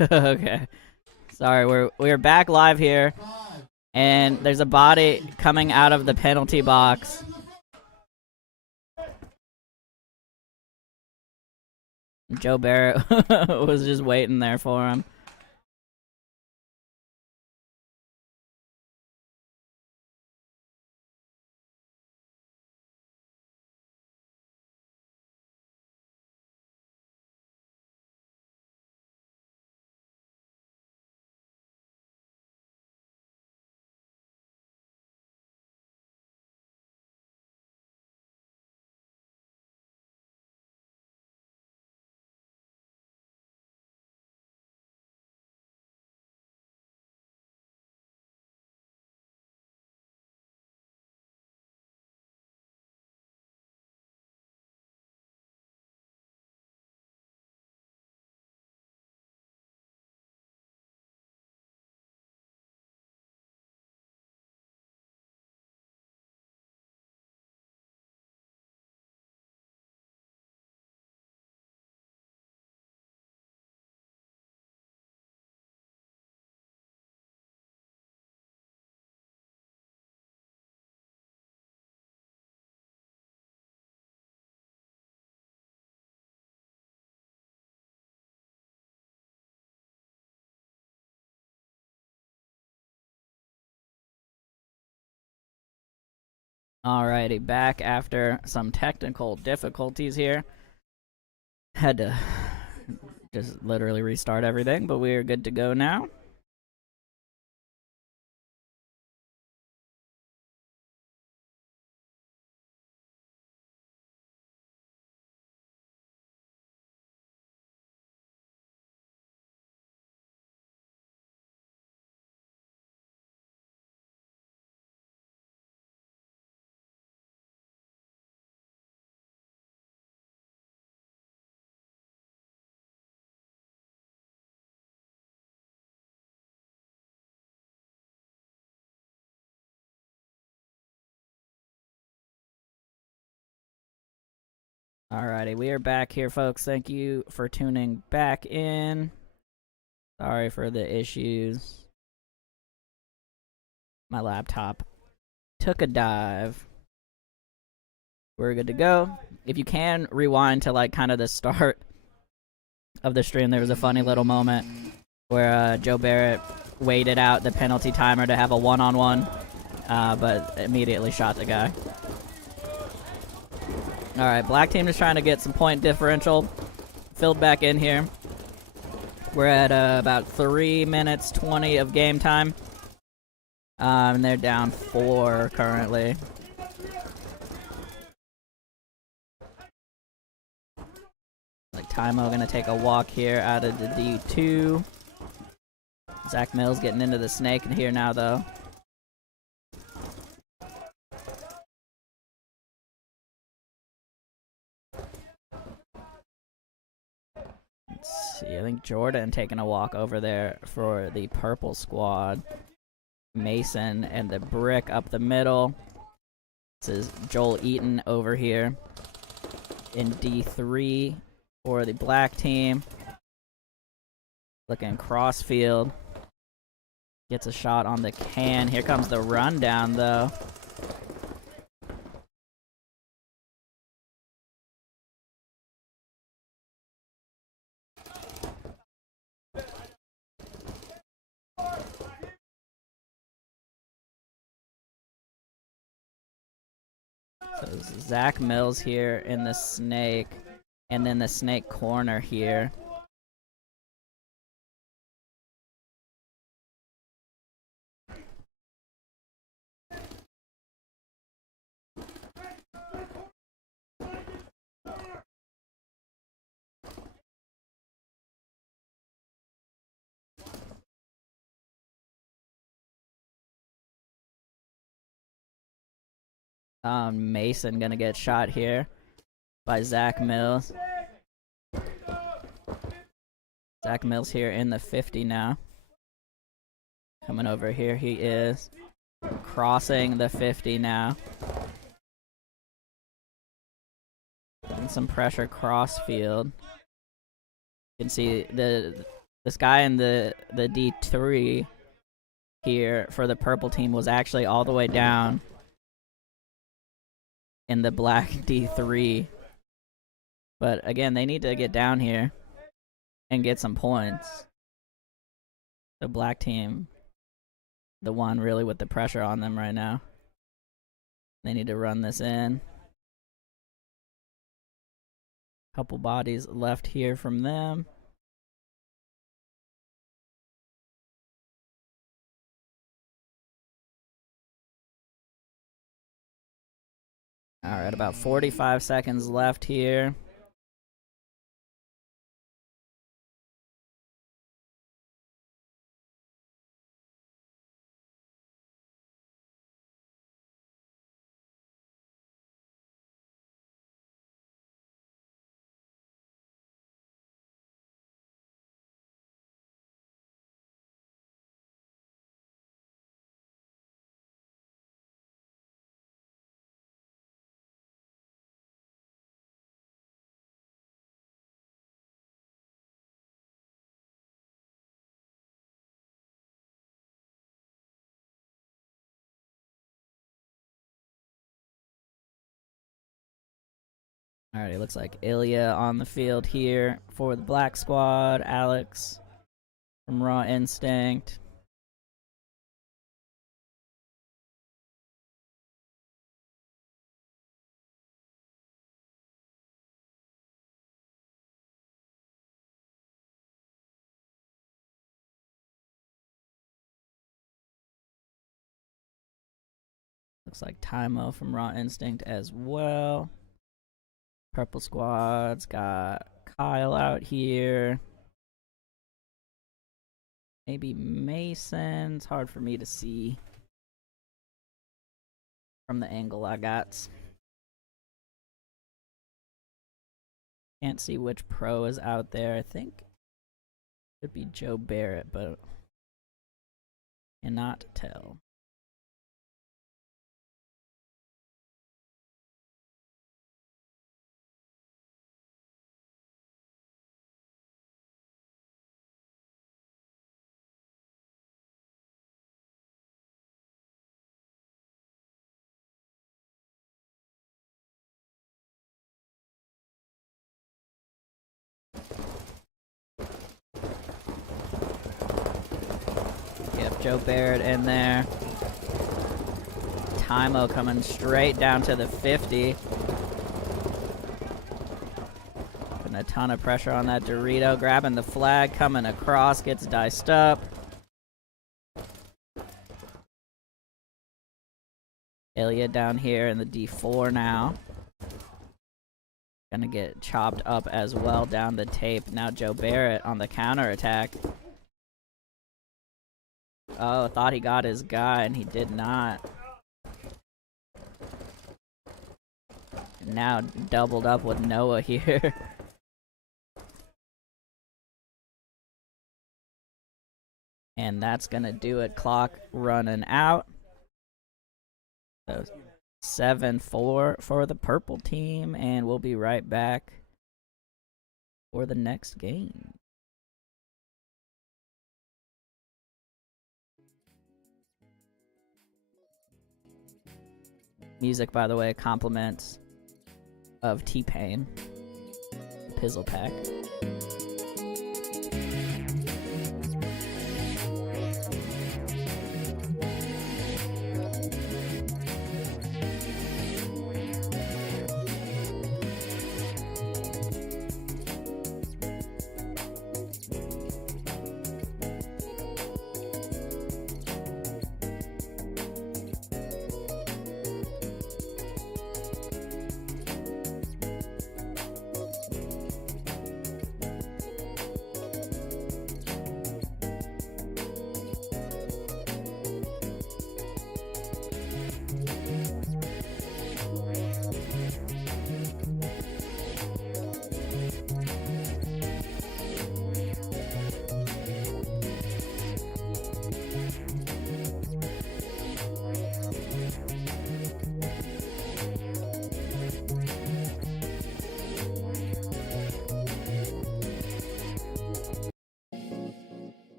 Okay. Sorry, we're back live here, and there's a body coming out of the penalty box. Joe Barrett was just waiting there for him. Alrighty, back after some technical difficulties here. Had to just literally restart everything, but we are good to go now. Alrighty, we are back here, folks. Thank you for tuning back in. Sorry for the issues. My laptop took a dive. We're good to go. If you can rewind to like kind of the start of the stream, there was a funny little moment where Joe Barrett waited out the penalty timer to have a one-on-one, but immediately shot the guy. Alright, black team is trying to get some point differential filled back in here. We're at about 3 minutes 20 of game time. And they're down 4 currently. Like Tymo gonna take a walk here out of the D2. Zach Mills getting into the snake in here now though. Let's see, I think Jordan taking a walk over there for the purple squad. Mason and the brick up the middle. This is Joel Eaton over here in D3 for the black team. Looking crossfield. Gets a shot on the can. Here comes the rundown though. So Zach Mills here in the snake, and then the snake corner here. Mason gonna get shot here by Zach Mills. Zach Mills here in the 50 now. Coming over here, he is crossing the 50 now. Putting some pressure cross field. You can see the This guy in the D3 here for the purple team was actually all the way down in the black D3. But again, they need to get down here and get some points. The black team, the one really with the pressure on them right now. They need to run this in. Couple bodies left here from them. All right, about 45 seconds left here. All right, it looks like Ilya on the field here for the black squad. Alex from Raw Instinct. Looks like Tymo from Raw Instinct as well. Purple squad's got Kyle out here. Maybe Mason. It's hard for me to see from the angle I got. Can't see which pro is out there. I think it could be Joe Barrett, but cannot tell. Yep, Joe Barrett in there. Tymo coming straight down to the 50. Putting a ton of pressure on that Dorito. Grabbing the flag, coming across, gets diced up. Ilya down here in the D4 now. Gonna get chopped up as well down the tape. Now Joe Barrett on the counter attack. Oh, thought he got his guy, and he did not. Now doubled up with Noah here. And that's gonna do it. Clock running out. So 7-4 for the purple team, and we'll be right back for the next game. Music, by the way, compliments of T-Pain, Pizzle Pack.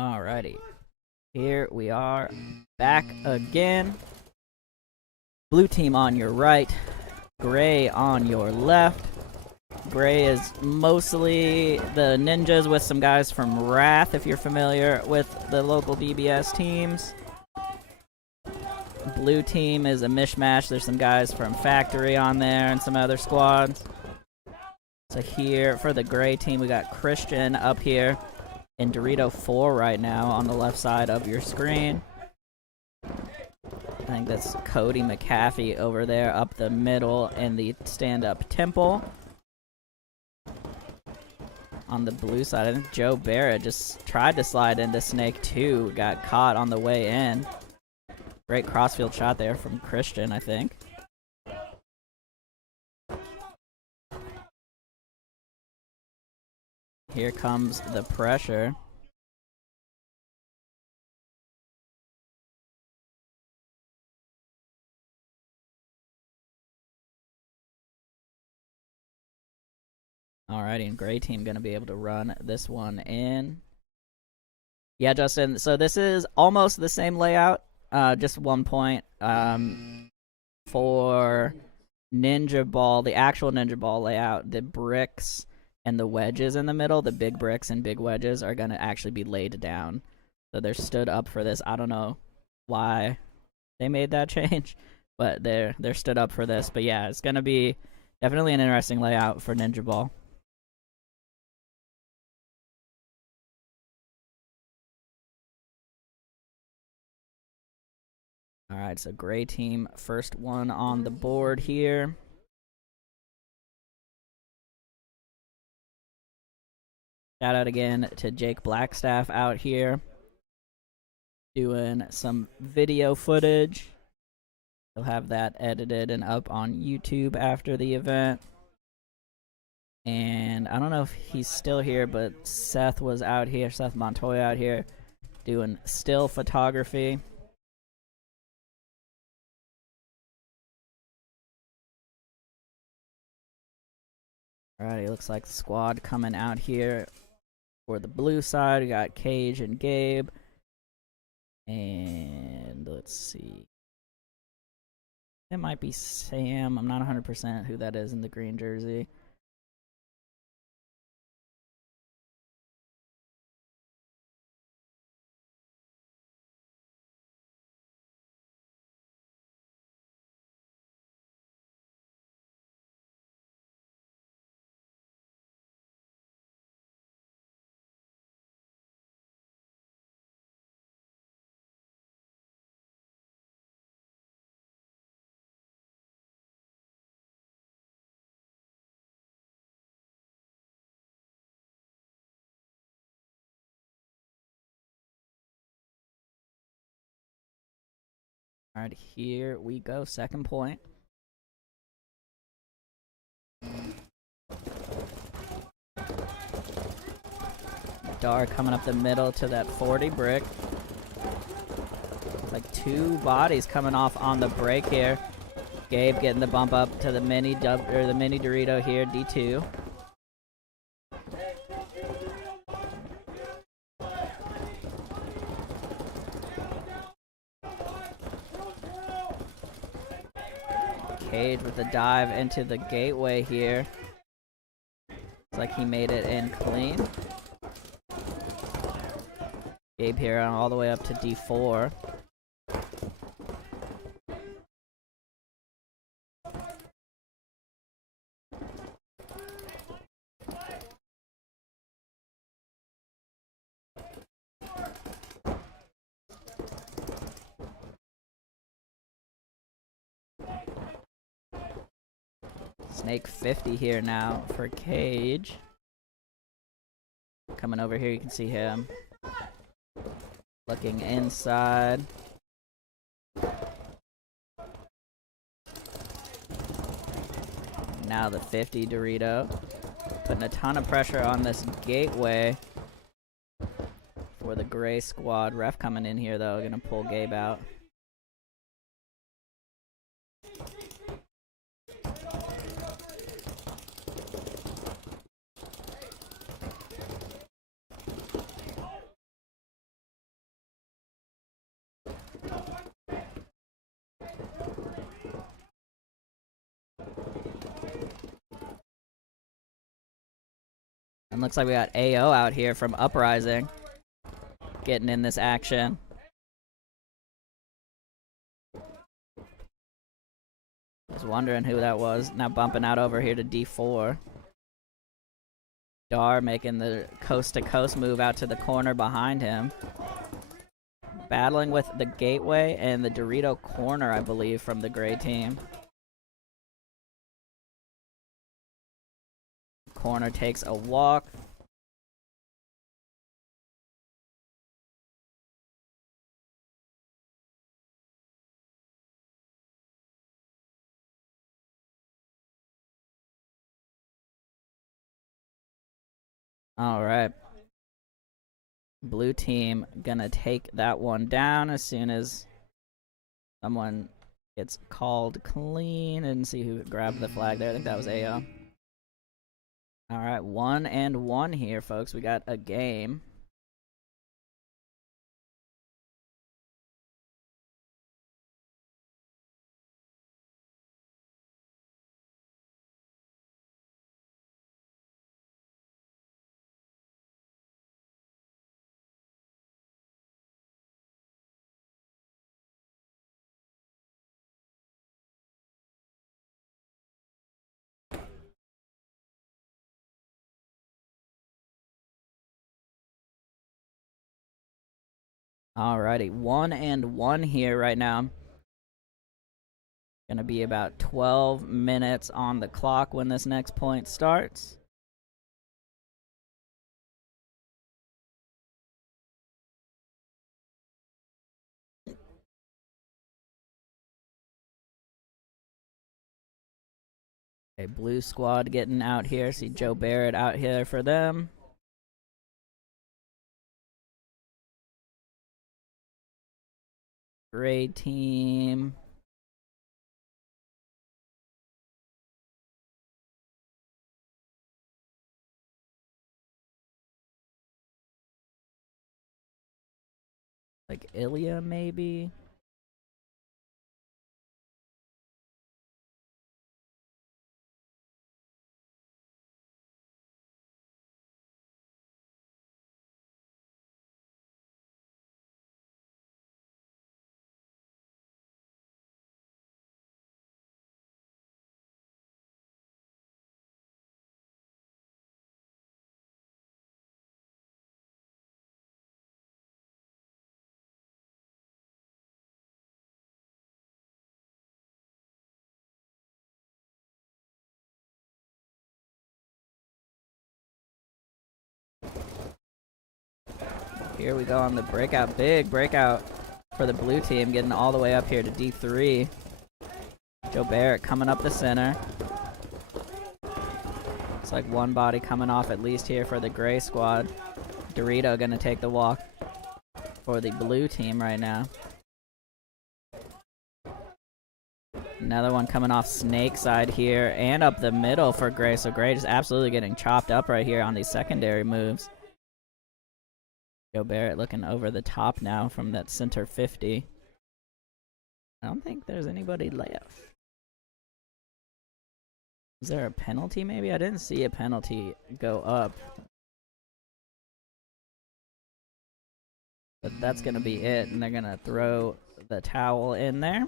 Alrighty. Here we are back again. Blue team on your right, gray on your left. Gray is mostly the ninjas with some guys from Wrath, if you're familiar with the local BBS teams. Blue team is a mishmash. There's some guys from Factory on there and some other squads. So here for the gray team, we got Christian up here in Dorito 4 right now on the left side of your screen. I think that's Cody McAfee over there up the middle in the stand-up temple. On the blue side, I think Joe Barrett just tried to slide into Snake 2, got caught on the way in. Great crossfield shot there from Christian, I think. Here comes the pressure. Alrighty, and gray team gonna be able to run this one in. Yeah, Justin, so this is almost the same layout, just 1 point. For Ninja Ball, the actual Ninja Ball layout, the bricks and the wedges in the middle, the big bricks and big wedges are gonna actually be laid down. So they're stood up for this. I don't know why they made that change, but they're stood up for this. But yeah, it's gonna be definitely an interesting layout for Ninja Ball. All right, so gray team, first one on the board here. Shout out again to Jake Blackstaff out here doing some video footage. He'll have that edited and up on YouTube after the event. And I don't know if he's still here, but Seth was out here, Seth Montoya out here doing still photography. Alright, it looks like the squad coming out here for the blue side. We got Cage and Gabe. And let's see. It might be Sam. I'm not 100% who that is in the green jersey. Alright, here we go. Second point. Dar coming up the middle to that 40 brick. Like two bodies coming off on the break here. Gabe getting the bump up to the mini Dorito here, D2. Cage with the dive into the gateway here. Looks like he made it in clean. Gabe here all the way up to D4. Snake 50 here now for Cage. Coming over here, you can see him looking inside. Now the 50 Dorito. Putting a ton of pressure on this gateway for the gray squad. Ref coming in here, though, gonna pull Gabe out. And looks like we got AO out here from Uprising getting in this action. I was wondering who that was. Now bumping out over here to D4. Dar making the coast-to-coast move out to the corner behind him. Battling with the gateway and the Dorito corner, I believe, from the gray team. Corner takes a walk. All right. Blue team gonna take that one down as soon as someone gets called clean. And see who grabbed the flag there. I think that was AO. All right, 1-1 here, folks. We got a game. Alrighty, 1-1 here right now. Gonna be about 12 minutes on the clock when this next point starts. Okay, blue squad getting out here. See Joe Barrett out here for them. Gray team. Like Ilya, maybe? Here we go on the breakout. Big breakout for the blue team, getting all the way up here to D3. Joe Barrett coming up the center. Looks like one body coming off at least here for the gray squad. Dorito gonna take the walk for the blue team right now. Another one coming off snake side here and up the middle for gray. So gray just absolutely getting chopped up right here on these secondary moves. Joe Barrett looking over the top now from that center 50. I don't think there's anybody left. Is there a penalty maybe? I didn't see a penalty go up. But that's going to be it, and they're going to throw the towel in there.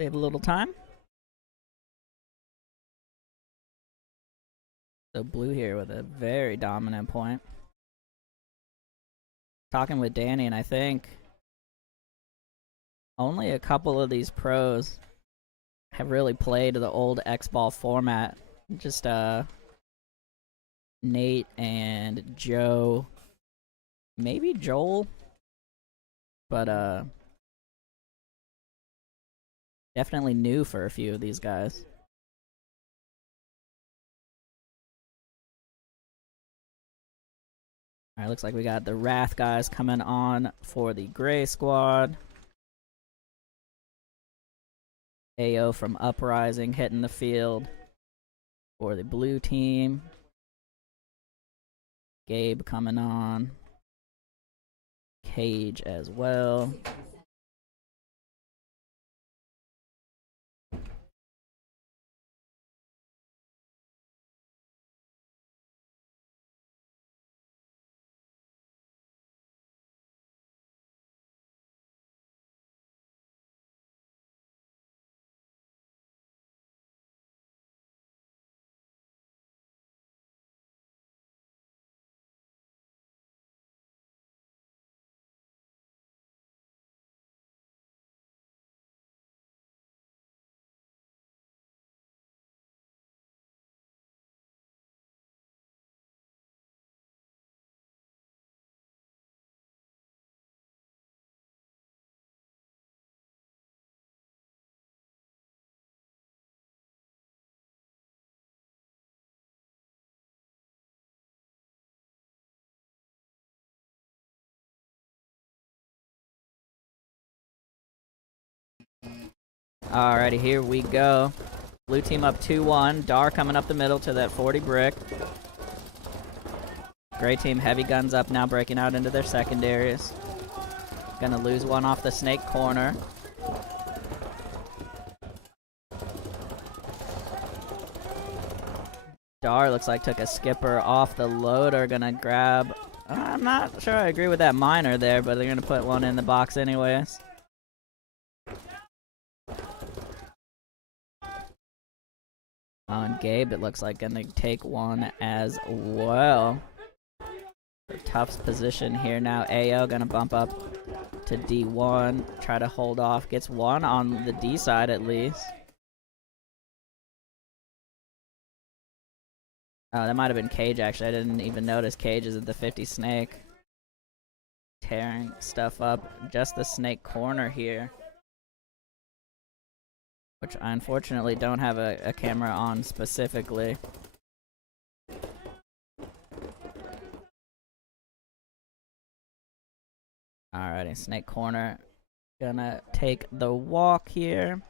Save a little time. So blue here with a very dominant point. Talking with Danny, and I think only a couple of these pros have really played the old Xball format. Just Nate and Joe, maybe Joel, but definitely new for a few of these guys. Alright, looks like we got the Wrath guys coming on for the gray squad. AO from Uprising hitting the field for the blue team. Gabe coming on. Cage as well. Alrighty, here we go. Blue team up 2-1. Dar coming up the middle to that 40 brick. Gray team heavy guns up now, breaking out into their secondaries. Gonna lose one off the snake corner. Dar looks like took a skipper off the loader. Gonna grab... I'm not sure I agree with that miner there, but they're gonna put one in the box anyways. On Gabe, it looks like gonna take one as well. The Tufts position here now. AO gonna bump up to D1. Try to hold off. Gets one on the D side at least. Oh, that might have been Cage actually. I didn't even notice Cage is at the 50 snake. Tearing stuff up. Just the snake corner here. Which I unfortunately don't have a camera on specifically. Alrighty, snake corner. Gonna take the walk here.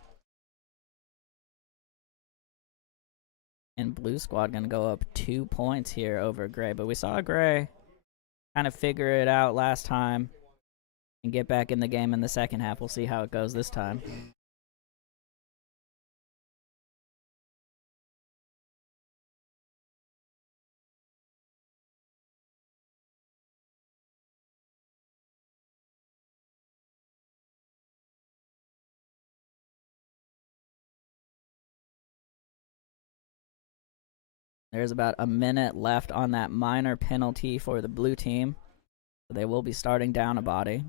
And blue squad gonna go up 2 points here over gray. But we saw gray kind of figure it out last time and get back in the game in the second half. We'll see how it goes this time. There's about a minute left on that minor penalty for the blue team. So they will be starting down a body.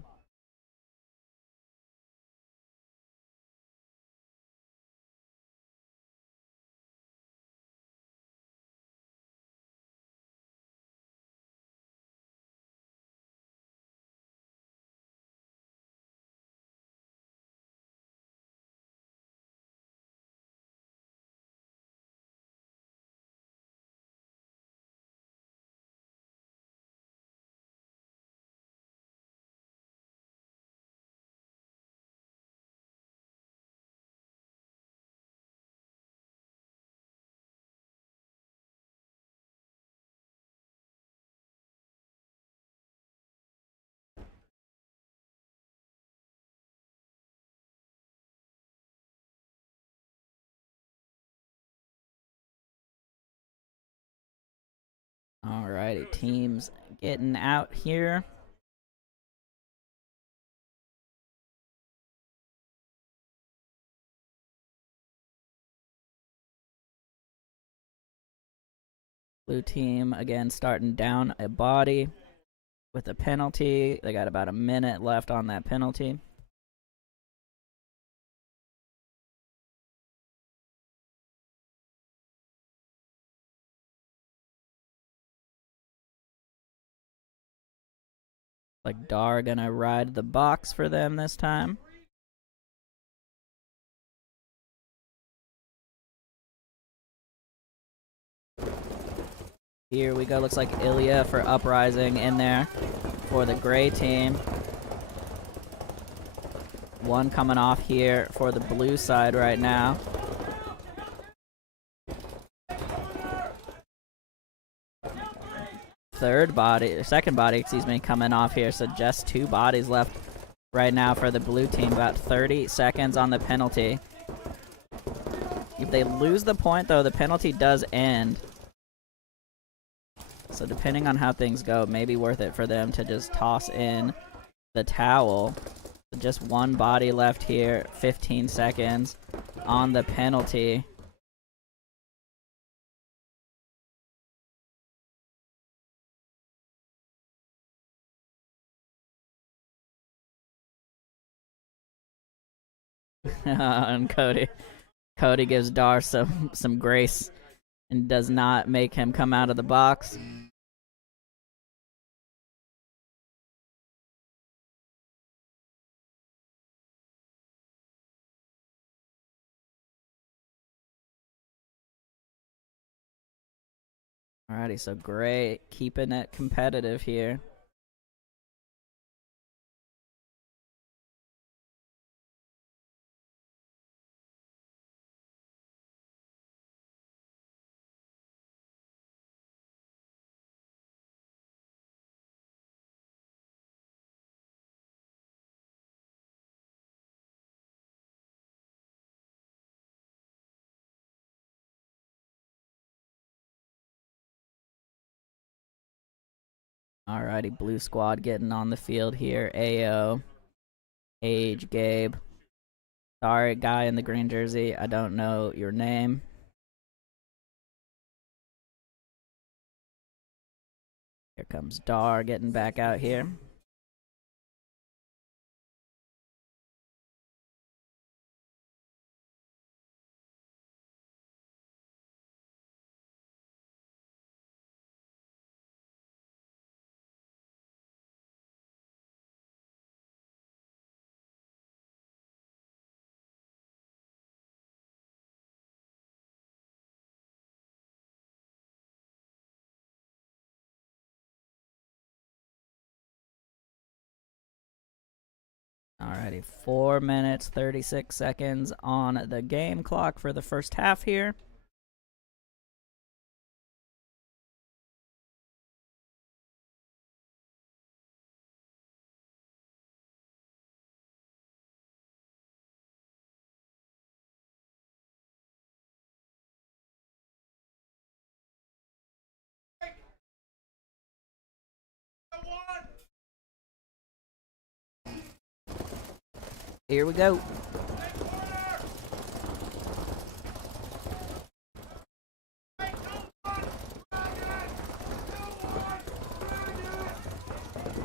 Alrighty, teams getting out here. Blue team again starting down a body with a penalty. They got about a minute left on that penalty. Like Dar gonna ride the box for them this time. Here we go. Looks like Ilya for Uprising in there for the gray team. One coming off here for the blue side right now. Second body, excuse me, coming off here. So just 2 bodies left right now for the blue team. About 30 seconds on the penalty. If they lose the point, though, the penalty does end. So depending on how things go, it may be worth it for them to just toss in the towel. Just 1 body left here. 15 seconds on the penalty. And Cody gives Dar some grace and does not make him come out of the box. Alrighty, so Gray keeping it competitive here. Alrighty, blue squad getting on the field here. AO, Age, Gabe. Sorry, guy in the green jersey. I don't know your name. Here comes Dar getting back out here. Alrighty, 4 minutes, 36 seconds on the game clock for the first half here. Here we go.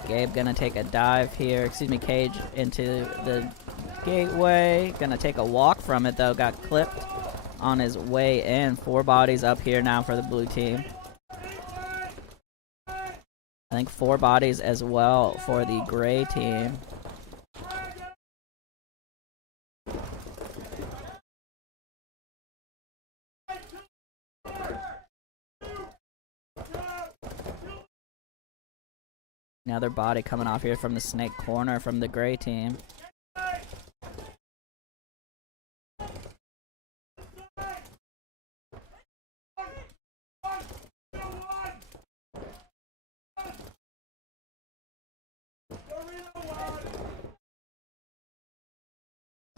Gabe gonna take a dive here, Cage into the gateway. Gonna take a walk from it though, got clipped on his way in. 4 bodies up here now for the blue team. I think 4 bodies as well for the gray team. Another body coming off here from the snake corner from the gray team.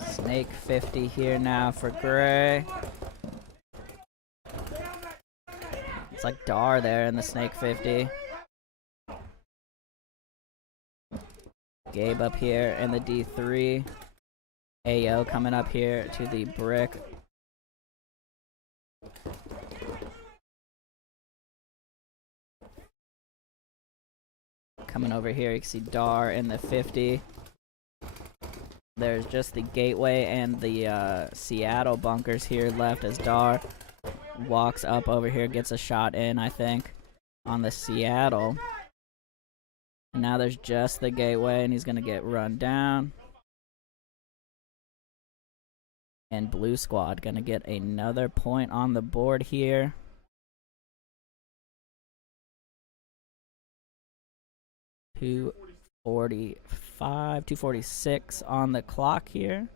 Snake 50 here now for gray. It's like Dar there in the snake 50. Gabe up here in the D3. AO coming up here to the brick. Coming over here, you can see Dar in the 50. There's just the gateway and the Seattle bunkers here left as Dar walks up over here, gets a shot in, I think, on the Seattle. And now there's just the gateway, and he's going to get run down. And blue squad going to get another point on the board here. .245, 246 on the clock here.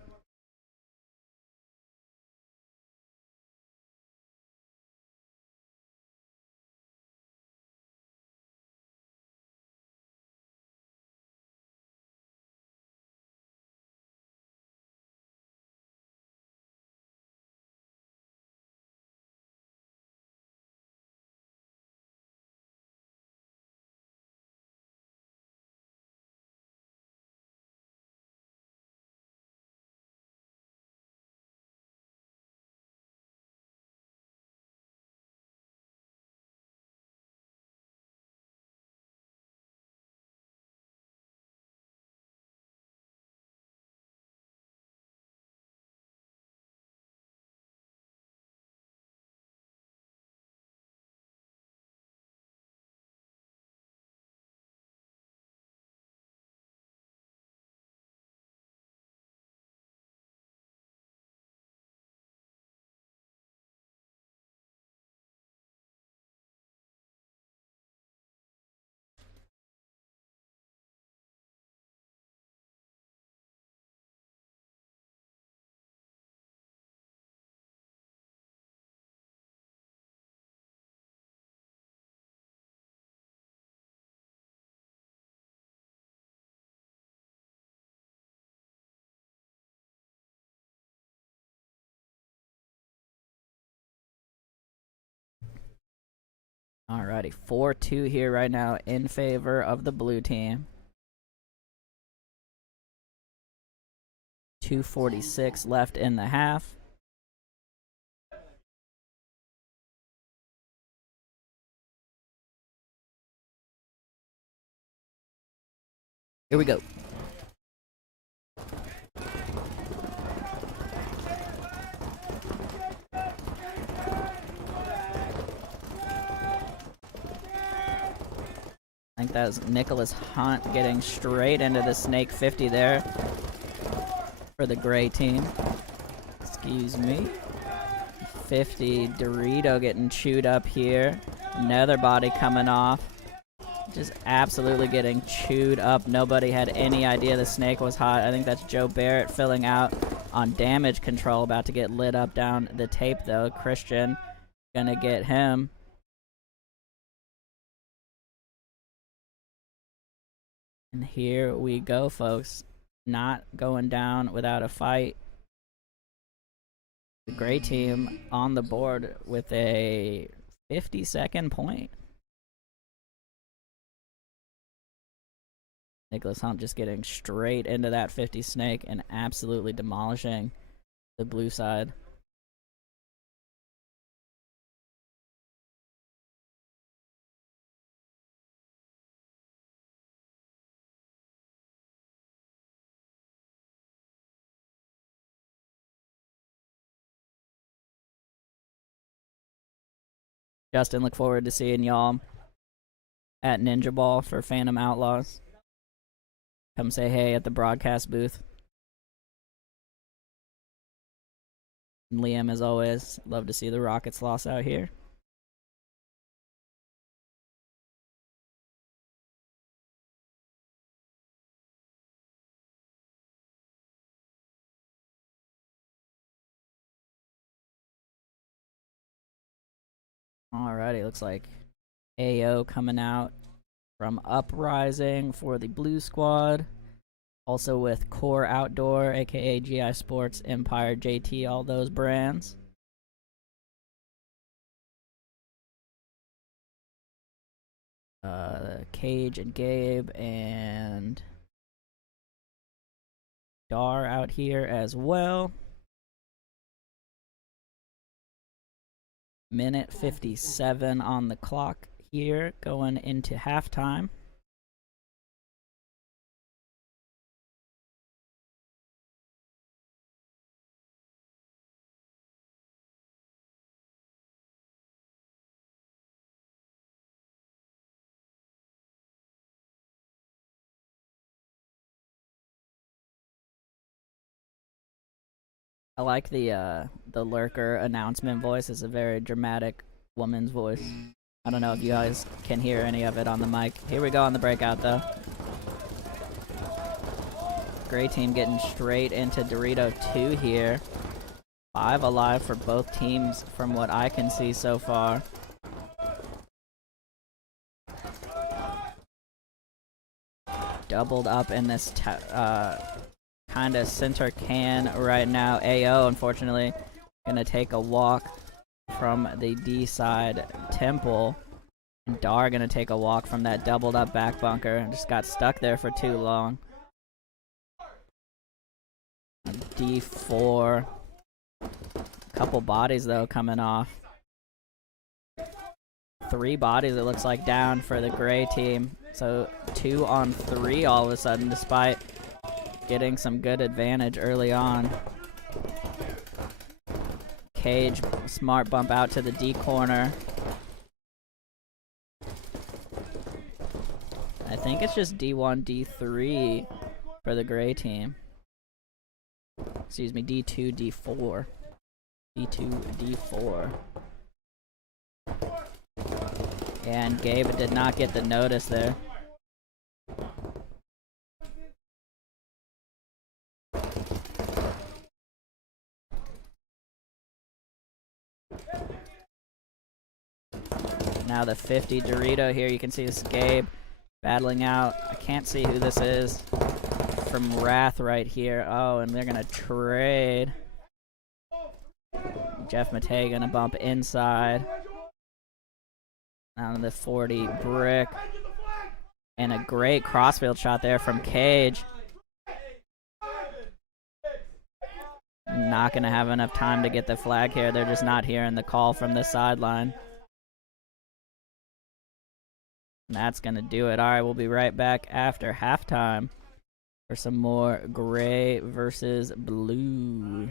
Alrighty, 4-2 here right now in favor of the blue team. 2:46 left in the half. Here we go. I think that was Nicholas Hunt getting straight into the Snake 50 there for the gray team. Excuse me. 50, Dorito getting chewed up here. Another body coming off. Just absolutely getting chewed up. Nobody had any idea the Snake was hot. I think that's Joe Barrett filling out on damage control. About to get lit up down the tape though. Christian gonna get him. And here we go, folks. Not going down without a fight. The gray team on the board with a 50-second point. Nicholas Hunt just getting straight into that 50 Snake and absolutely demolishing the blue side. Justin, look forward to seeing y'all at Ninja Ball for Phantom Outlaws. Come say hey at the broadcast booth. And Liam, as always, love to see the Rockets loss out here. Alrighty, looks like AO coming out from Uprising for the blue squad. Also with Core Outdoor, aka GI Sports, Empire, JT, all those brands. Cage and Gabe and Dar out here as well. Minute 57 on the clock here, going into halftime. I like the lurker announcement voice. It's a very dramatic woman's voice. I don't know if you guys can hear any of it on the mic. Here we go on the breakout though. Gray team getting straight into Dorito 2 here. 5 alive for both teams from what I can see so far. Doubled up in this kind of center can right now. AO, unfortunately, gonna take a walk from the D side Temple. And Dar gonna take a walk from that doubled up back bunker. Just got stuck there for too long. D4. Couple bodies though coming off. 3 bodies it looks like down for the gray team. So 2 on 3 all of a sudden, despite getting some good advantage early on. Cage, smart bump out to the D corner. I think it's just D1, D3 for the gray team. Excuse me, D2, D4. D2, D4. And Gabe did not get the notice there. Now the 50 Dorito here. You can see this Gabe battling out. I can't see who this is from Wrath right here. Oh, and they're going to trade. Jeff Matei going to bump inside. Down to the 40 brick. And a great crossfield shot there from Cage. Not going to have enough time to get the flag here. They're just not hearing the call from the sideline. That's going to do it. All right, we'll be right back after halftime for some more gray versus blue.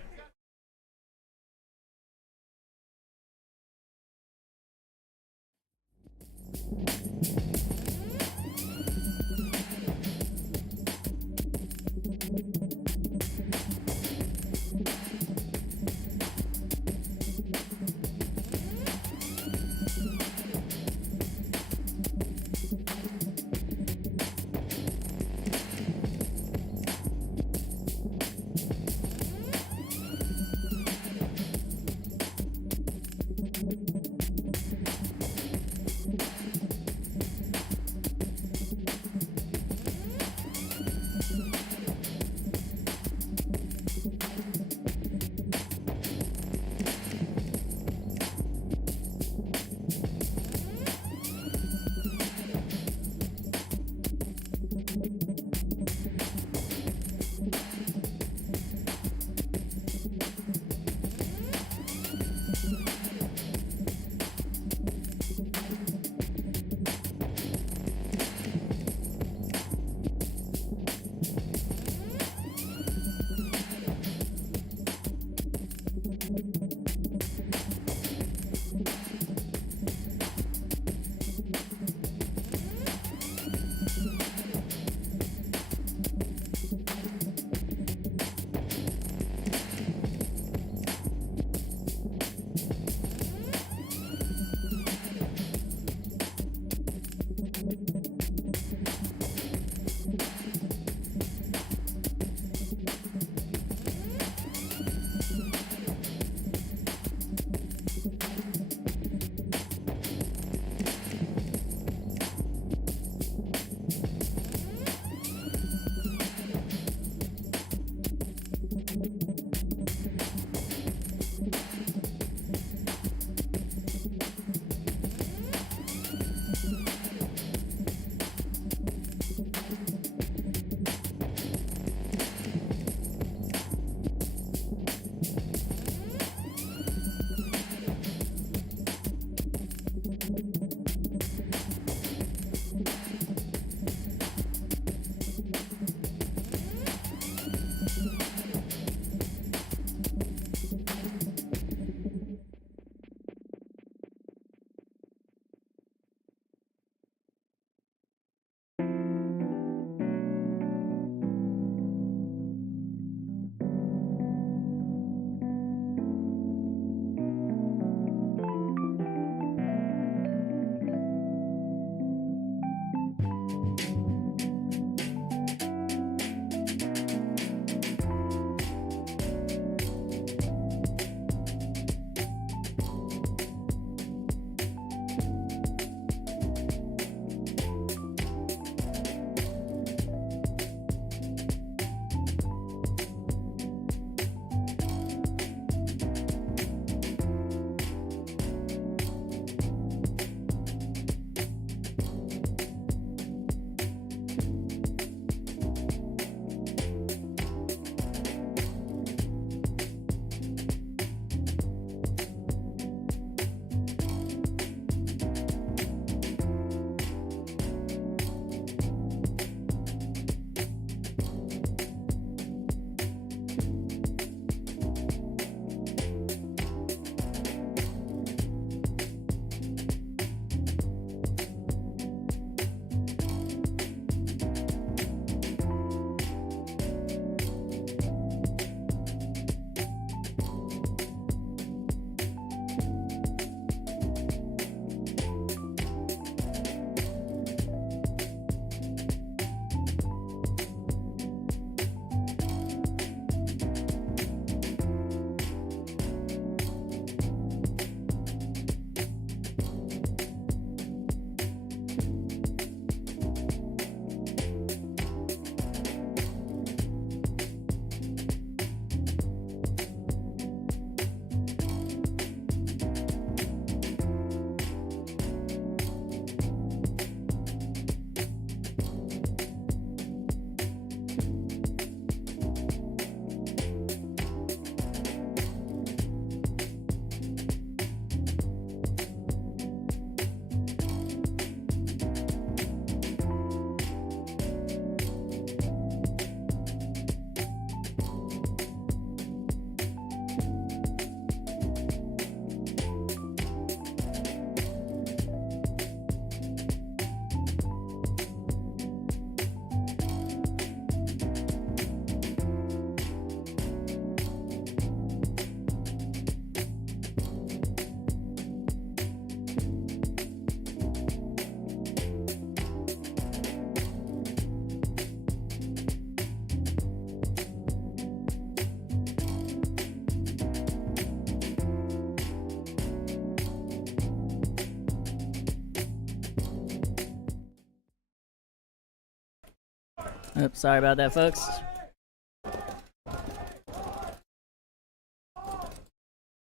Oops, sorry about that, folks.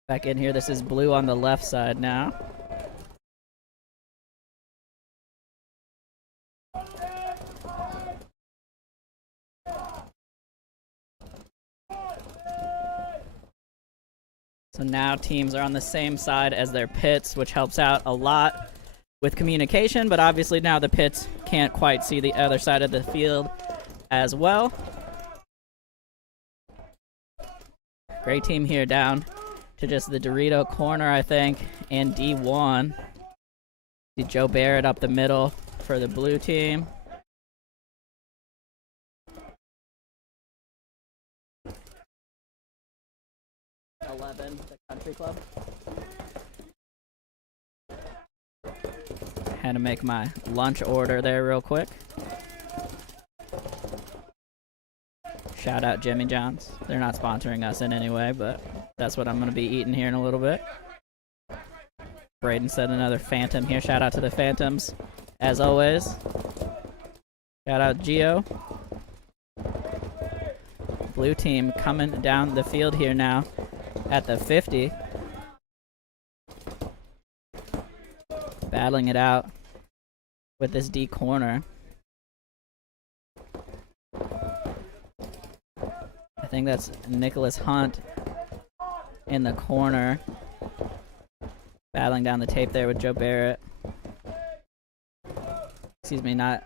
Back in here, this is blue on the left side now. So now teams are on the same side as their pits, which helps out a lot with communication, but obviously now the pits can't quite see the other side of the field as well. Great team here down to just the Dorito corner, I think, and D1. See Joe Barrett up the middle for the blue team. The country club. Had to make my lunch order there real quick. Shout out Jimmy John's. They're not sponsoring us in any way, but that's what I'm going to be eating here in a little bit. Braden said another Phantom here. Shout out to the Phantoms, as always. Shout out Gio. Blue team coming down the field here now at the 50. Battling it out with this D corner. I think that's Nicholas Hunt in the corner. Battling down the tape there with Joe Barrett. Excuse me, not...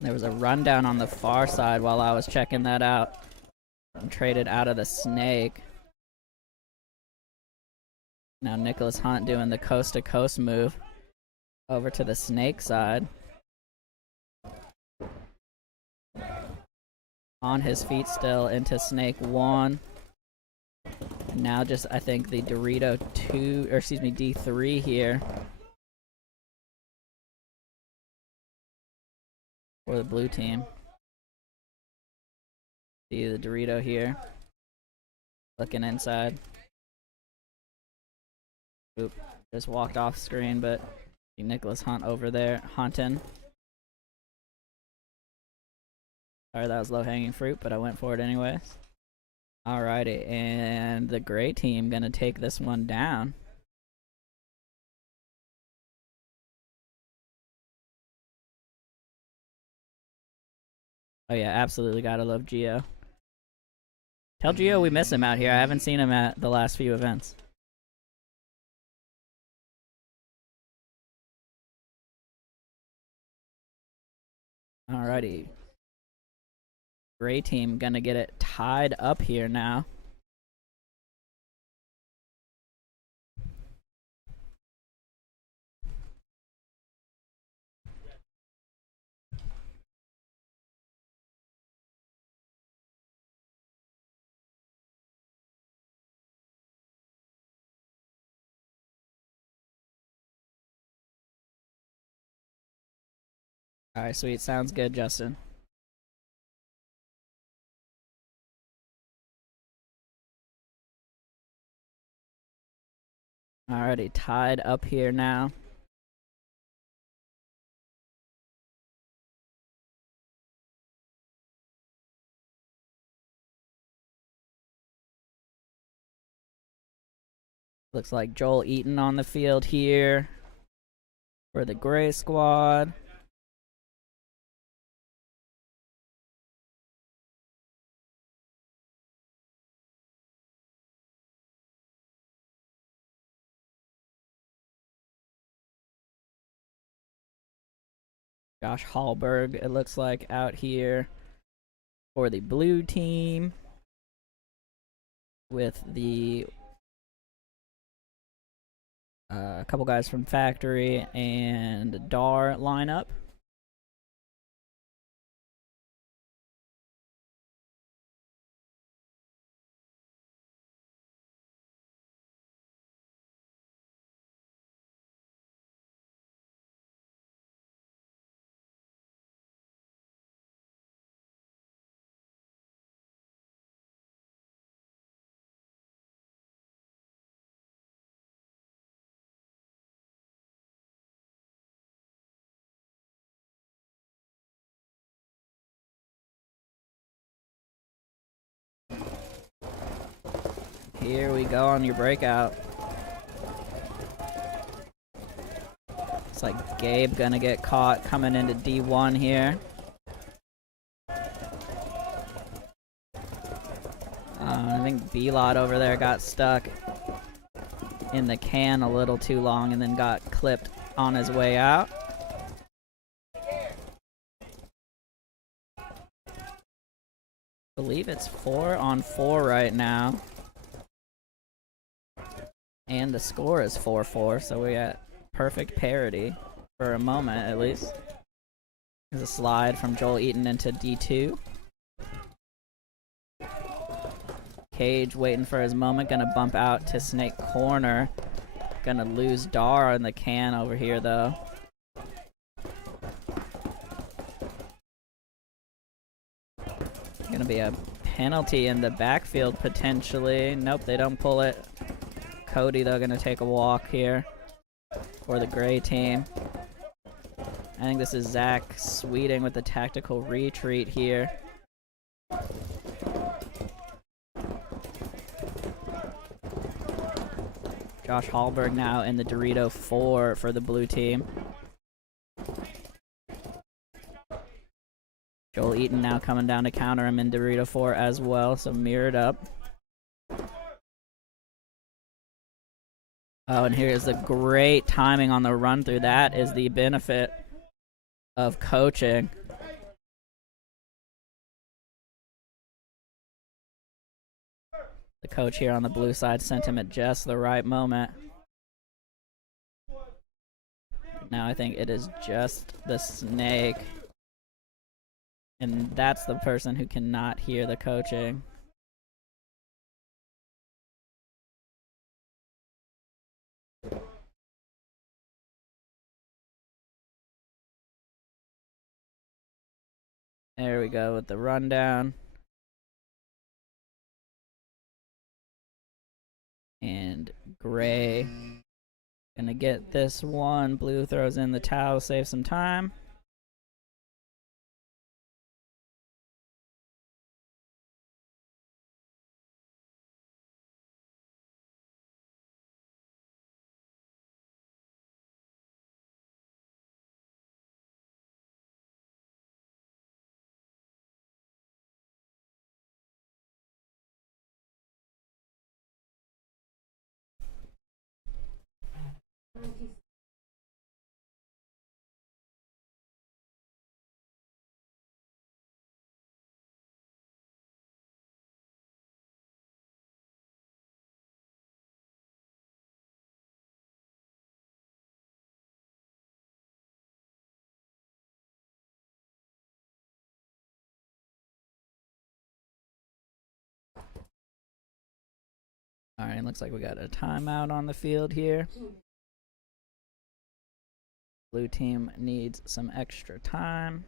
There was a rundown on the far side while I was checking that out. I'm traded out of the snake. Now Nicholas Hunt doing the coast-to-coast move over to the snake side. On his feet still into snake 1. And now just, I think, the Dorito 2, or excuse me, D3 here. For the blue team. See the Dorito here. Looking inside. Oop, just walked off screen, but see Nicholas Hunt over there hunting. Sorry, that was low-hanging fruit, but I went for it anyways. Alrighty, and the gray team gonna take this one down. Oh yeah, absolutely gotta love Gio. Tell Gio we miss him out here. I haven't seen him at the last few events. Alrighty. Gray team gonna get it tied up here now. Alright, sweet. Sounds good, Justin. Alrighty, tied up here now. Looks like Joel Eaton on the field here for the gray squad. Josh Hallberg, it looks like, out here for the blue team with the a couple guys from Factory and Dar lineup. Here we go on your breakout. It's like Gabe gonna get caught coming into D1 here. I think B-Lot over there got stuck in the can a little too long and then got clipped on his way out. I believe it's 4-on-4 right now. And the score is 4-4, so we got perfect parity for a moment at least. There's a slide from Joel Eaton into D2. Cage waiting for his moment, gonna bump out to Snake Corner. Gonna lose Dar in the can over here though. Gonna be a penalty in the backfield potentially. Nope, they don't pull it. Cody though gonna take a walk here for the gray team. I think this is Zach Sweeting with the tactical retreat here. Josh Hallberg now in the Dorito 4 for the blue team. Joel Eaton now coming down to counter him in Dorito 4 as well, so mirrored up. Oh, and here's the great timing on the run through. That is the benefit of coaching. The coach here on the blue side sent him at just the right moment. Now I think it is just the Snake. And that's the person who cannot hear the coaching. There we go with the rundown. And Gray gonna get this one. Blue throws in the towel, save some time. All right, looks like we got a timeout on the field here. Blue team needs some extra time.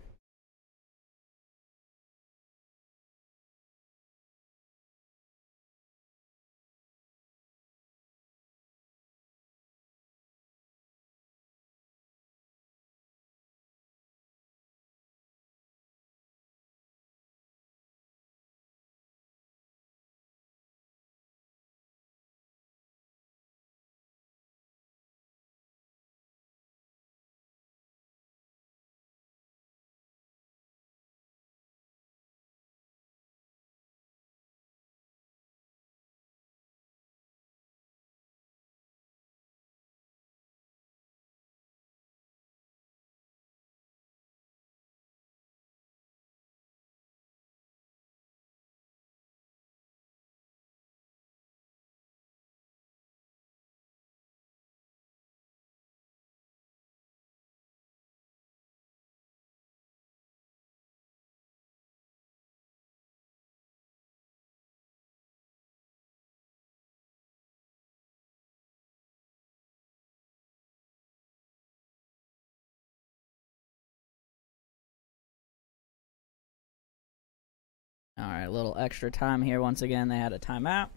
All right, a little extra time here. Once again, they had a timeout.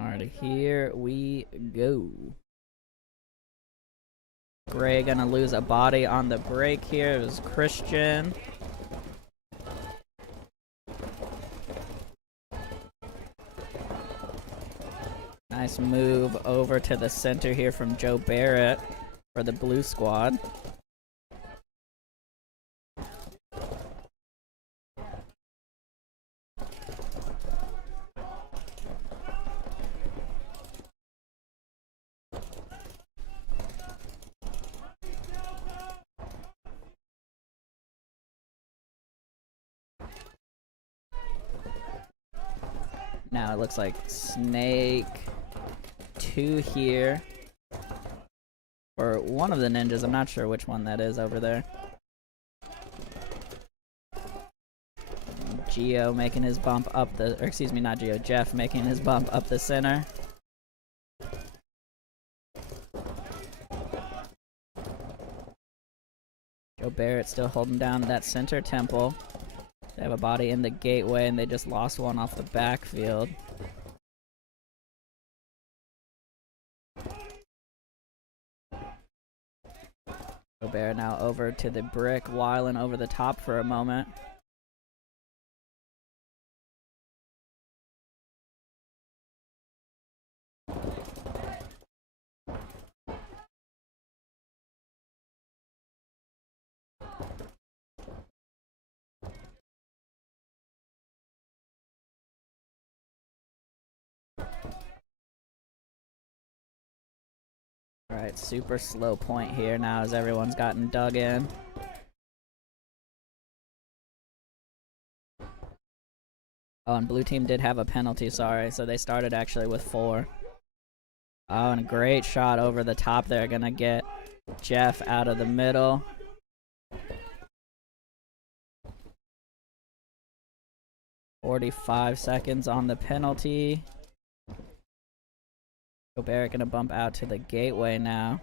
Alright, here we go. Gray gonna lose a body on the break here. It was Christian. Nice move over to the center here from Joe Barrett for the blue squad. Now it looks like Snake 2 here for one of the ninjas. I'm not sure which one that is over there. Geo making his bump up the, or excuse me, not Geo, Jeff making his bump up the center. Joe Barrett still holding down that center temple. They have a body in the gateway and they just lost one off the backfield. Joe Barrett now over to the brick, Weiland over the top for a moment. Alright, super slow point here now as everyone's gotten dug in. Oh, and blue team did have a penalty, sorry, so they started actually with 4. Oh, and a great shot over the top there, gonna get Jeff out of the middle. "45 seconds on the penalty. Barrett gonna bump out to the gateway now.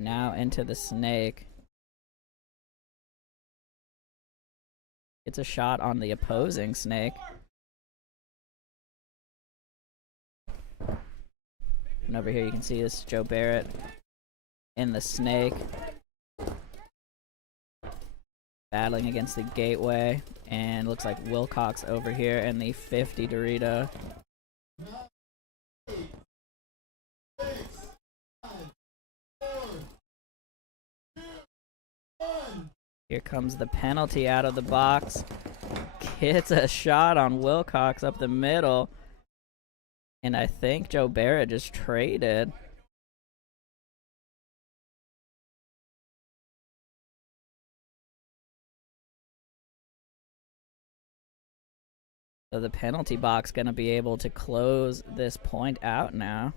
Now into the snake. It's a shot on the opposing snake. And over here you can see this Joe Barrett in the snake. Battling against the gateway. And looks like Wilcox over here in the 50 Dorito. Here comes the penalty out of the box. Gets a shot on Wilcox up the middle. And I think Joe Barrett just traded. So the penalty box gonna be able to close this point out now.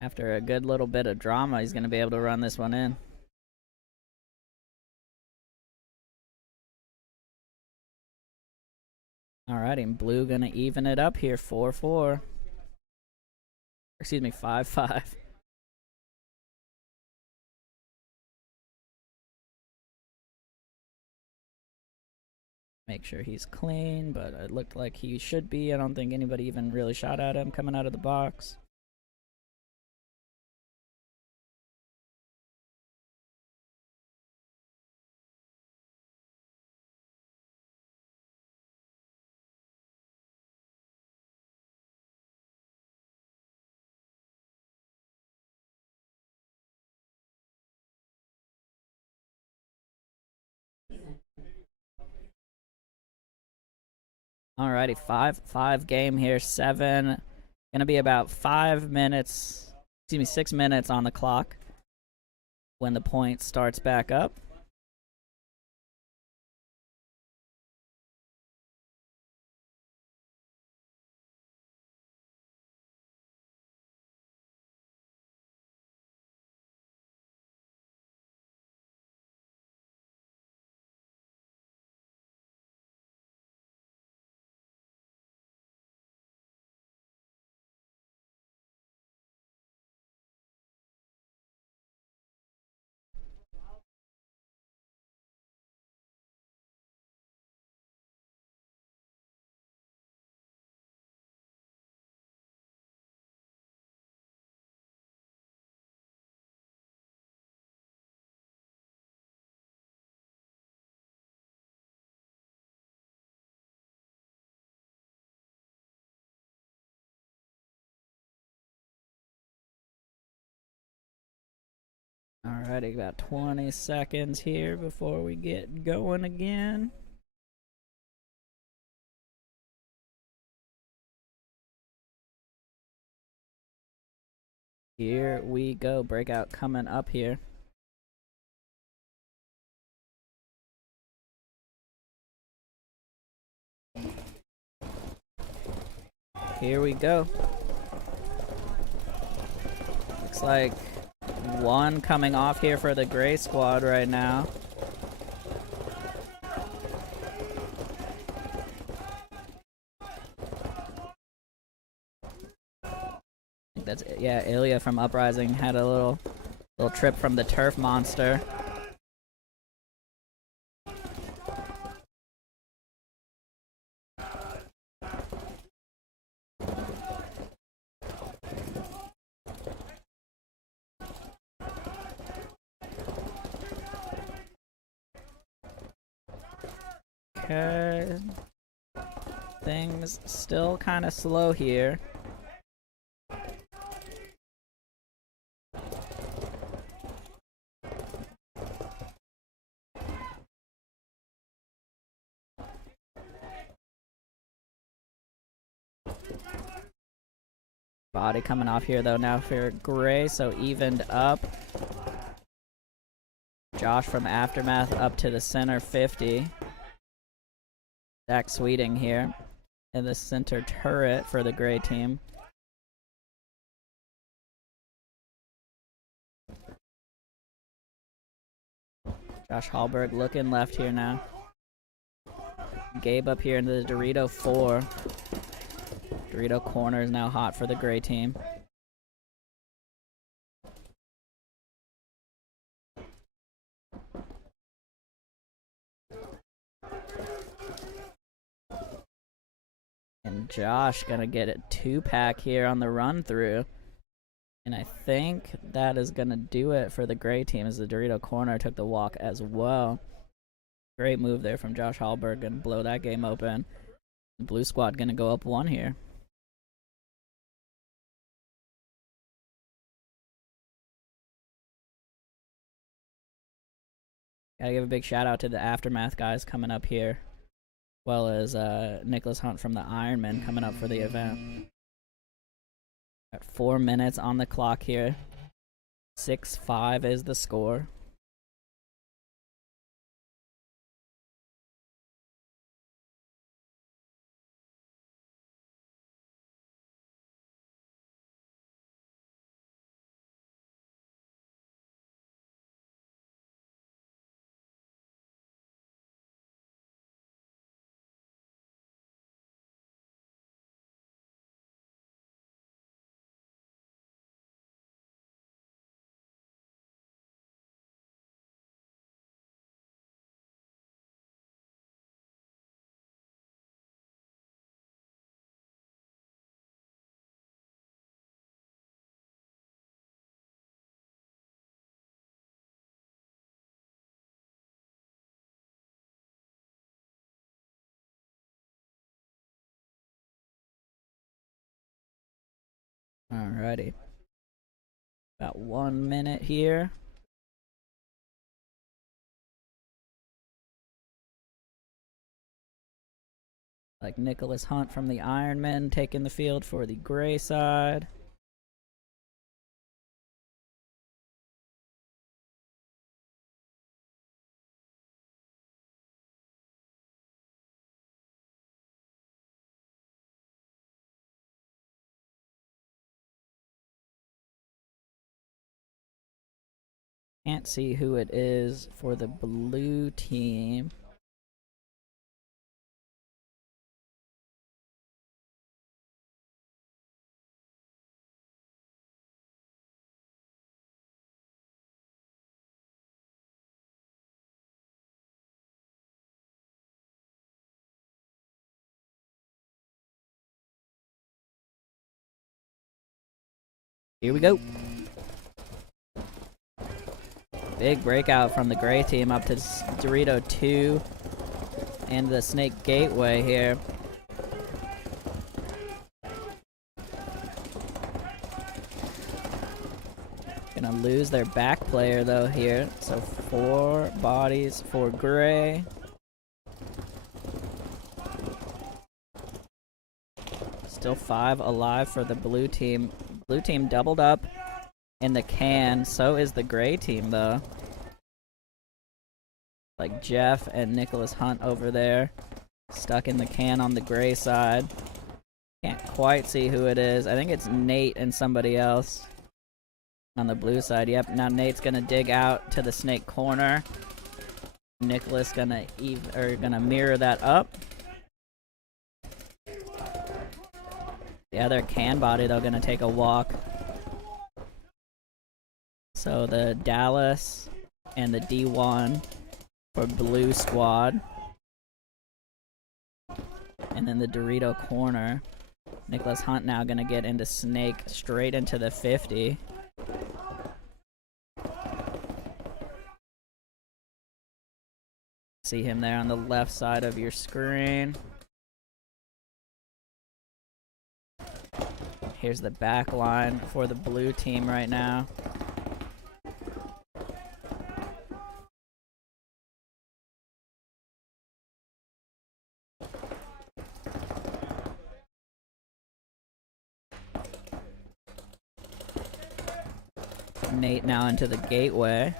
After a good little bit of drama, he's gonna be able to run this one in. Alrighty, and blue gonna even it up here, 4-4. Excuse me, 5-5. Make sure he's clean, but it looked like he should be. I don't think anybody even really shot at him coming out of the box. Alrighty, 5-5 game here. 7. Gonna be about 5 minutes, excuse me, 6 minutes on the clock when the point starts back up. Alrighty, about 20 seconds here before we get going again. Here we go. Breakout coming up here. Here we go. Looks like one coming off here for the gray squad right now. I think that's it. Yeah, Ilya from Uprising had a little trip from the turf monster. Okay. Things still kind of slow here. Body coming off here though now for gray, so evened up. Josh from Aftermath up to the center 50. Zach Sweeting here in the center turret for the gray team. Josh Hallberg looking left here now. Gabe up here into the Dorito 4. Dorito corner is now hot for the gray team. And Josh gonna get a 2-pack here on the run through. And I think that is gonna do it for the gray team as the Dorito corner took the walk as well. Great move there from Josh Hallberg and blow that game open. The blue squad gonna go up 1 here. Gotta give a big shout out to the Aftermath guys coming up here, as well as Nicholas Hunt from the Ironman coming up for the event. Got 4 minutes on the clock here. 6-5 is the score. Alrighty. About 1 minute here. Like Nicholas Hunt from the Ironman taking the field for the gray side. Can't see who it is for the blue team. Here we go. Big breakout from the gray team up to Dorito 2 and the Snake Gateway here. Gonna lose their back player though here. So 4 bodies for gray. Still 5 alive for the blue team. Blue team doubled up in the can. So is the gray team though. Like Jeff and Nicholas Hunt over there. Stuck in the can on the gray side. Can't quite see who it is. I think it's Nate and somebody else. On the blue side, yep. Now Nate's gonna dig out to the snake corner. Nicholas gonna mirror that up. The other can body though gonna take a walk. So the Dallas and the D1 for blue squad. And then the Dorito corner. Nicholas Hunt now gonna get into snake straight into the 50. See him there on the left side of your screen. Here's the back line for the blue team right now. Nate now into the gateway.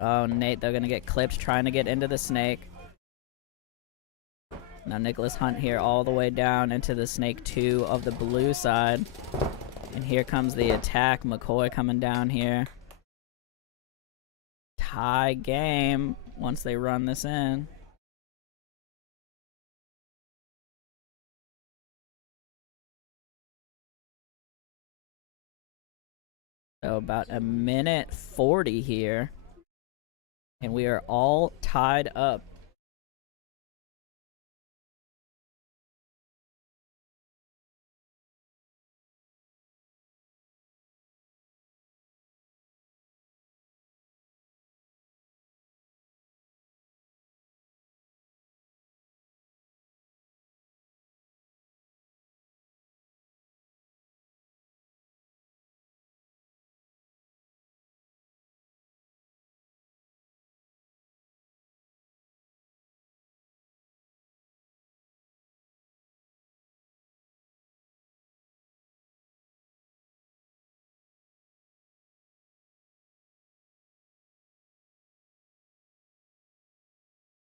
Oh, Nate, they're gonna get clipped trying to get into the snake. Now Nicholas Hunt here all the way down into the snake 2 of the blue side. And here comes the attack. McCoy coming down here. Tie game once they run this in. So about a minute 40 here. And we are all tied up.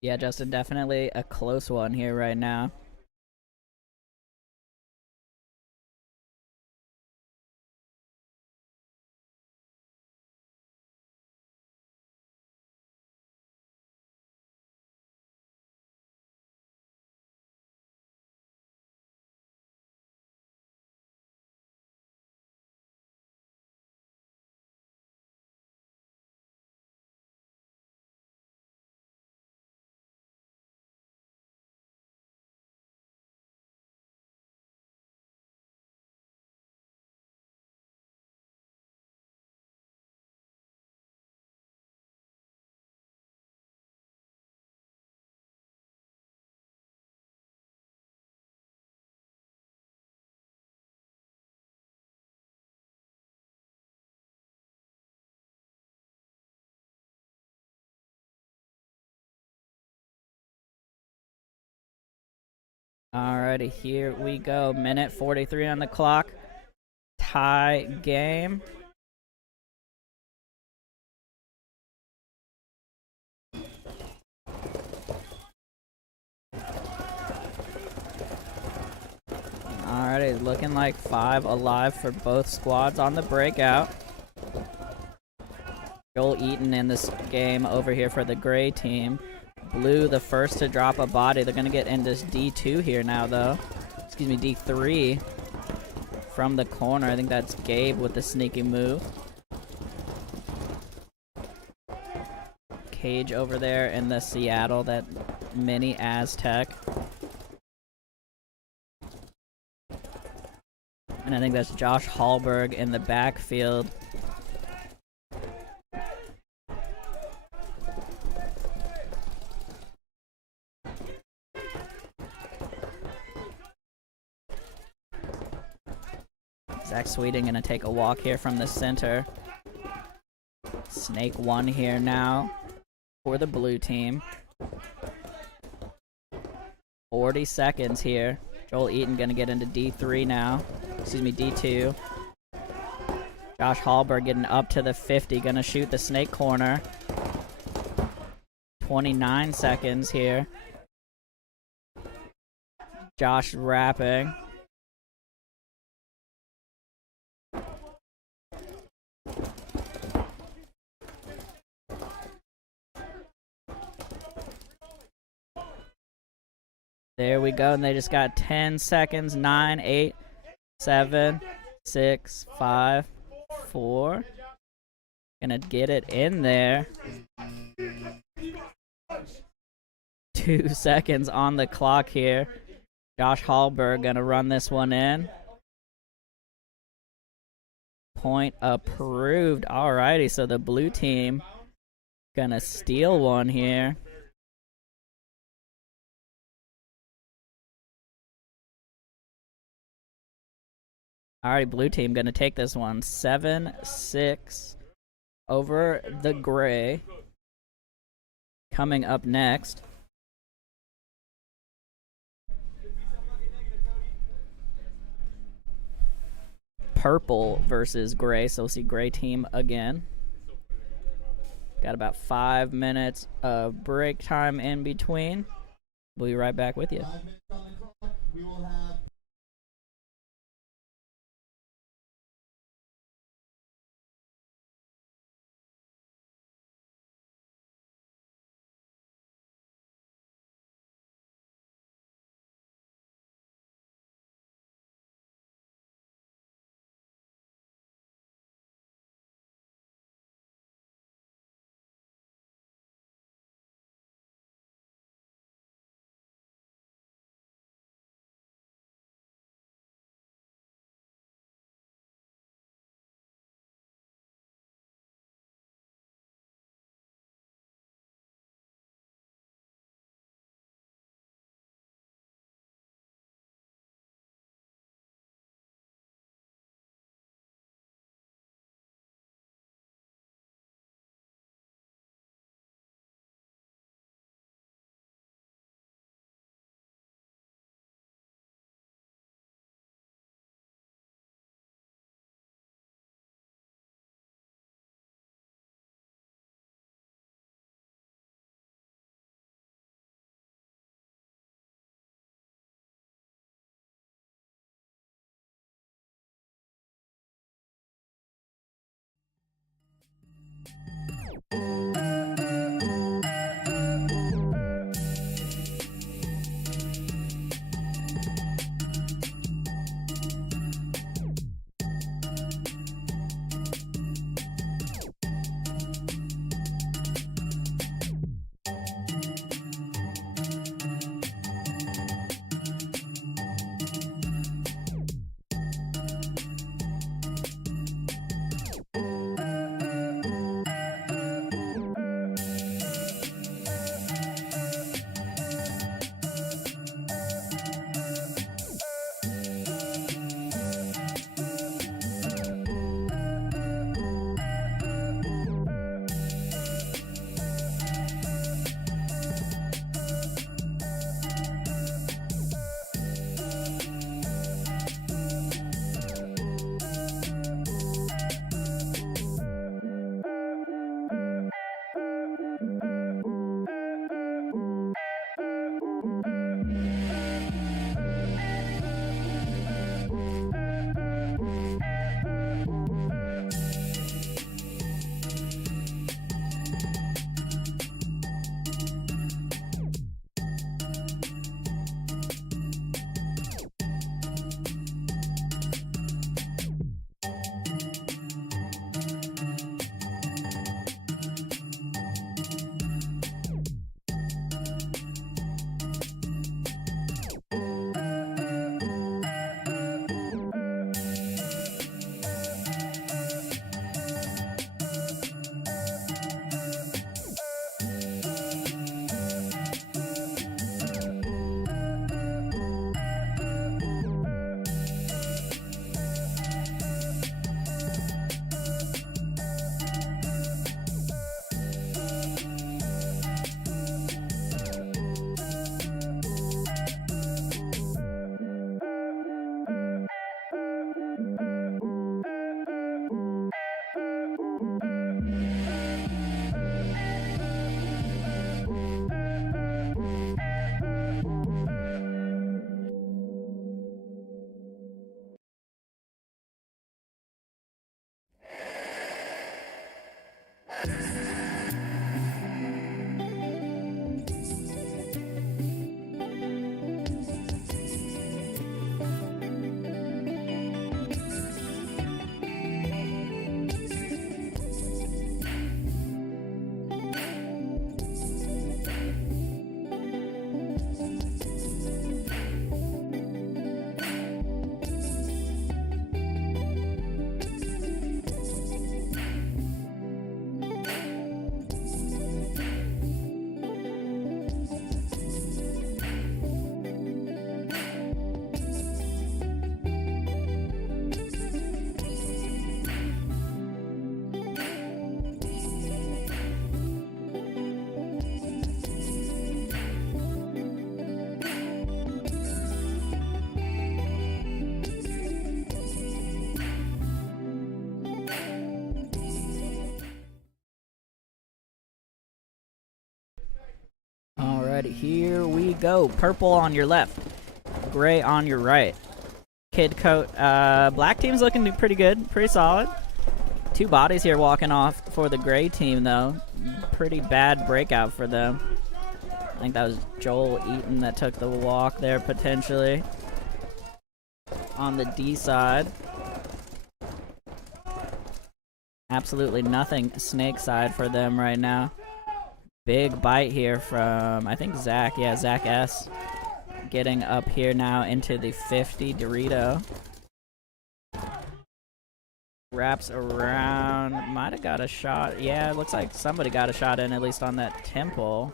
Yeah, Justin, definitely a close one here right now. Alrighty, here we go. Minute 43 on the clock. Tie game. Alrighty, looking like 5 alive for both squads on the breakout. Joel Eaton in this game over here for the gray team. Blue, the first to drop a body. They're going to get into D2 here now, though. Excuse me, D3 from the corner. I think that's Gabe with the sneaky move. Cage over there in the Seattle, that mini Aztec. And I think that's Josh Hallberg in the backfield. Zach Sweeting gonna take a walk here from the center. Snake 1 here now for the blue team. 40 seconds here. Joel Eaton gonna get into D3 now. Excuse me, D2. Josh Hallberg getting up to the 50, gonna shoot the snake corner. 29 seconds here. Josh wrapping. There we go, and they just got 10 seconds. 9, 8, 7, 6, 5, 4. Gonna get it in there. 2 seconds on the clock here. Josh Hallberg gonna run this one in. Point approved. Alrighty, so the blue team gonna steal one here. Alright, blue team gonna take this one. 7-6 over the gray. Coming up next, purple versus gray. So we'll see gray team again. Got about 5 minutes of break time in between. We'll be right back with you. 5 minutes on the clock. We will have Alright, here we go. Purple on your left, gray on your right. Kid coat. Black team's looking pretty good, pretty solid. 2 bodies here walking off for the gray team, though. Pretty bad breakout for them. I think that was Joel Eaton that took the walk there, potentially. On the D side. Absolutely nothing snake side for them right now. Big bite here from, I think, Zach. Yeah, Zach S. Getting up here now into the 50 Dorito. Wraps around. Might have got a shot. Yeah, it looks like somebody got a shot in, at least on that temple.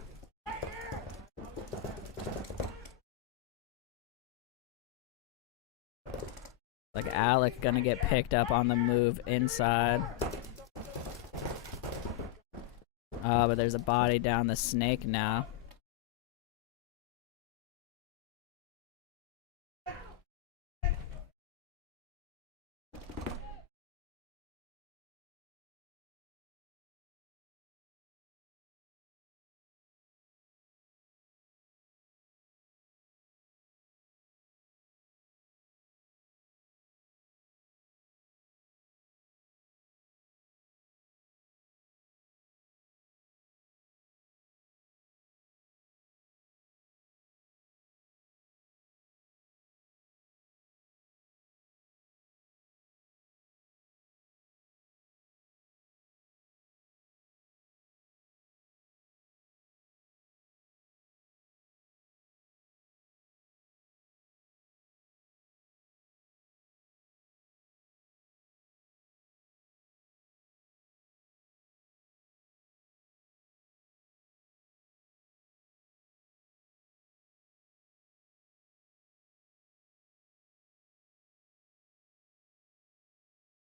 Like Alec gonna get picked up on the move inside. But there's a body down the snake now.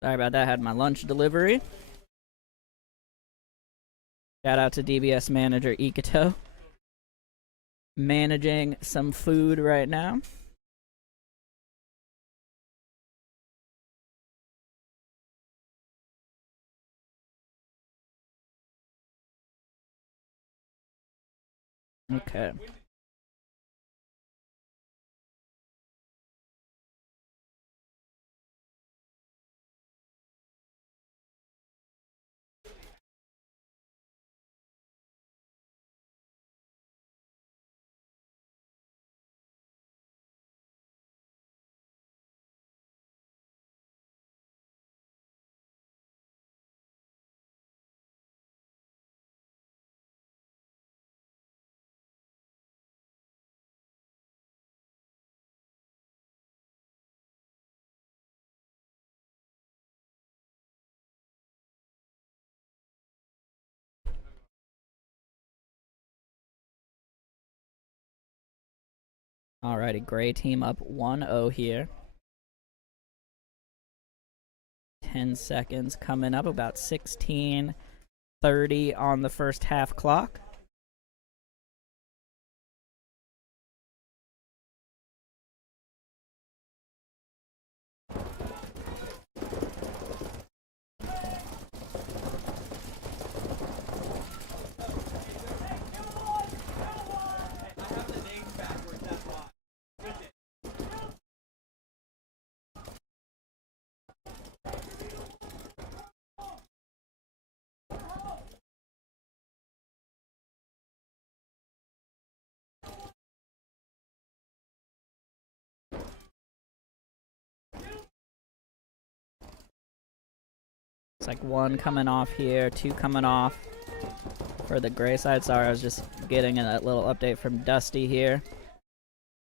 Sorry about that, had my lunch delivery. Shout out to DBS manager Ikato. Managing some food right now. Okay. Alrighty, gray team up 1-0 here. 10 seconds coming up, about 16:30 on the first half clock. It's like 1 coming off here, 2 coming off for the gray side. Sorry, I was just getting a little update from Dusty here.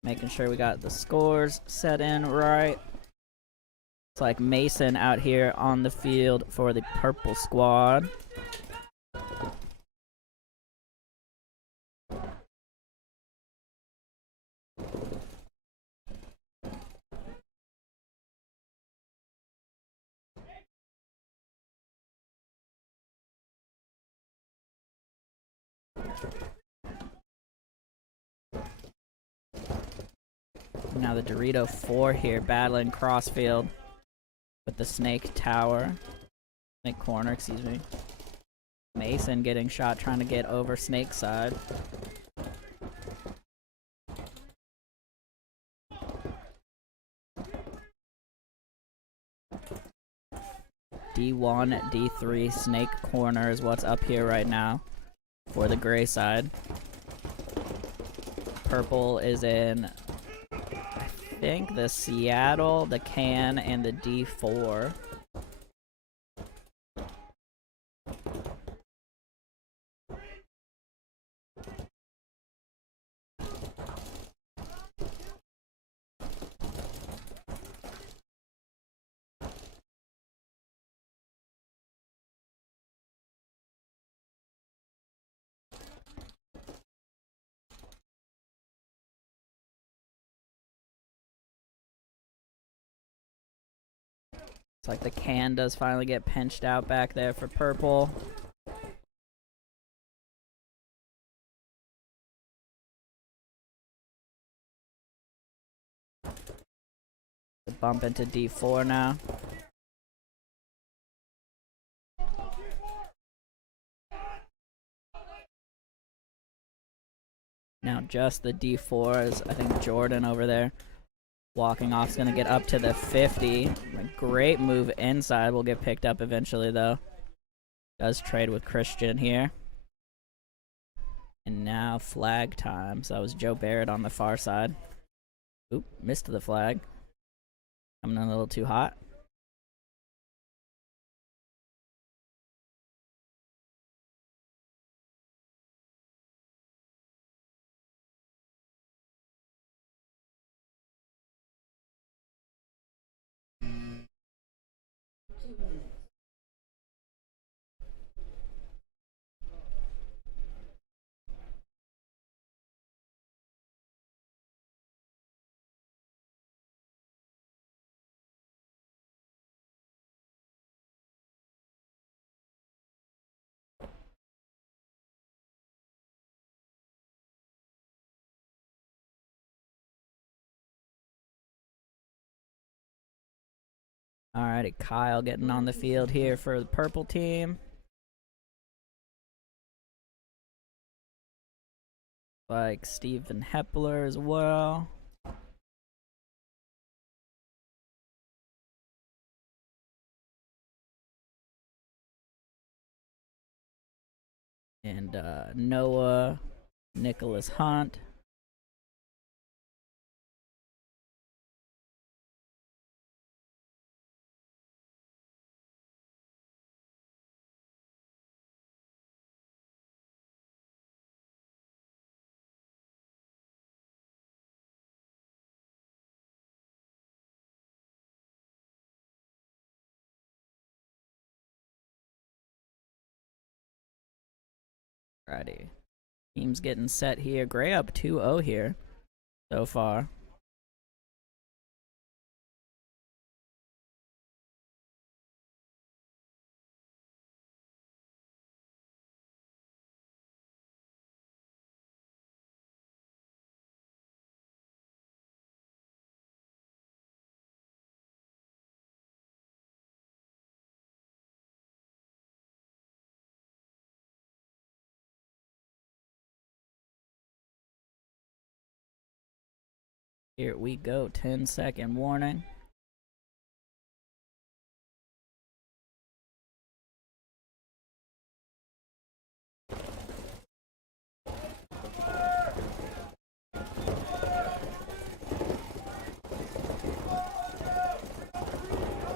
Making sure we got the scores set in right. It's like Mason out here on the field for the purple squad. Now the Dorito 4 here battling crossfield with the snake tower. Snake corner, excuse me. Mason getting shot trying to get over snake side. D1, D3, snake corner is what's up here right now for the gray side. Purple is in, I think, the Seattle, the can, and the D4. It's like the can does finally get pinched out back there for purple. Bump into D4 now. Now just the D4 is, I think, Jordan over there. Walking off is going to get up to the 50. A great move inside. Will get picked up eventually, though. Does trade with Christian here. And now flag time. So that was Joe Barrett on the far side. Oop, missed the flag. Coming in a little too hot. Alrighty, Kyle getting on the field here for the purple team. Like Steven Hepler as well. And Noah, Nicholas Hunt. Alrighty. Team's getting set here. Gray up 2-0 here so far. Here we go, 10-second warning.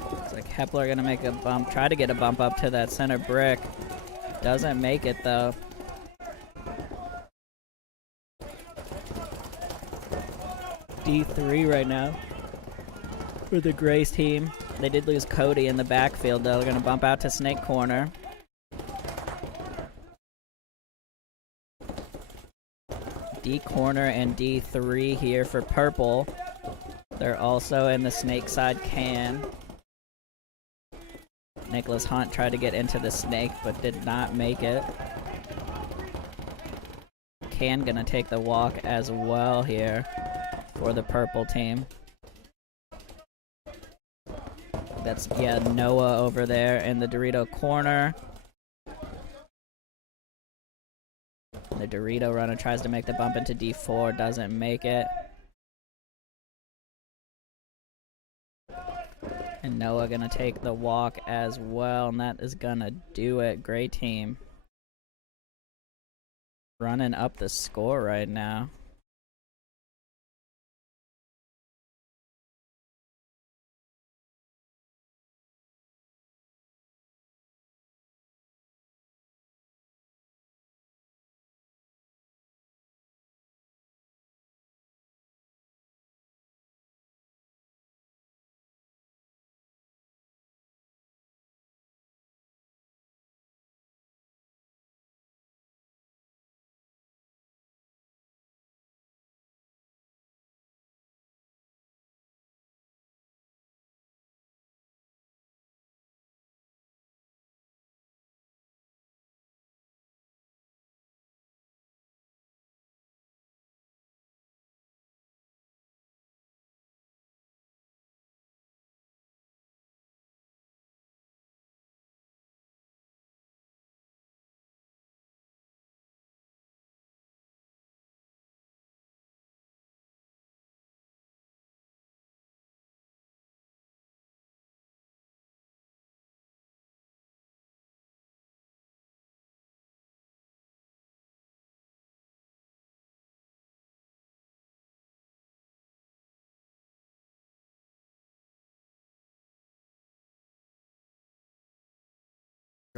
Looks like Hepler gonna make a bump, try to get a bump up to that center brick. Doesn't make it though. D3 right now for the Grace team. They did lose Cody in the backfield though. They're gonna bump out to snake corner. D corner and D3 here for purple. They're also in the snake side can. Nicholas Hunt tried to get into the snake but did not make it. Can gonna take the walk as well here for the purple team. That's, yeah, Noah over there in the Dorito corner. The Dorito runner tries to make the bump into D4, doesn't make it. And Noah gonna take the walk as well, and that is gonna do it. Gray team running up the score right now.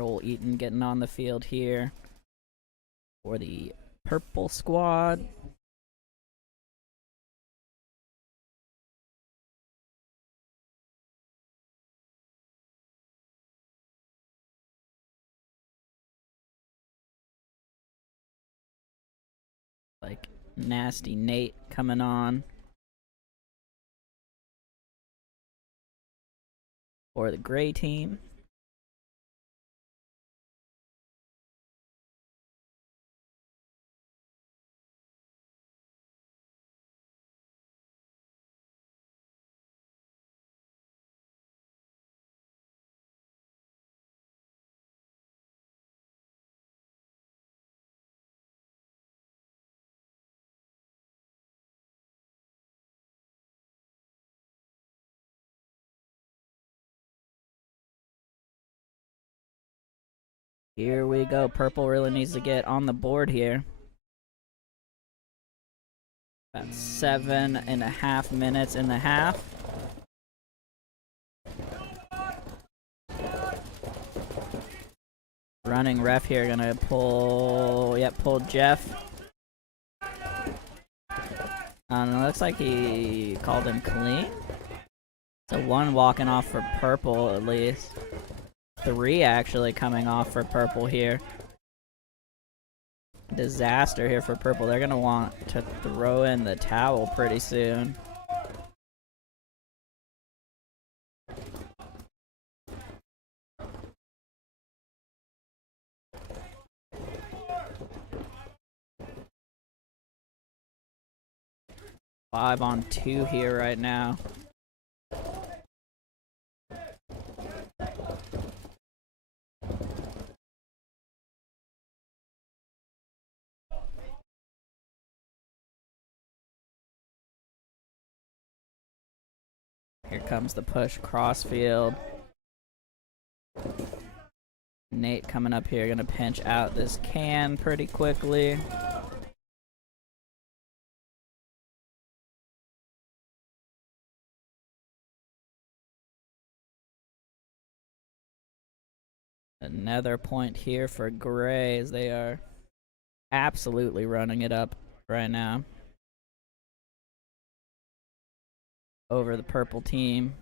Joel Eaton getting on the field here for the purple squad. Like nasty Nate coming on for the gray team. Here we go. Purple really needs to get on the board here. About 7.5 minutes in the half. Running ref here gonna pull. Yep, pulled Jeff. It looks like he called him clean. So one walking off for purple at least. 3 actually coming off for purple here. Disaster here for purple. They're gonna want to throw in the towel pretty soon. Five on 2 here right now. Here comes the push crossfield. Nate coming up here, gonna pinch out this can pretty quickly. Another point here for Gray as they are absolutely running it up right now over the purple team.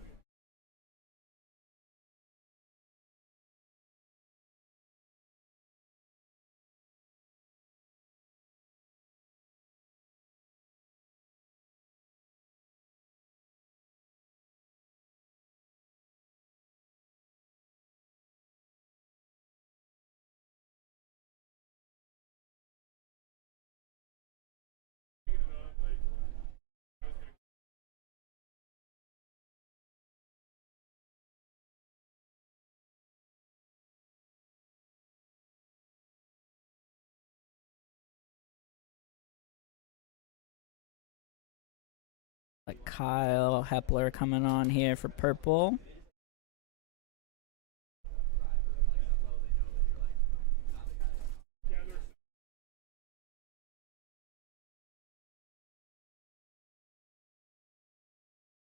Like Kyle Hepler coming on here for purple.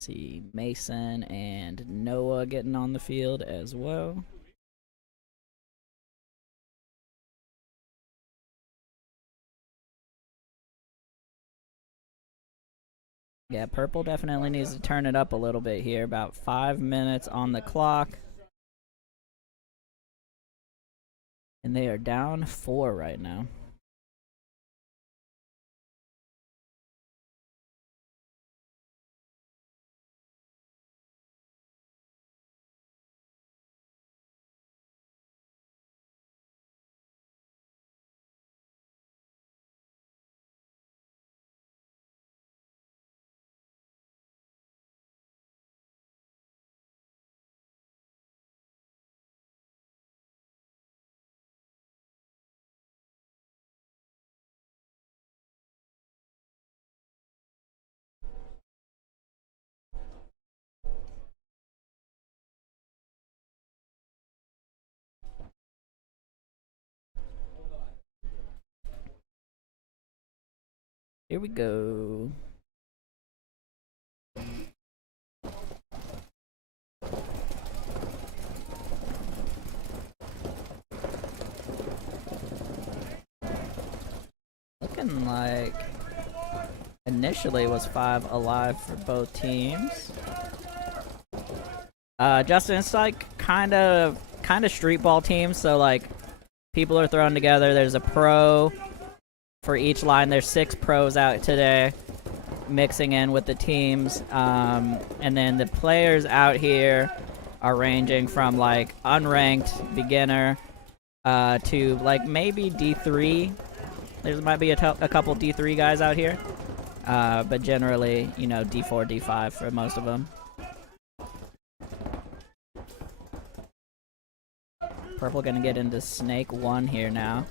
See Mason and Noah getting on the field as well. Yeah, purple definitely needs to turn it up a little bit here. About 5 minutes on the clock. And they are down 4 right now. Here we go. Looking like initially was 5 alive for both teams. Justin, it's like kind of street ball teams, so like people are thrown together. There's a pro for each line. There's 6 pros out today mixing in with the teams, and then the players out here are ranging from like unranked beginner to like maybe D3. There might be a couple D3 guys out here, but generally, you know, D4, D5 for most of them. Purple gonna get into Snake 1 here now.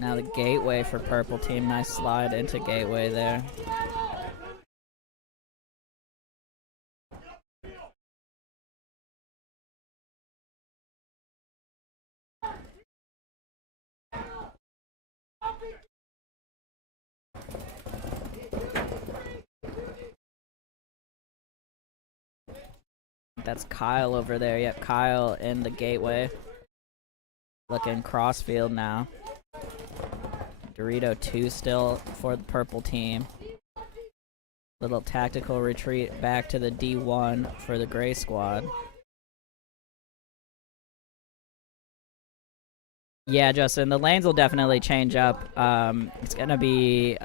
Now the gateway for purple team. Nice slide into gateway there. That's Kyle over there. Yep, Kyle in the gateway. Looking crossfield now. Dorito 2 still for the purple team. Little tactical retreat back to the D1 for the gray squad. Yeah, Justin, the lanes will definitely change up. It's gonna be...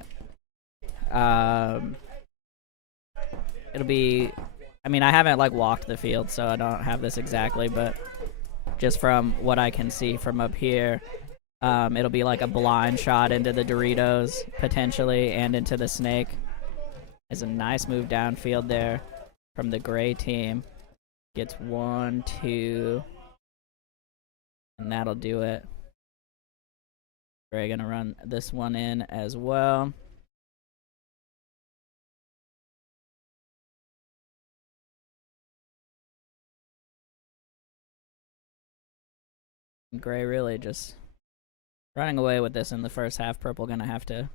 it'll be... I mean, I haven't like walked the field, so I don't have this exactly, but just from what I can see from up here, it'll be like a blind shot into the Doritos, potentially, and into the Snake. There's a nice move downfield there from the gray team. Gets 1, 2, and that'll do it. Gray gonna run this one in as well. Gray really just running away with this in the first half. Purple gonna have to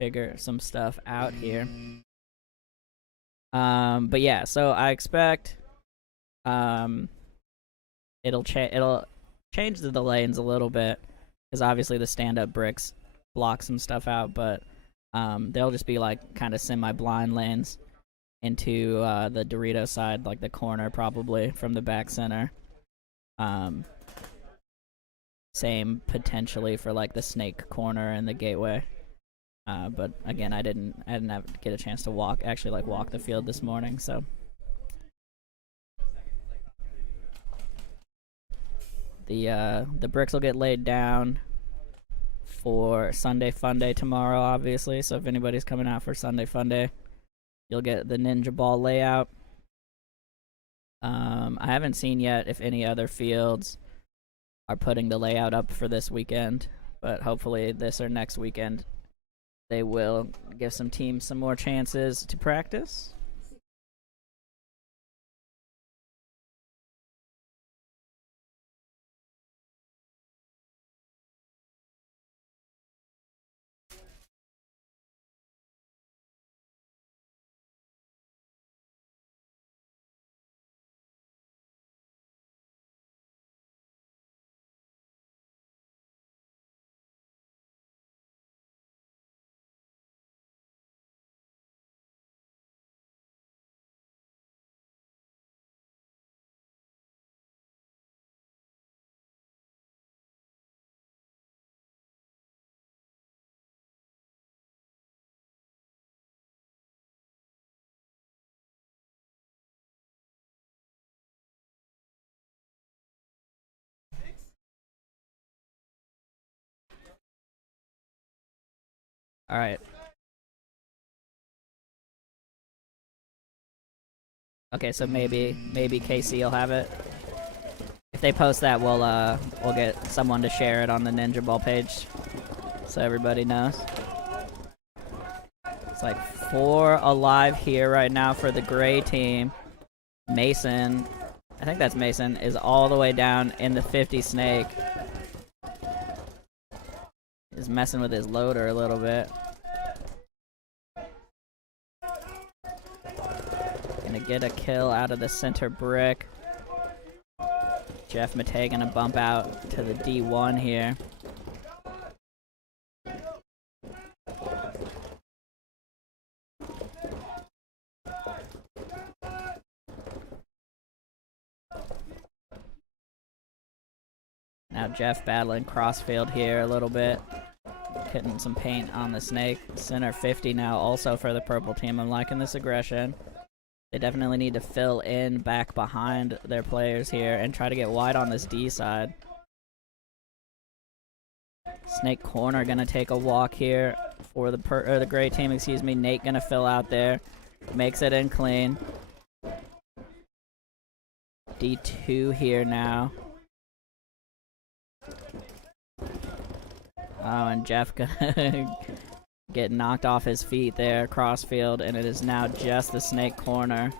figure some stuff out here. But yeah, so I expect it'll change the lanes a little bit, because obviously the stand-up bricks block some stuff out, but they'll just be like kind of semi-blind lanes into the Dorito side, like the corner probably from the back center. Same potentially for like the Snake corner and the gateway. But again, I didn't get a chance to walk the field this morning, so the bricks will get laid down for Sunday Funday tomorrow, obviously. So if anybody's coming out for Sunday Funday, you'll get the Ninja Ball layout. I haven't seen yet if any other fields are putting the layout up for this weekend, but hopefully this or next weekend they will give some teams some more chances to practice. Alright. Okay, so maybe KC will have it. If they post that, we'll get someone to share it on the Ninja Ball page, so everybody knows. It's like 4 alive here right now for the gray team. Mason, I think that's Mason, is all the way down in the 50 snake. He's messing with his loader a little bit. Gonna get a kill out of the center brick. Jeff Matei gonna bump out to the D1 here. Now Jeff battling crossfield here a little bit. Hitting some paint on the snake. Center 50 now also for the purple team. I'm liking this aggression. They definitely need to fill in back behind their players here and try to get wide on this D side. Snake corner gonna take a walk here for the gray team, excuse me. Nate gonna fill out there. Makes it in clean. D2 here now. Oh, and Jeff gonna get knocked off his feet there, crossfield, and it is now just the snake corner.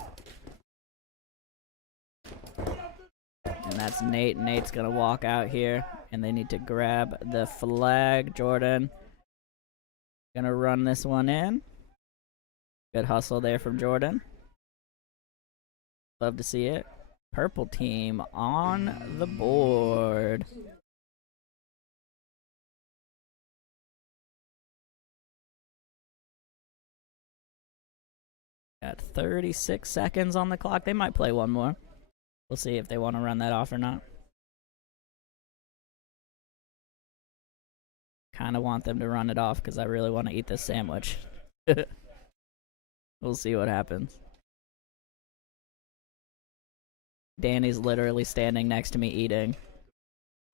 And that's Nate. Nate's gonna walk out here, and they need to grab the flag. Jordan gonna run this one in. Good hustle there from Jordan. Love to see it. Purple team on the board. Got 36 seconds on the clock. They might play one more. We'll see if they want to run that off or not. Kind of want them to run it off because I really want to eat this sandwich. We'll see what happens. Danny's literally standing next to me eating,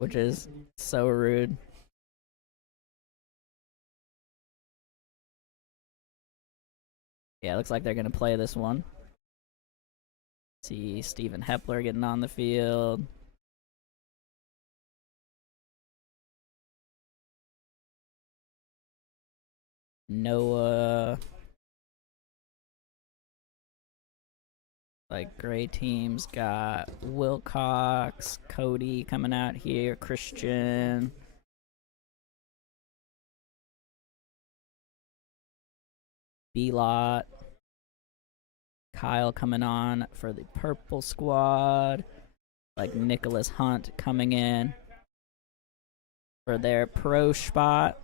which is so rude. Yeah, looks like they're going to play this one. See Steven Hepler getting on the field. Noah. Like, gray teams got Wilcox, Cody coming out here, Christian. B-Lot. Kyle coming on for the purple squad. Like Nicholas Hunt coming in for their pro spot.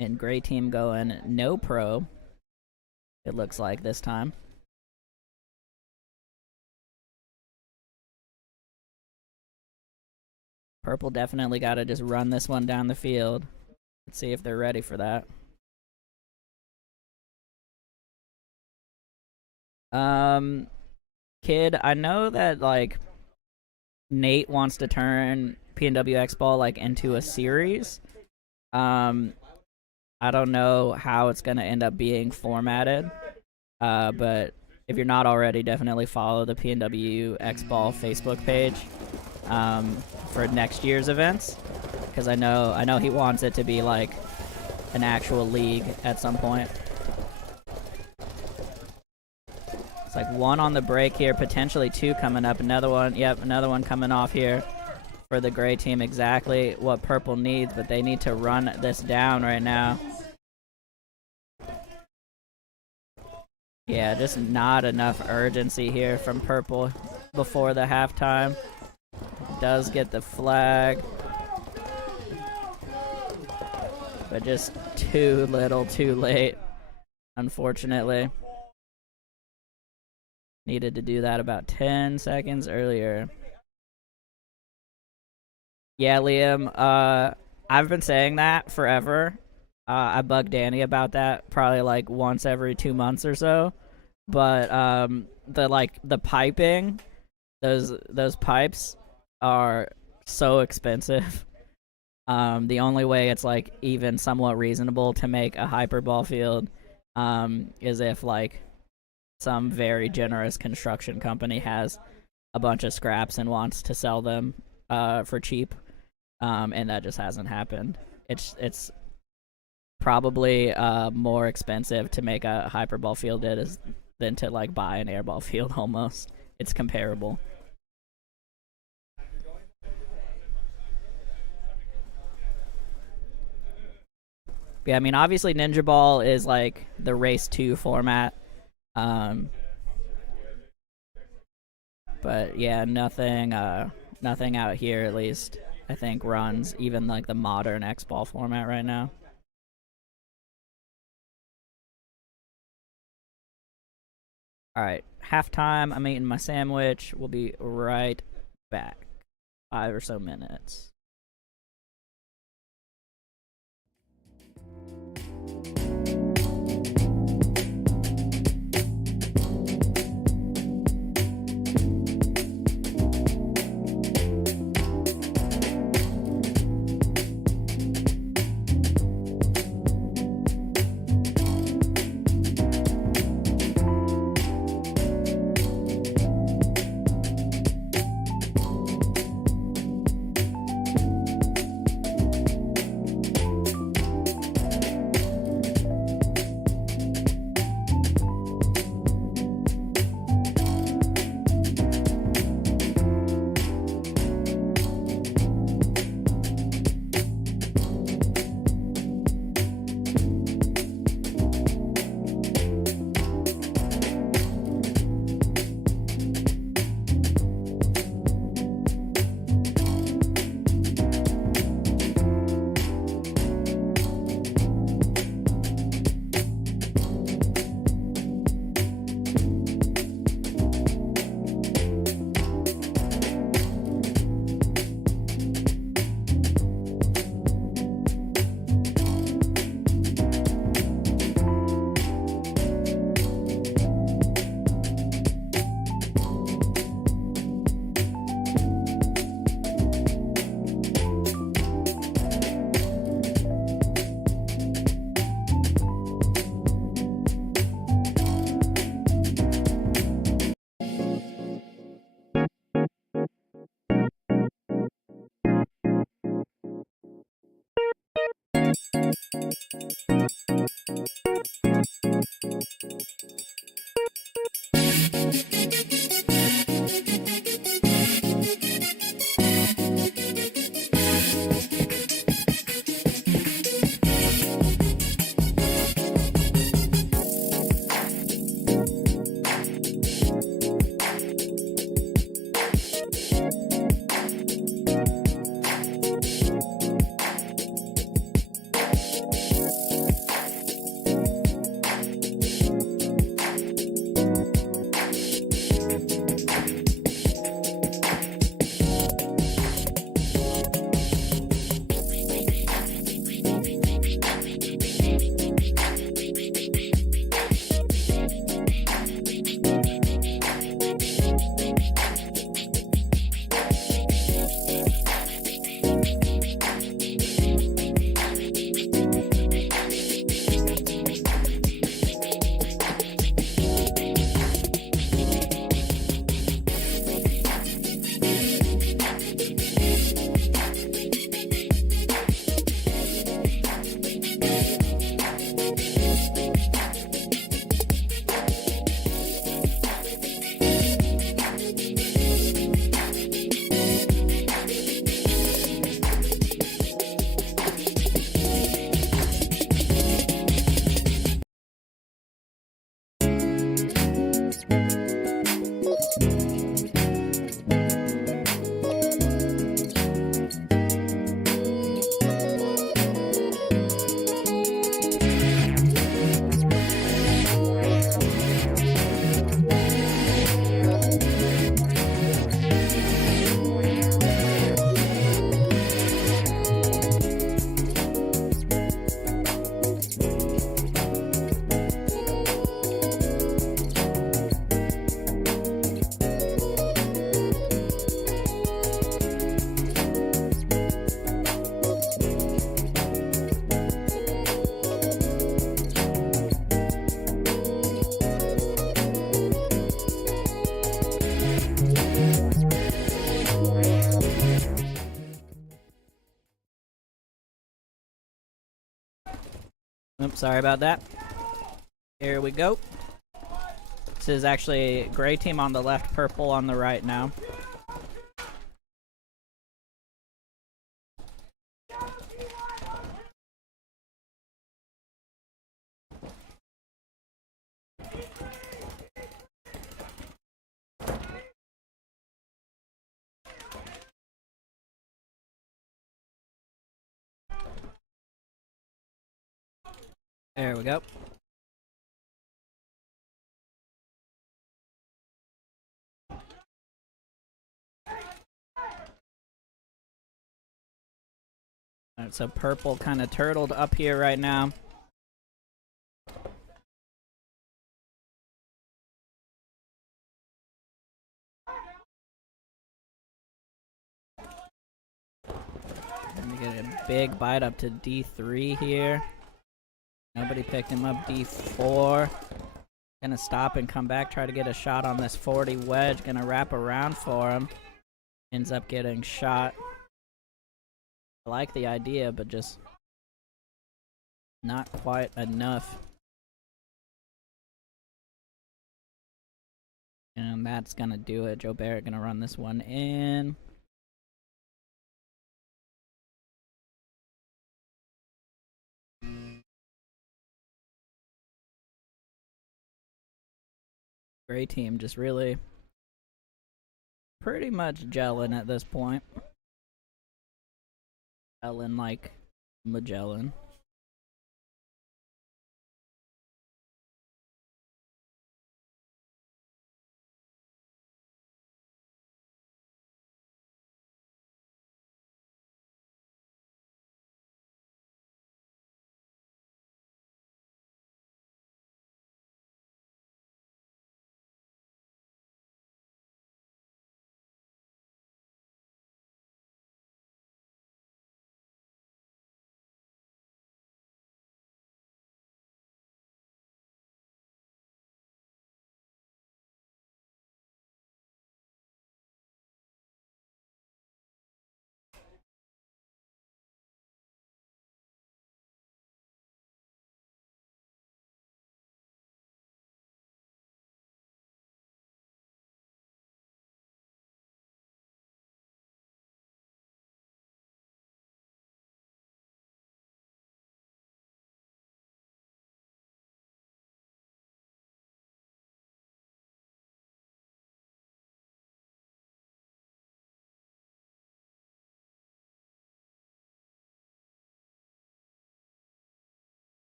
And gray team going no pro, it looks like this time. Purple definitely got to just run this one down the field. Let's see if they're ready for that. Kid, I know that, like, Nate wants to turn PNW Xball, like, into a series. I don't know how it's going to end up being formatted, but if you're not already, definitely follow the PNW Xball Facebook page for next year's events, because I know he wants it to be like an actual league at some point. It's like one on the break here, potentially two coming up. Another one, yep, another one coming off here for the gray team. Exactly what purple needs, but they need to run this down right now. Yeah, just not enough urgency here from purple before the halftime. Does get the flag, but just too little, too late, unfortunately. Needed to do that about 10 seconds earlier. Yeah, Liam, I've been saying that forever. I bug Danny about that probably like once every 2 months or so. But the piping, those pipes are so expensive. The only way it's like even somewhat reasonable to make a hyperball field is if like some very generous construction company has a bunch of scraps and wants to sell them for cheap, and that just hasn't happened. It's probably more expensive to make a hyperball field than to like buy an airball field. Almost, it's comparable. Yeah, I mean, obviously Ninja Ball is like the race 2 format. But yeah, nothing out here at least I think runs even like the modern Xball format right now. Alright, halftime. I'm eating my sandwich. We'll be right back. 5 or so minutes. Oops, sorry about that. Here we go. This is actually gray team on the left, purple on the right now. There we go. Alright, so purple kind of turtled up here right now. Let me get a big bite up to D3 here. Nobody picked him up. D4. Gonna stop and come back, try to get a shot on this 40 wedge. Gonna wrap around for him. Ends up getting shot. I like the idea, but just not quite enough. And that's gonna do it. Joe Barrett gonna run this one in. Gray team just really pretty much gelling at this point. Gelling like Magellan.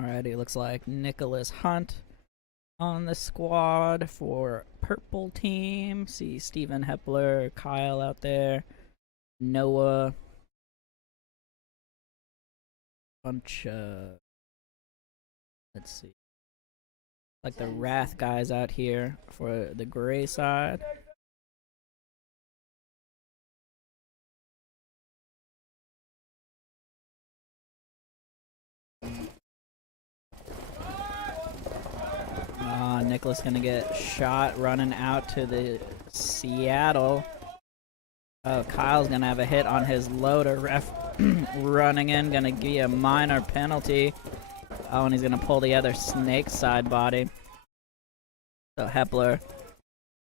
Alrighty, looks like Nicholas Hunt on the squad for purple team. See Steven Hepler, Kyle out there, Noah. Bunch of, let's see, like the Wrath guys out here for the gray side. Nicholas gonna get shot running out to the Seattle. Oh, Kyle's gonna have a hit on his loader. Ref running in, gonna give you a minor penalty. Oh, and he's gonna pull the other snake side body. So Hepler.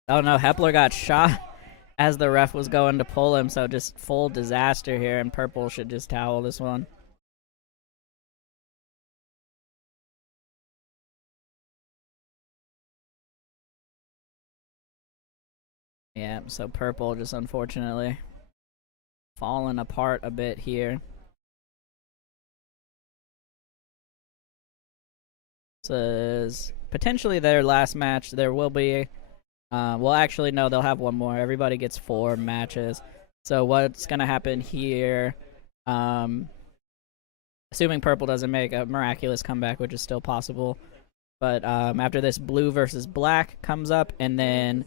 Oh no, Hepler got shot as the ref was going to pull him, so just full disaster here, and purple should just towel this one. Yeah, so purple just unfortunately falling apart a bit here. This is potentially their last match. There will be, well actually no, they'll have one more. Everybody gets 4 matches. So what's gonna happen here, assuming purple doesn't make a miraculous comeback, which is still possible, but after this, blue versus black comes up, and then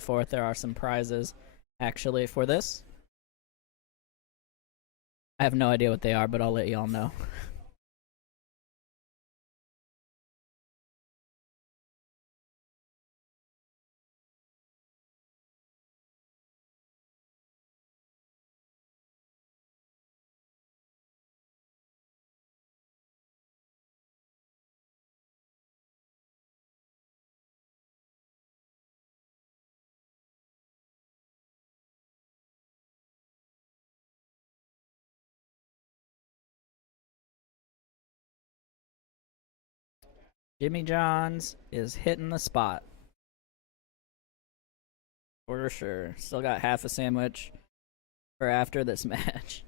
fourth, there are some prizes actually for this. I have no idea what they are, but I'll let y'all know. Jimmy John's is hitting the spot. For sure. Still got half a sandwich for after this match.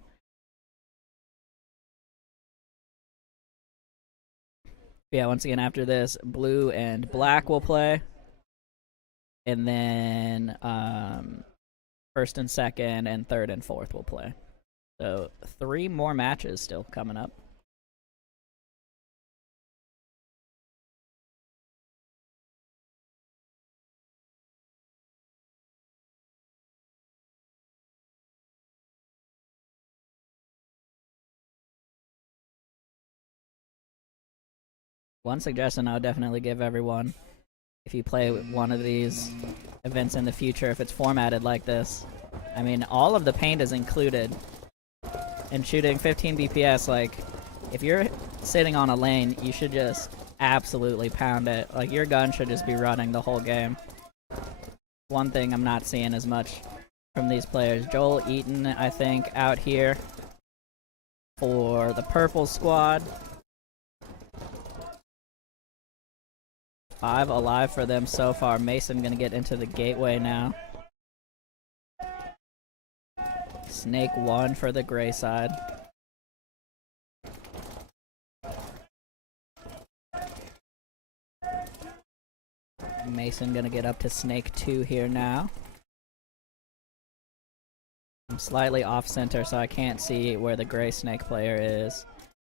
Yeah, once again, after this, blue and black will play. And then first and second and third and fourth will play. So 3 more matches still coming up. One suggestion I would definitely give everyone, if you play one of these events in the future, if it's formatted like this, I mean, all of the paint is included. And shooting 15 BPS, like, if you're sitting on a lane, you should just absolutely pound it. Like, your gun should just be running the whole game. One thing I'm not seeing as much from these players. Joel Eaton, I think, out here for the purple squad. 5 alive for them so far. Mason gonna get into the gateway now. Snake 1 for the gray side. Mason gonna get up to Snake 2 here now. I'm slightly off center, so I can't see where the gray Snake player is.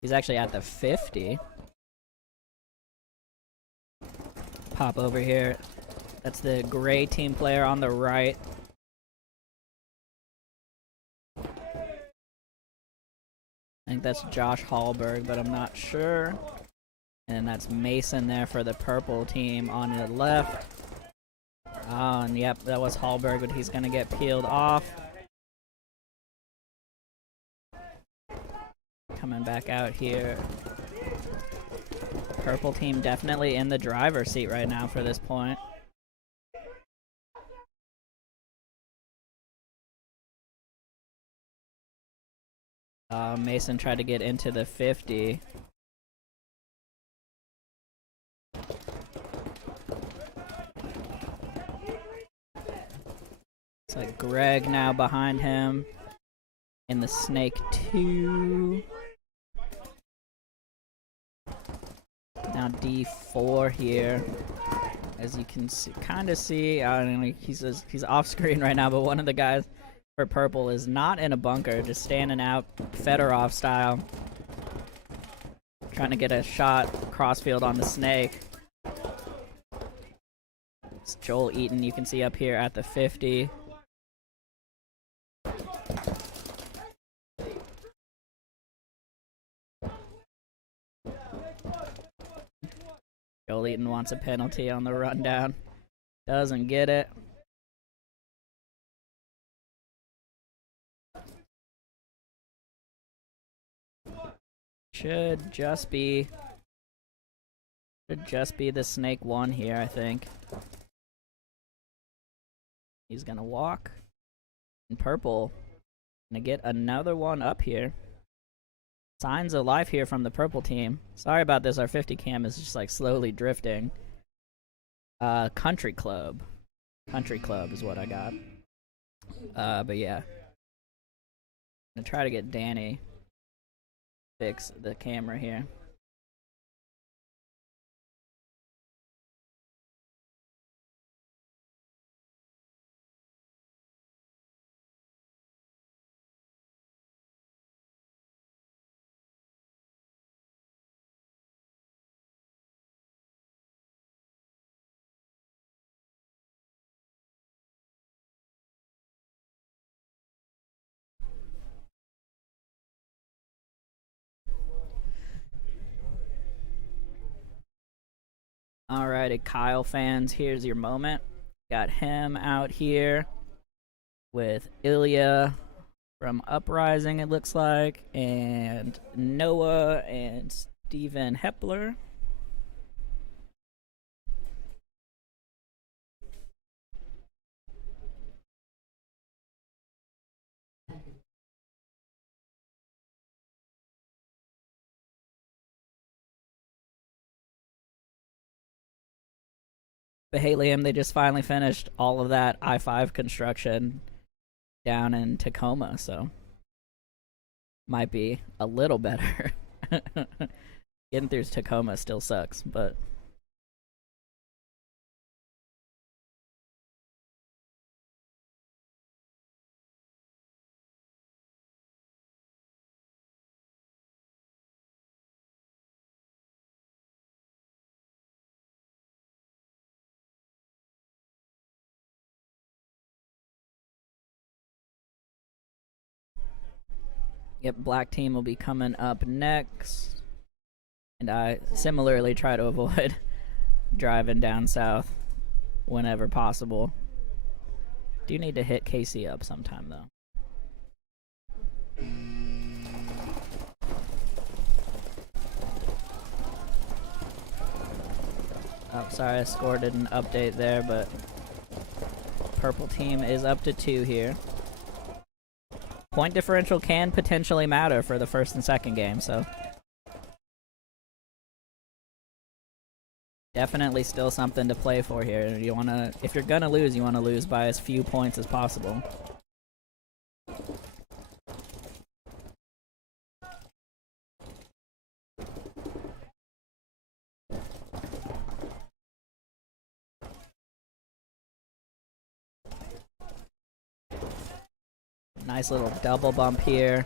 He's actually at the 50. Pop over here. That's the gray team player on the right. I think that's Josh Hallberg, but I'm not sure. And that's Mason there for the purple team on the left. Oh, and yep, that was Hallberg, but he's gonna get peeled off. Coming back out here. Purple team definitely in the driver's seat right now for this point. Mason tried to get into the 50. It's like Greg now behind him in the Snake 2. Now D4 here, as you can see, kind of see. I don't know, he's off screen right now, but one of the guys for purple is not in a bunker, just standing out Fedorov style, trying to get a shot crossfield on the Snake. It's Joel Eaton, you can see up here at the 50. Joel Eaton wants a penalty on the rundown. Doesn't get it. Should just be the Snake 1 here, I think. He's gonna walk. And purple gonna get another one up here. Signs of life here from the purple team. Sorry about this, our 50 cam is just like slowly drifting. Country Club. Country Club is what I got. But yeah. I'm gonna try to get Danny fix the camera here. Alrighty, Kyle fans, here's your moment. Got him out here with Ilya from Uprising, it looks like, and Noah and Steven Hepler. But hey, Liam, they just finally finished all of that I-5 construction down in Tacoma, so might be a little better. Getting through Tacoma still sucks, but yep, black team will be coming up next. And I similarly try to avoid driving down south whenever possible. Do need to hit Casey up sometime, though. Oh, sorry, I score didn't update there, but purple team is up to 2 here. Point differential can potentially matter for the first and second game, so definitely still something to play for here. You wanna, if you're gonna lose, you wanna lose by as few points as possible. Nice little double bump here.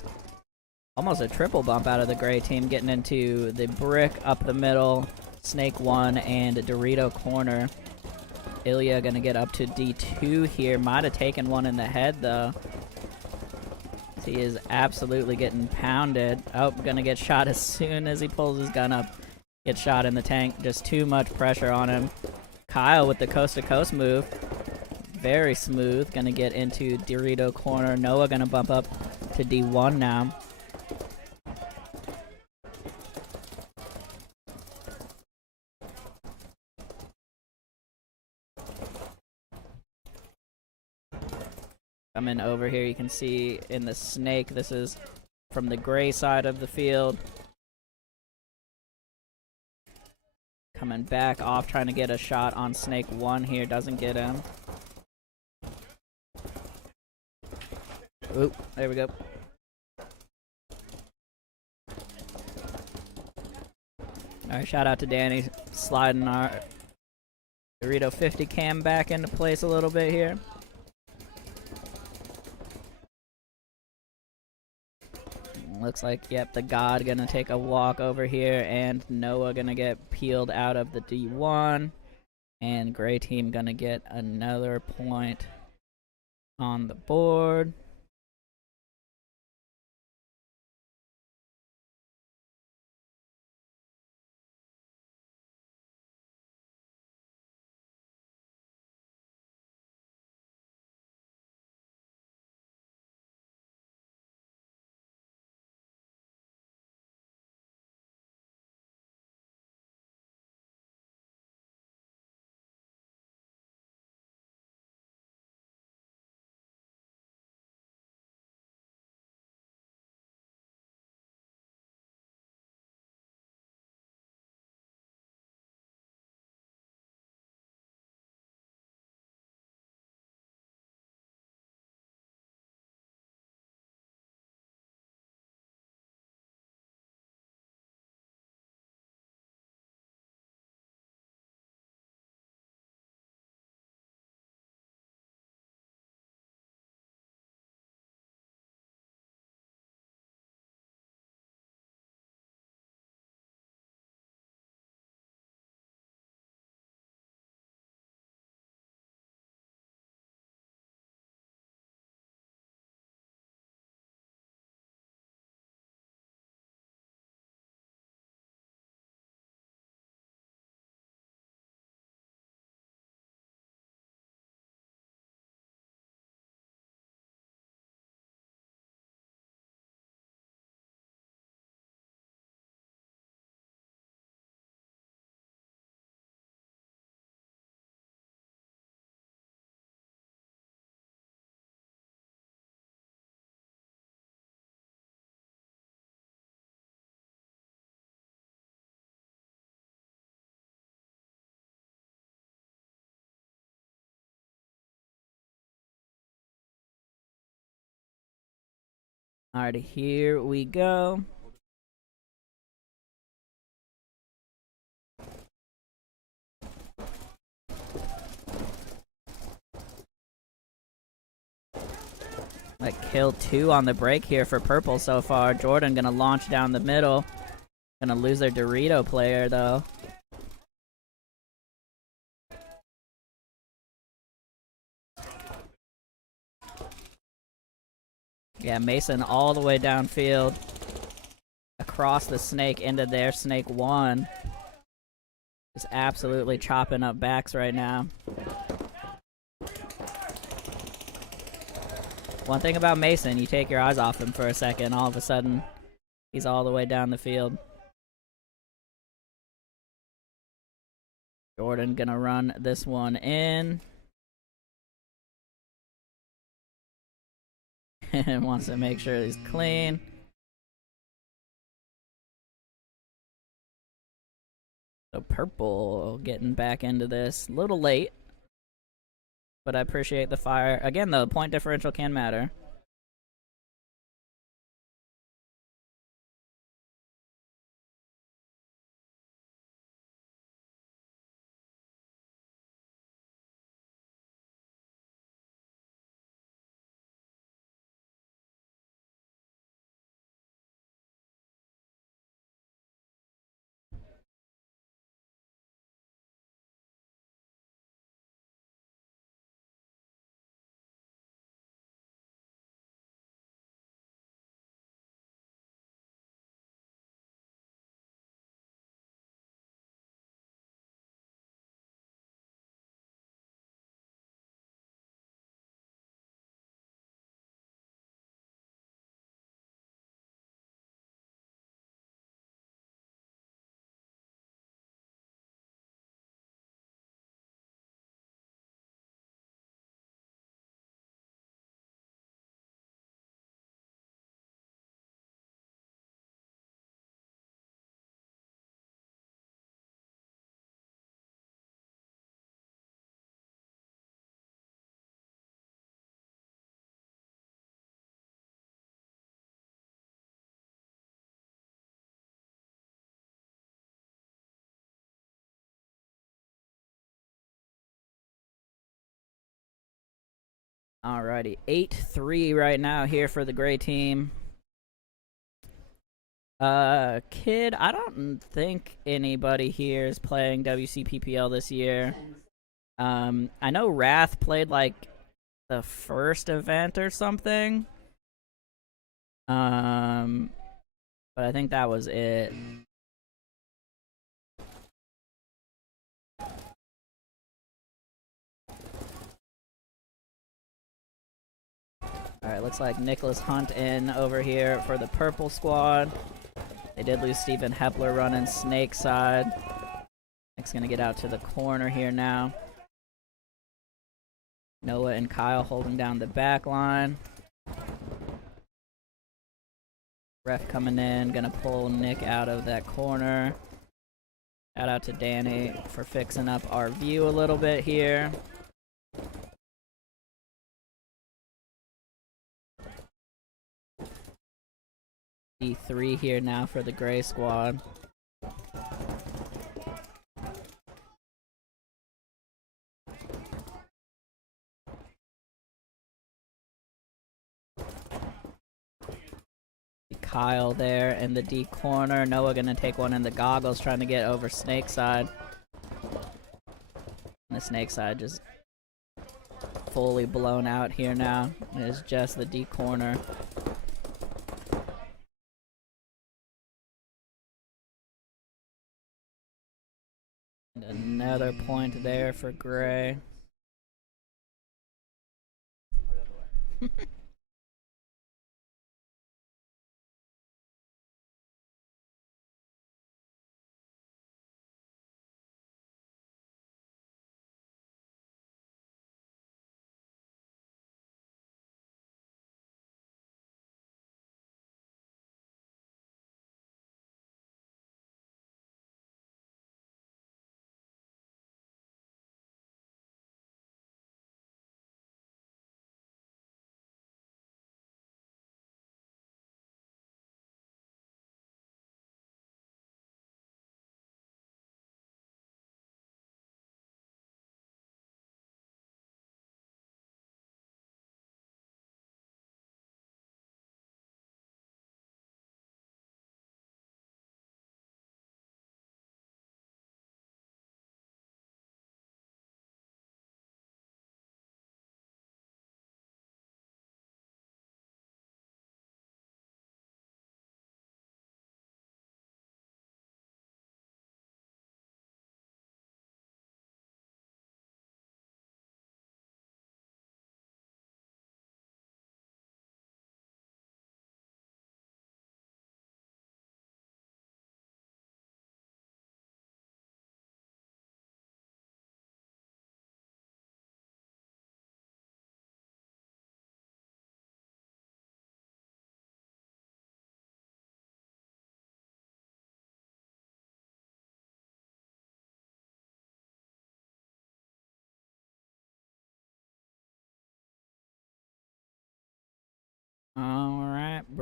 Almost a triple bump out of the gray team, getting into the brick up the middle. Snake 1 and Dorito corner. Ilya gonna get up to D2 here. Might have taken one in the head though. He is absolutely getting pounded. Oh, gonna get shot as soon as he pulls his gun up. Gets shot in the tank. Just too much pressure on him. Kyle with the coast to coast move. Very smooth. Gonna get into Dorito corner. Noah gonna bump up to D1 now. Coming over here, you can see in the snake, this is from the gray side of the field. Coming back off, trying to get a shot on snake 1 here, doesn't get him. Oop, there we go. Alright, shout out to Danny, sliding our Dorito 50 cam back into place a little bit here. Looks like, yep, the God gonna take a walk over here, and Noah gonna get peeled out of the D1, and gray team gonna get another point on the board. Alrighty, here we go. Like kill 2 on the break here for purple so far. Jordan gonna launch down the middle. Gonna lose their Dorito player though. Yeah, Mason all the way downfield. Across the snake into their snake 1. Just absolutely chopping up backs right now. One thing about Mason, you take your eyes off him for a second, all of a sudden, he's all the way down the field. Jordan gonna run this one in. And wants to make sure he's clean. So purple getting back into this. A little late. But I appreciate the fire. Again, the point differential can matter. Alrighty, 8-3 right now here for the gray team. Kid, I don't think anybody here is playing WCPPL this year. I know Wrath played like the first event or something. But I think that was it. Alright, looks like Nicholas Hunt in over here for the purple squad. They did lose Steven Hepler running snake side. Nick's gonna get out to the corner here now. Noah and Kyle holding down the back line. Ref coming in, gonna pull Nick out of that corner. Shout out to Danny for fixing up our view a little bit here. D3 here now for the gray squad. Kyle there in the D corner. Noah gonna take one in the goggles, trying to get over snake side. And the snake side just fully blown out here now. It is just the D corner. And another point there for gray.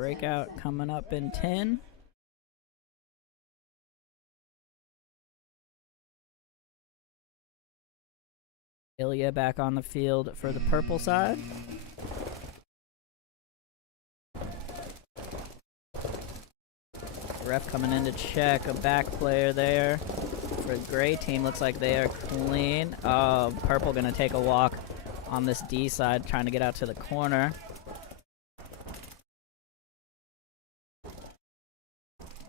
breakout coming up in 10. Ilya back on the field for the purple side. Ref coming in to check a back player there. For the gray team, looks like they are clean. Oh, purple gonna take a walk on this D side, trying to get out to the corner.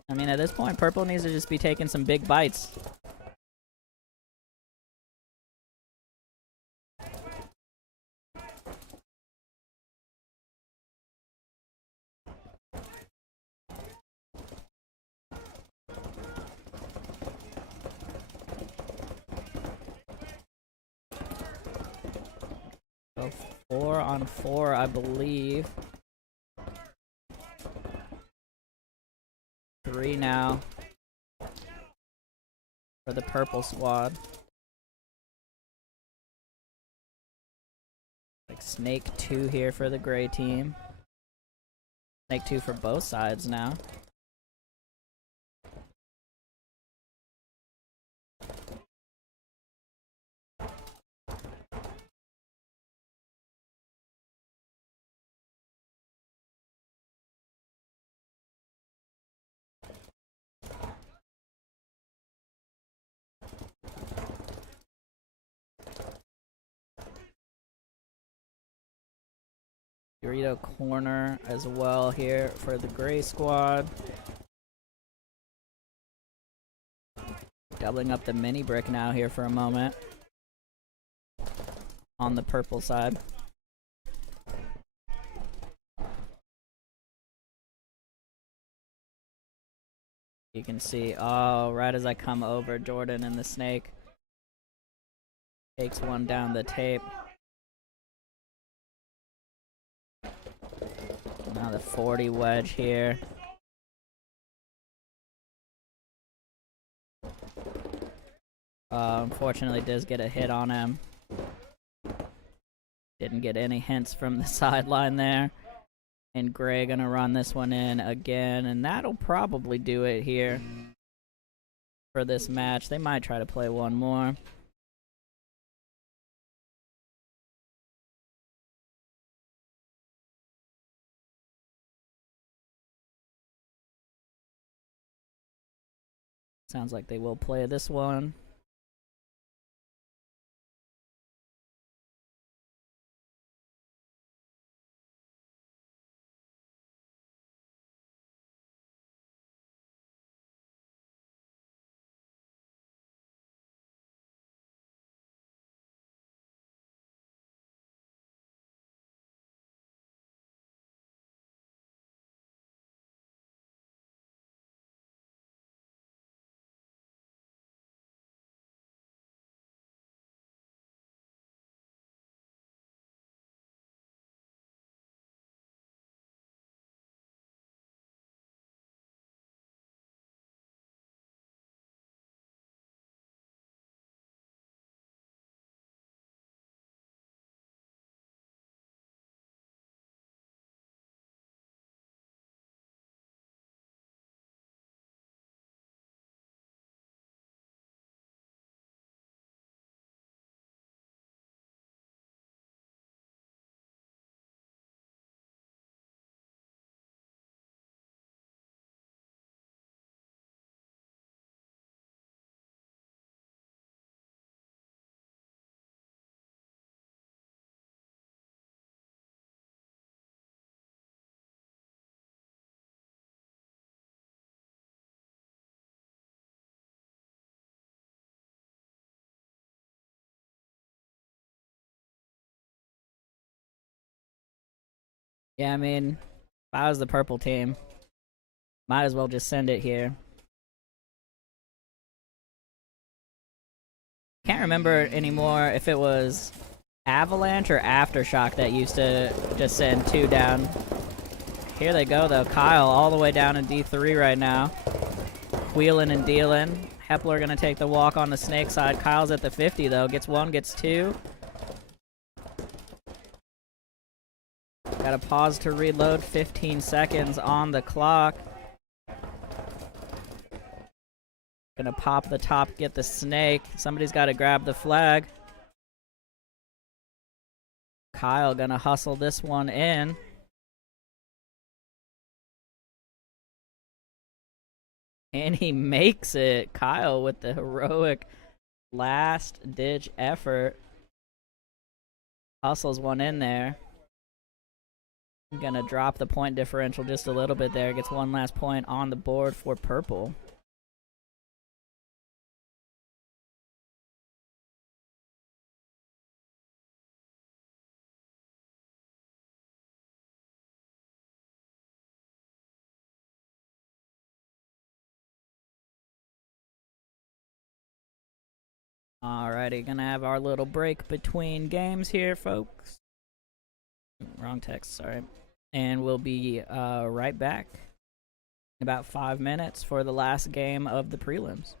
I mean, at this point, purple needs to just be taking some big bites. So 4 on 4, I believe. 3 now for the purple squad. Like Snake 2 here for the gray team. Snake 2 for both sides now. Dorito corner as well here for the gray squad. Doubling up the mini brick now here for a moment on the purple side. You can see, oh, right as I come over, Jordan and the Snake takes one down the tape. Now the 40 wedge here. Unfortunately, does get a hit on him. Didn't get any hints from the sideline there. And Gray gonna run this one in again, and that'll probably do it here for this match. They might try to play one more. Sounds like they will play this one. Yeah, I mean, if I was the purple team, might as well just send it here. Can't remember anymore if it was Avalanche or Aftershock that used to just send 2 down. Here they go, though. Kyle all the way down in D3 right now. Wheeling and dealing. Hepler gonna take the walk on the Snake side. Kyle's at the 50, though. Gets 1, gets 2. Got Gotta pause to reload. 15 seconds on the clock. Gonna pop the top, get the snake. Somebody's gotta grab the flag. Kyle gonna hustle this one in. And he makes it. Kyle with the heroic last-ditch effort. Hustles one in there. Gonna drop the point differential just a little bit there. Gets one last point on the board for purple. Alrighty, gonna have our little break between games here, folks. Wrong text, sorry. And we'll be right back in about 5 minutes for the last game of the prelims.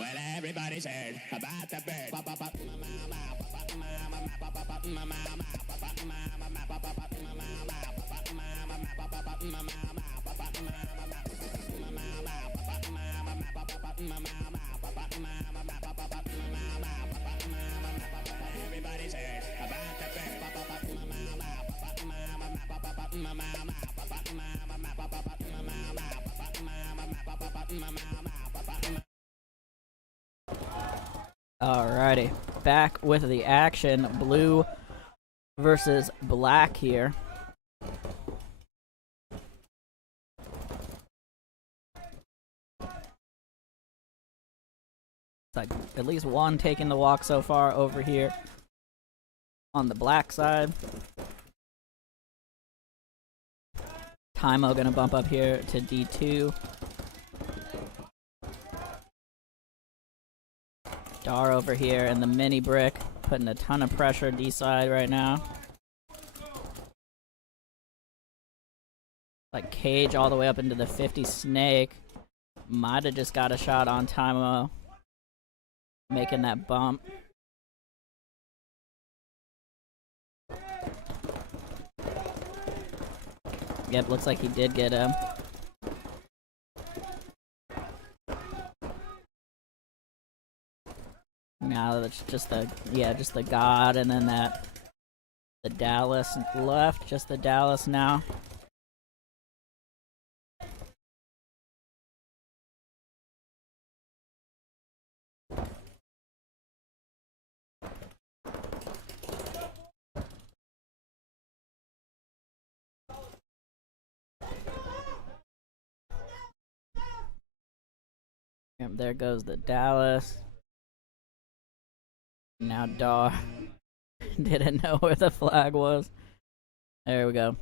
Well, everybody's heard about the bird. Everybody's heard about the bird. Alrighty, back with the action. Blue versus black here. It's like at least one taking the walk so far over here on the black side. Tymo gonna bump up here to D2. Dar over here and the mini brick putting a ton of pressure D side right now. Like Cage all the way up into the 50. Snake might have just got a shot on Tymo, making that bump. Yep, looks like he did get him. Now that's just the God, and then the Dallas left, just the Dallas now. And there goes the Dallas. Now Dar didn't know where the flag was. There we go.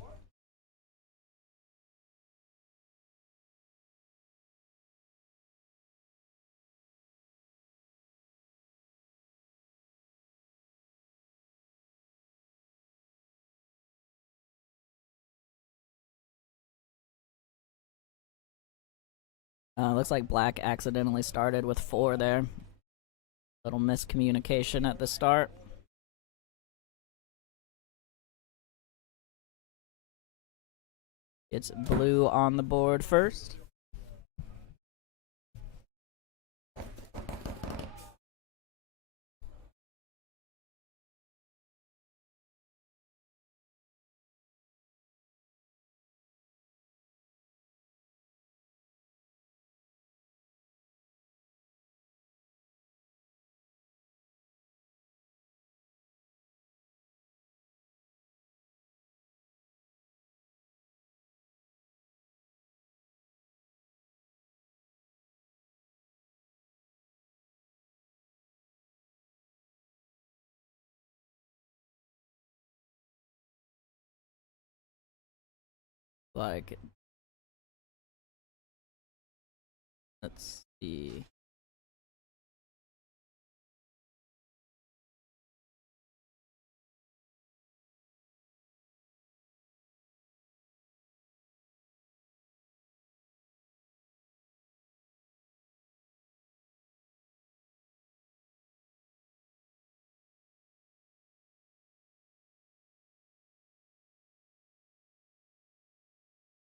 Looks like black accidentally started with 4 there. Little miscommunication at the start. It's blue on the board first. Like, let's see.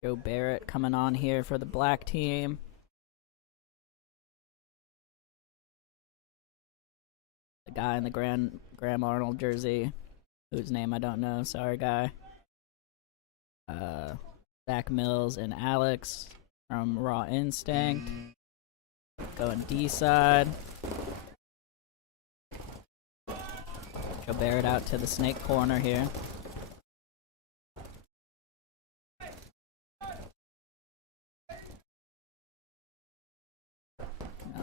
Joe Barrett coming on here for the black team. The guy in the Graham Arnold jersey, whose name I don't know. Sorry, guy. Zach Mills and Alex from Raw Instinct. Going D side. Joe Barrett out to the snake corner here.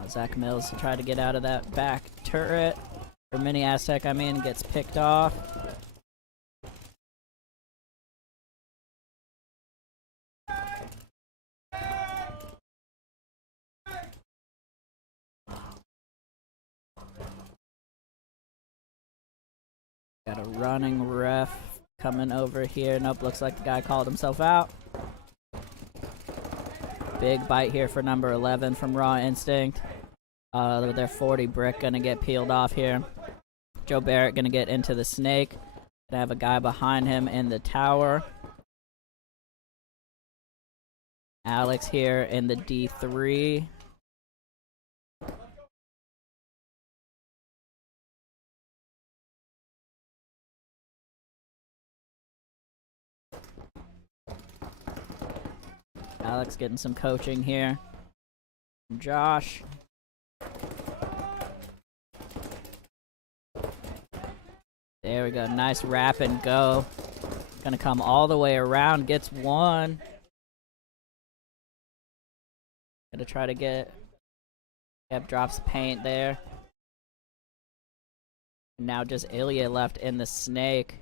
Zach Mills tried to get out of that back turret, or mini Aztec, I mean, gets picked off. Got a running ref coming over here. Nope, looks like the guy called himself out. Big bite here for number 11 from Raw Instinct. With their 40 brick gonna get peeled off here. Joe Barrett gonna get into the snake. Gonna have a guy behind him in the tower. Alex here in the D3. Alex getting some coaching here from Josh. There we go. Nice wrap and go. Gonna come all the way around. Gets one. Gonna try to get... Yep, drops paint there. And now just Ilya left in the snake.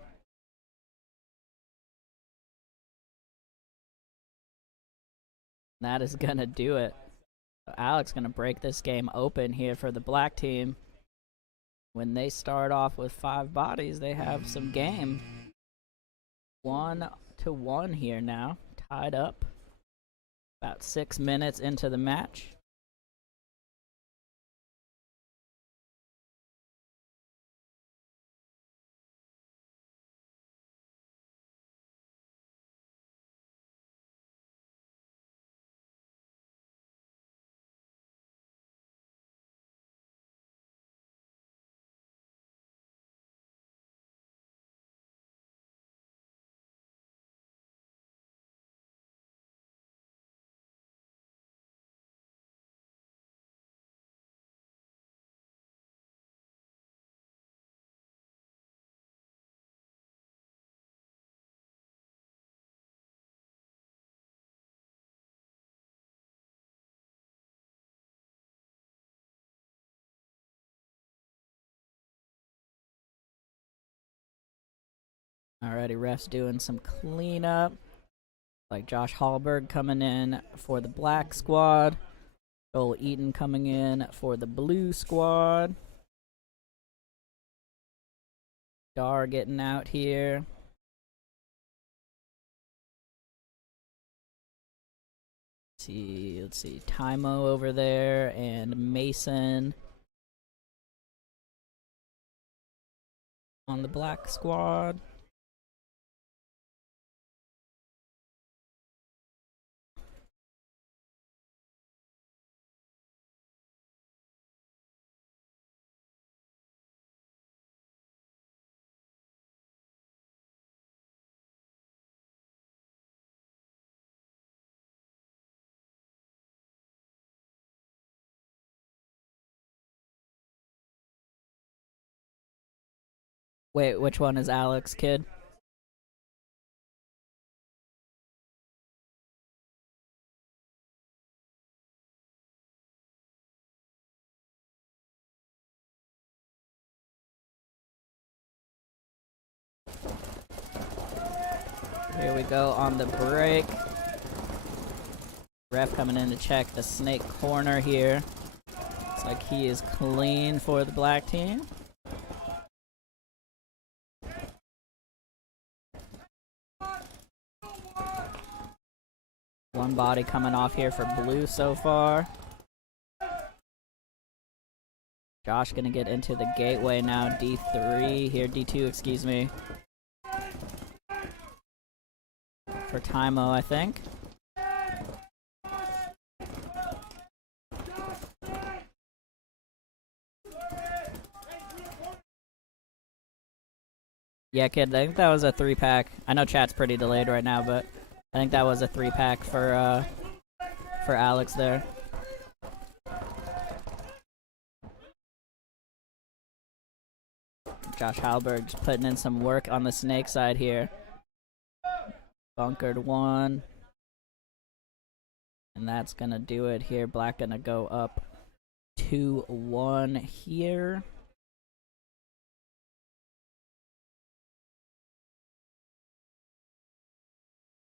That is gonna do it. So Alex gonna break this game open here for the black team. When they start off with 5 bodies, they have some game. 1-1 here now, tied up. About 6 minutes into the match. Alrighty, refs doing some cleanup. Like Josh Hallberg coming in for the black squad. Joel Eaton coming in for the blue squad. Dar getting out here. Let's see. Tymo over there and Mason on the black squad. Wait, which one is Alex, kid? Here we go on the break. Ref coming in to check the snake corner here. Looks like he is clean for the black team. One body coming off here for blue so far. Josh gonna get into the gateway now. D3 here, D2, excuse me. For Tymo, I think. Yeah, kid, I think that was a 3-pack. I know chat's pretty delayed right now, but I think that was a 3-pack for Alex there. Josh Halberg just putting in some work on the snake side here. Bunkered one. And that's gonna do it here. Black gonna go up 2-1 here.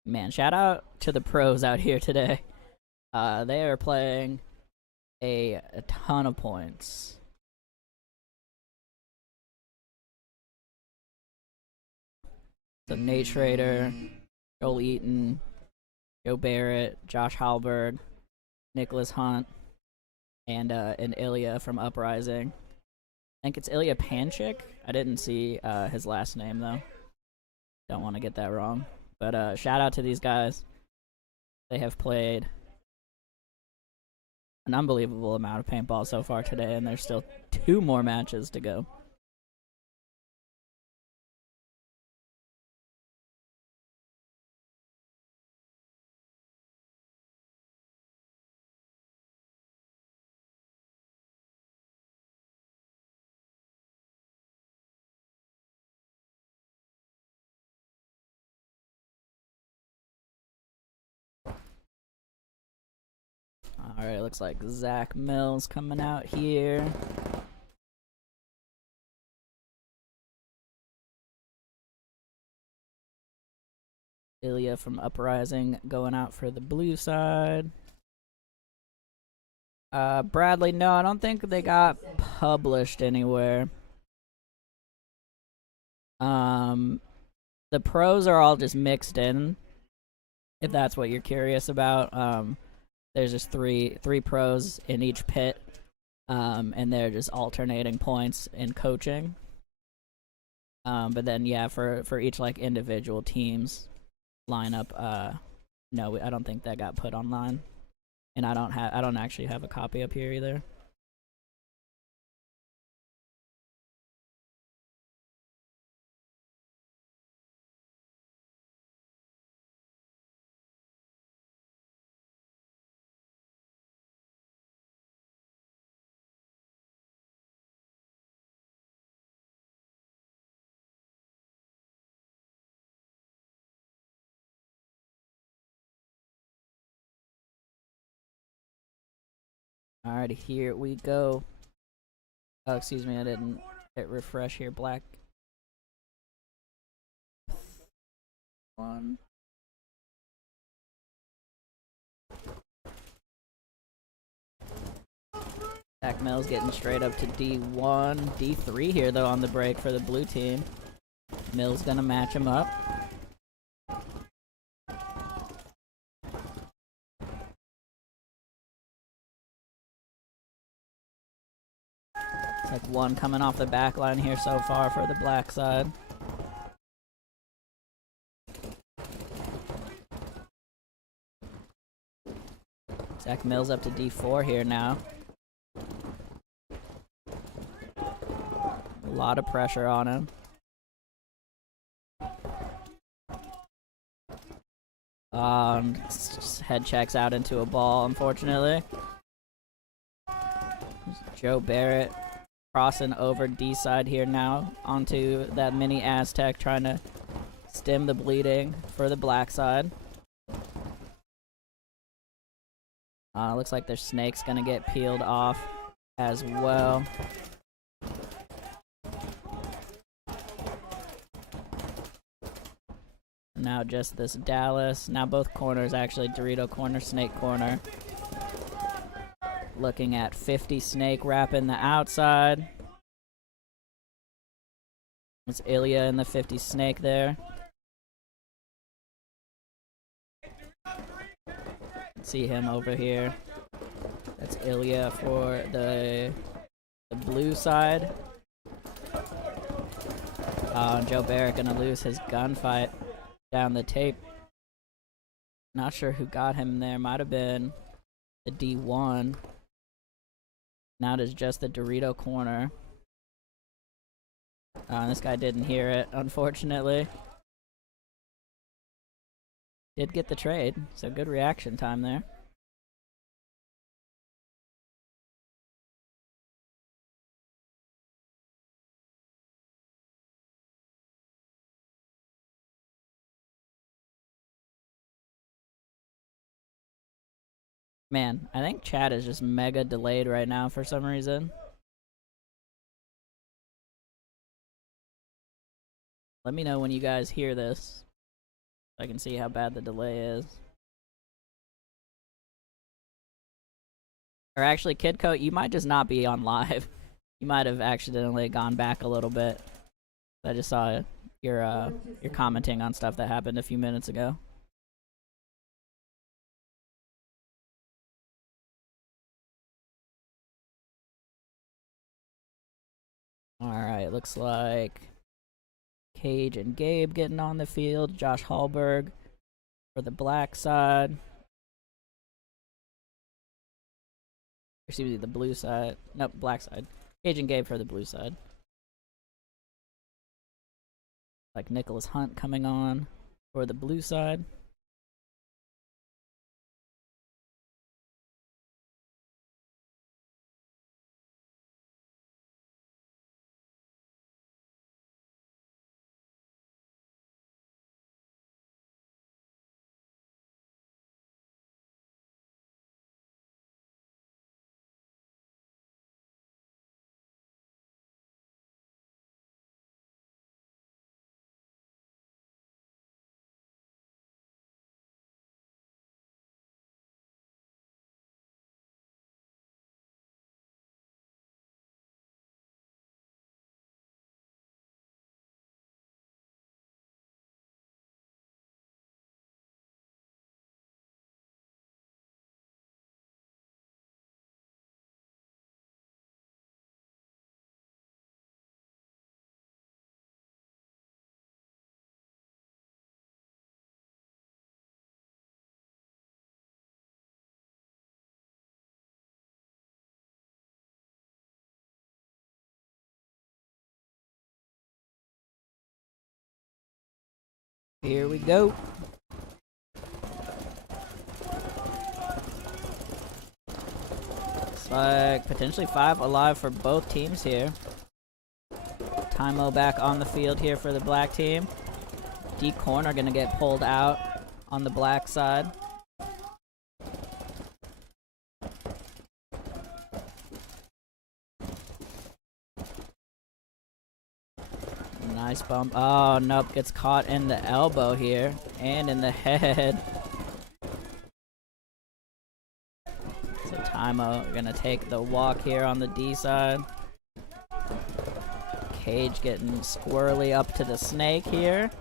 Man, shout out to the pros out here today. They are playing a ton of points. So Nate Schrader, Joel Eaton, Joe Barrett, Josh Halberg, Nicholas Hunt, and Ilya from Uprising. I think it's Ilya Panchik. I didn't see his last name though. Don't want to get that wrong. But shout out to these guys. They have played an unbelievable amount of paintball so far today, and there's still 2 more matches to go. Alright, looks like Zach Mills coming out here. Ilya from Uprising going out for the blue side. Bradley, no, I don't think they got published anywhere. The pros are all just mixed in, if that's what you're curious about. There's just three pros in each pit, and they're just alternating points and coaching. But then yeah, for each like individual teams lineup, no, I don't think that got put online, and I don't actually have a copy up here either. Alrighty, here we go. Oh, excuse me, I didn't hit refresh here. Black 1. Zach Mills getting straight up to D1. D3 here, though, on the break for the blue team. Mills gonna match him up. It's like 1 coming off the back line here so far for the black side. Zach Mills up to D4 here now. A lot of pressure on him. Head checks out into a ball, unfortunately. Joe Barrett crossing over D side here now onto that mini Aztec, trying to stem the bleeding for the black side. Looks like their snake's gonna get peeled off as well. Now just this Dallas. Now both corners, actually, Dorito corner, snake corner. Looking at 50 snake wrapping the outside. It's Ilya in the 50 snake there. See him over here. That's Ilya for the blue side. Joe Barrett gonna lose his gunfight down the tape. Not sure who got him there. Might have been the D1. Now it is just the Dorito corner. This guy didn't hear it, unfortunately. Did get the trade, so good reaction time there. Man, I think chat is just mega delayed right now for some reason. Let me know when you guys hear this, so I can see how bad the delay is. Or actually, Kidcoat, you might just not be on live. You might have accidentally gone back a little bit. I just saw you're commenting on stuff that happened a few minutes ago. Alright, looks like Cage and Gabe getting on the field. Josh Hallberg for the black side. Excuse me, the blue side. Nope, black side. Cage and Gabe for the blue side. Like Nicholas Hunt coming on for the blue side. Here we go. Looks like potentially 5 alive for both teams here. Tymo back on the field here for the black team. D corner gonna get pulled out on the black side. Nice bump. Oh, nope. Gets caught in the elbow here. And in the head. So Tymo gonna take the walk here on the D side. Cage getting squirrely up to the snake here.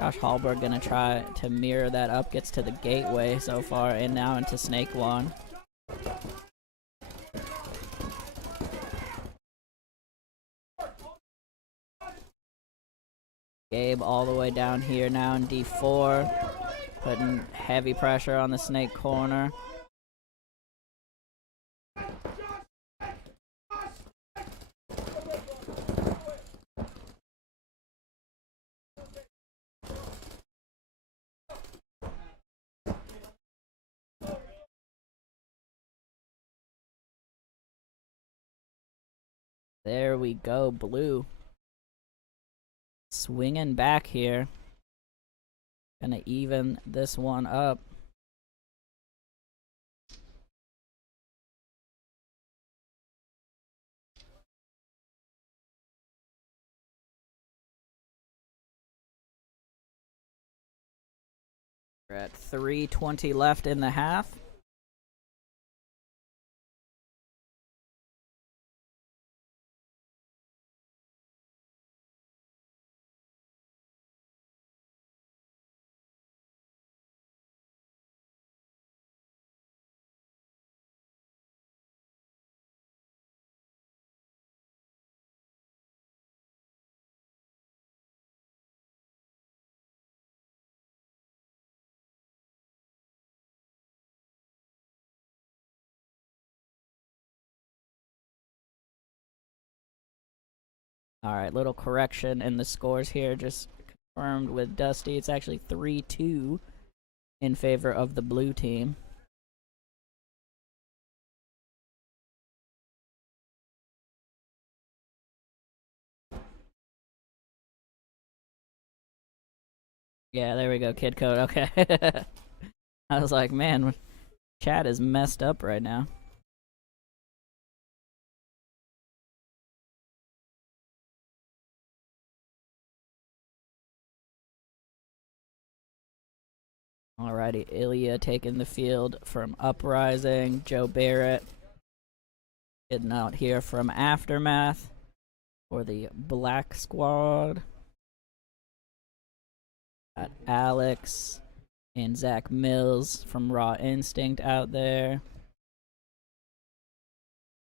Josh Hallberg gonna try to mirror that up. Gets to the gateway so far. And now into snake one. Gabe all the way down here now in D4, putting heavy pressure on the snake corner. There we go, blue. Swinging back here. Gonna even this one up. We're at 3:20 left in the half. Alright, little correction in the scores here. Just confirmed with Dusty. It's actually 3-2 in favor of the blue team. Yeah, there we go, kid code. Okay. I was like, man, chat is messed up right now. Alrighty, Ilya taking the field from Uprising. Joe Barrett getting out here from Aftermath for the Black Squad. Got Alex and Zach Mills from Raw Instinct out there.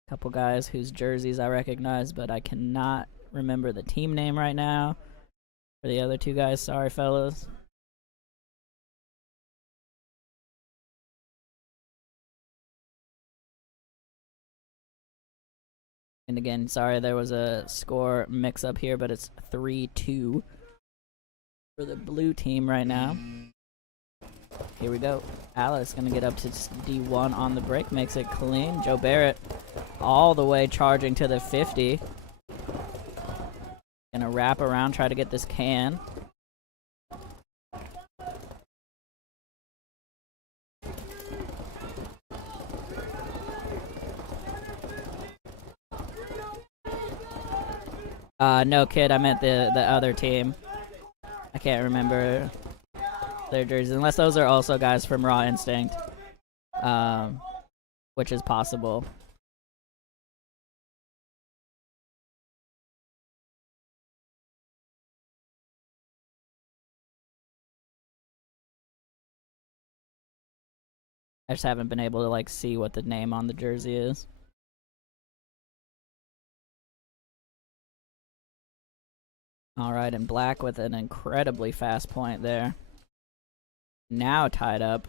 Couple guys whose jerseys I recognize, but I cannot remember the team name right now. For the other two guys, sorry fellas. And again, sorry there was a score mix-up here, but it's 3-2 for the blue team right now. Here we go. Alex gonna get up to D1 on the break, makes it clean. Joe Barrett all the way charging to the 50. Gonna wrap around, try to get this can. No, kid, I meant the other team. I can't remember their jerseys, unless those are also guys from Raw Instinct, which is possible. I just haven't been able to like see what the name on the jersey is. Alright, and black with an incredibly fast point there. Now tied up.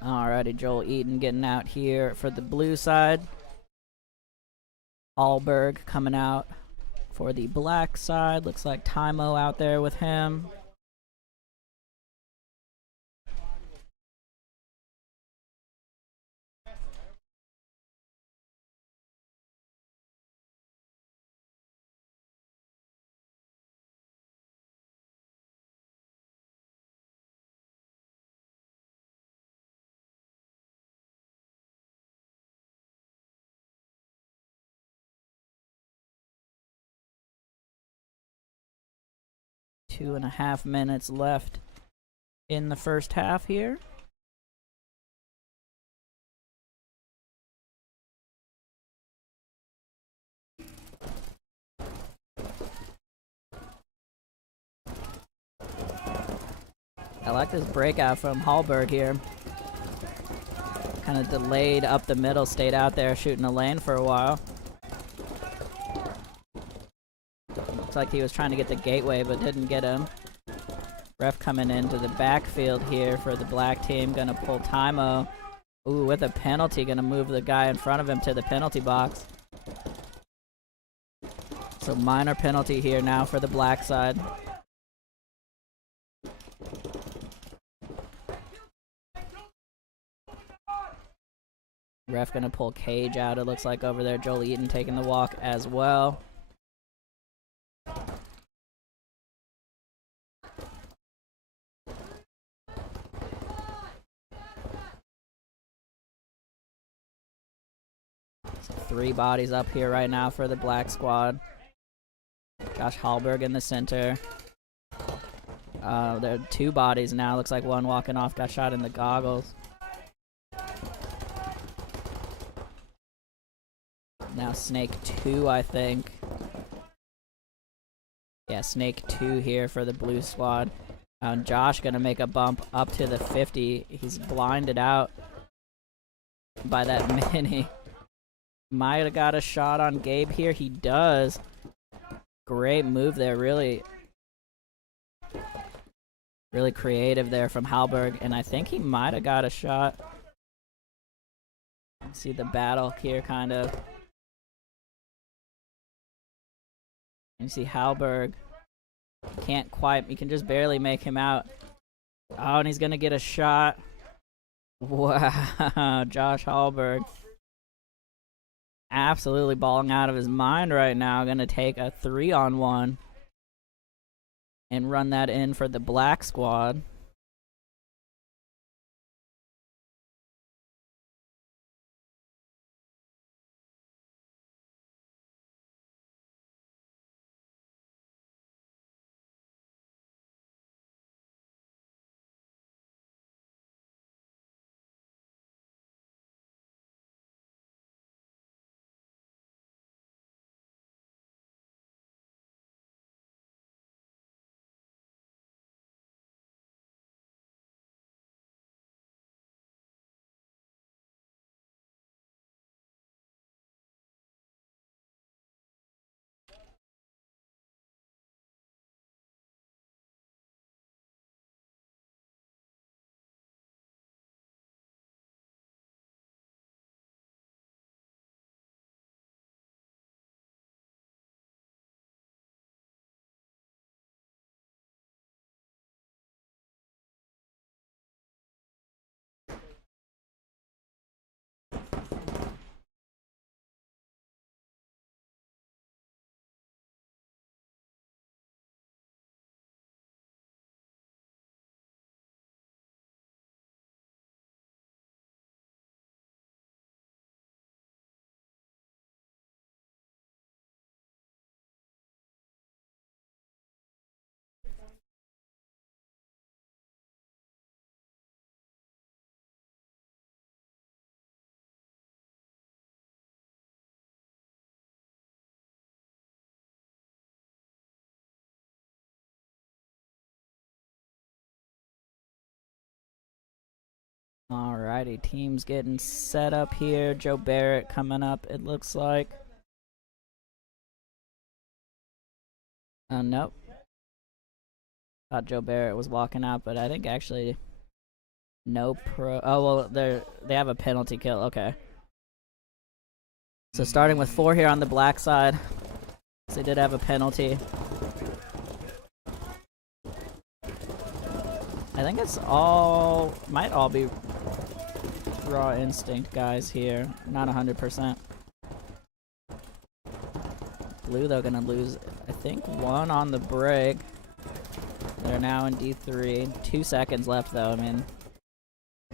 Alrighty, Joel Eaton getting out here for the blue side. Hallberg coming out for the black side. Looks like Tymo out there with him. Two and a half minutes left in the first half here. I like this breakout from Hallberg here. Kind of delayed up the middle, stayed out there shooting a lane for a while. Looks like he was trying to get the gateway, but didn't get him. Ref coming into the backfield here for the black team. Gonna pull Tymo. Ooh, with a penalty. Gonna move the guy in front of him to the penalty box. So minor penalty here now for the black side. Ref gonna pull Cage out, it looks like, over there. Joel Eaton taking the walk as well. So 3 bodies up here right now for the black squad. Josh Hallberg in the center. There are 2 bodies now. Looks like one walking off got shot in the goggles. Now Snake 2, I think. Yeah, Snake 2 here for the blue squad. Josh gonna make a bump up to the 50. He's blinded out by that mini. Might have got a shot on Gabe here. He does. Great move there, really. Really creative there from Halberg, and I think he might have got a shot. See the battle here, kind of. You see Halberg. Can't quite, you can just barely make him out. Oh, and he's gonna get a shot. Wow, Josh Halberg. Absolutely balling out of his mind right now. Gonna take a 3-on-1 and run that in for the black squad. Alrighty, team's getting set up here. Joe Barrett coming up, it looks like. Nope. Thought Joe Barrett was walking out, but I think actually no pro. Oh, well, they have a penalty kill. Okay. So starting with 4 here on the black side. So they did have a penalty. I think it's all, might all be raw instinct guys here. Not 100%. Blue, though, gonna lose, I think, 1 on the break. They're now in D3. 2 seconds left, though. I mean,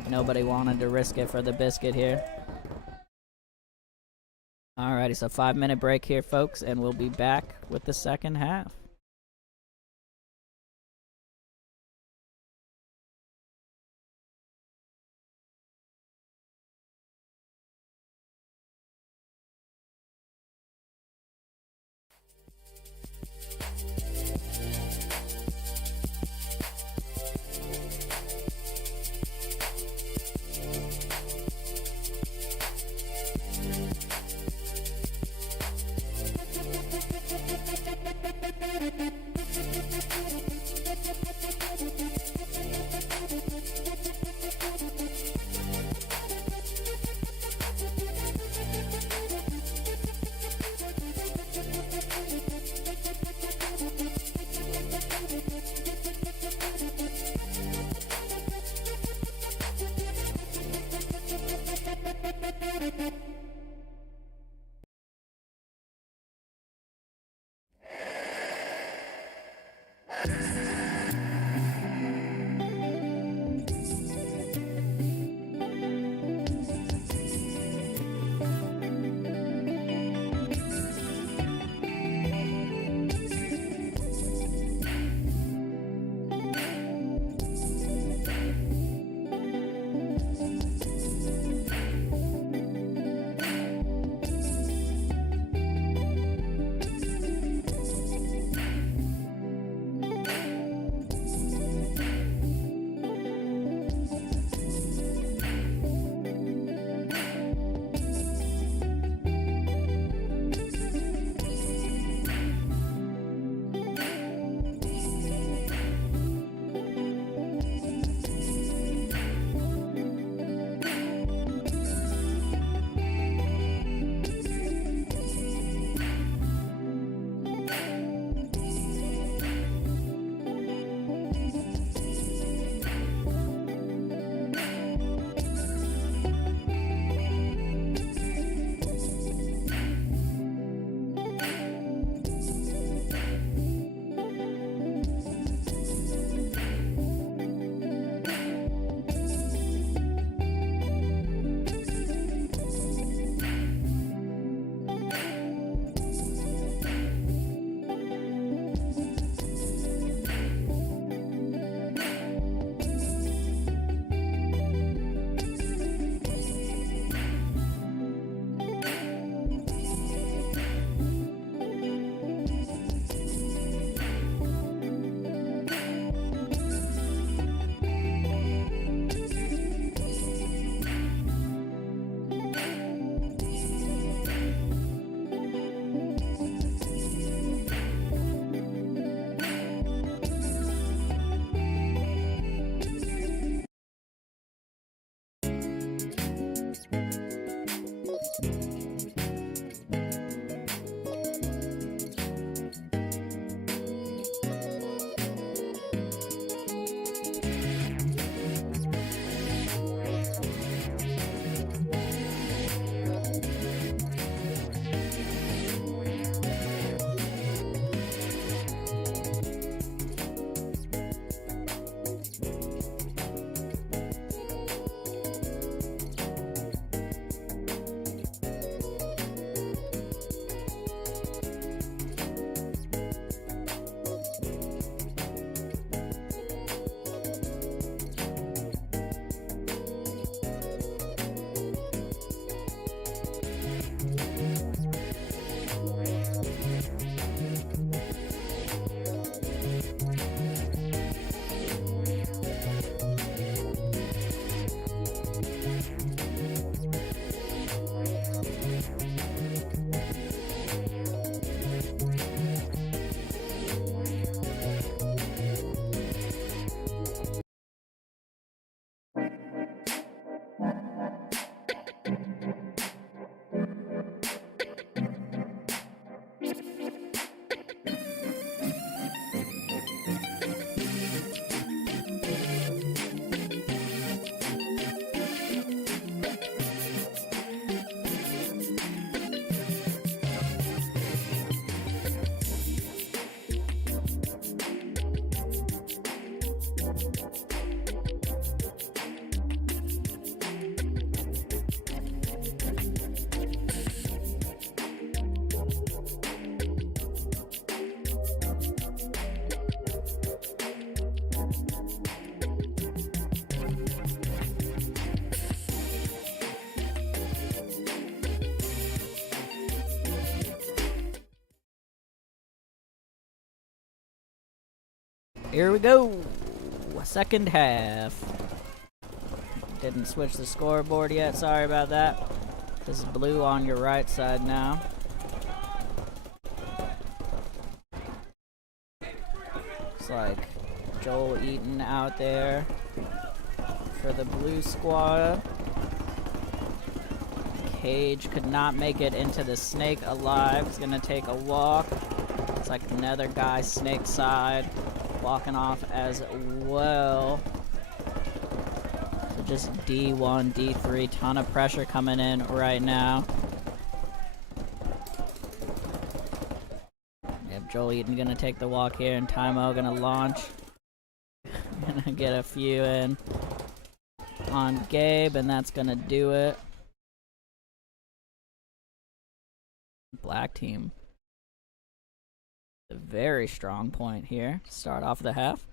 nobody wanted to risk it for the biscuit here. Alrighty, so 5-minute break here, folks, and we'll be back with the second half. Here we go. Second half. Didn't switch the scoreboard yet. Sorry about that. This is blue on your right side now. Looks like Joel Eaton out there for the blue squad. Cage could not make it into the snake alive. He's gonna take a walk. It's like another guy snake side walking off as well. So just D1, D3, ton of pressure coming in right now. We have Joel Eaton gonna take the walk here, and Tymo gonna launch. Gonna get a few in on Gabe, and that's gonna do it. Black team. A very strong point here. Start off the half.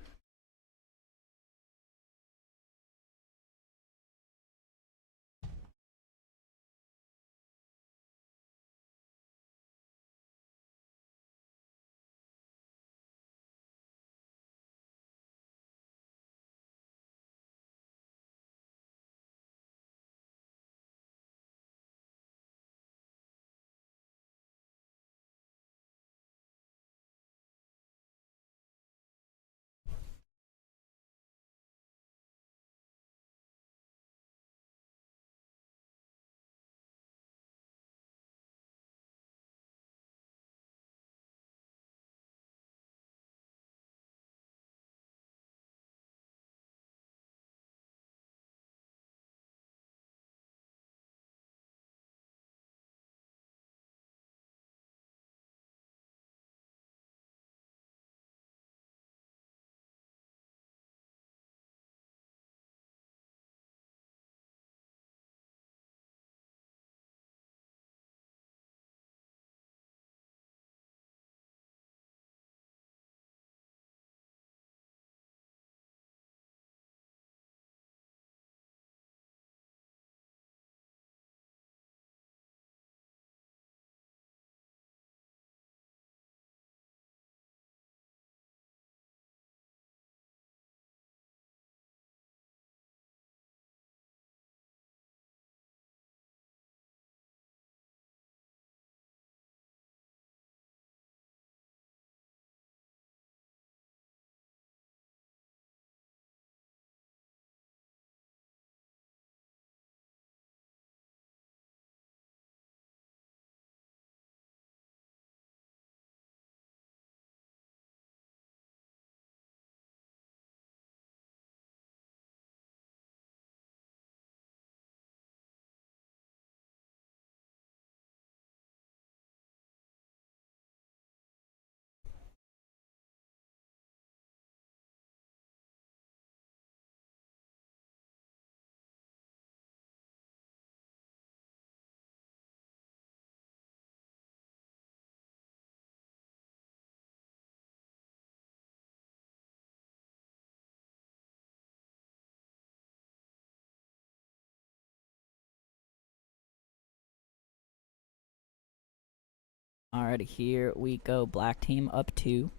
Alrighty, here we go. Black team up 2.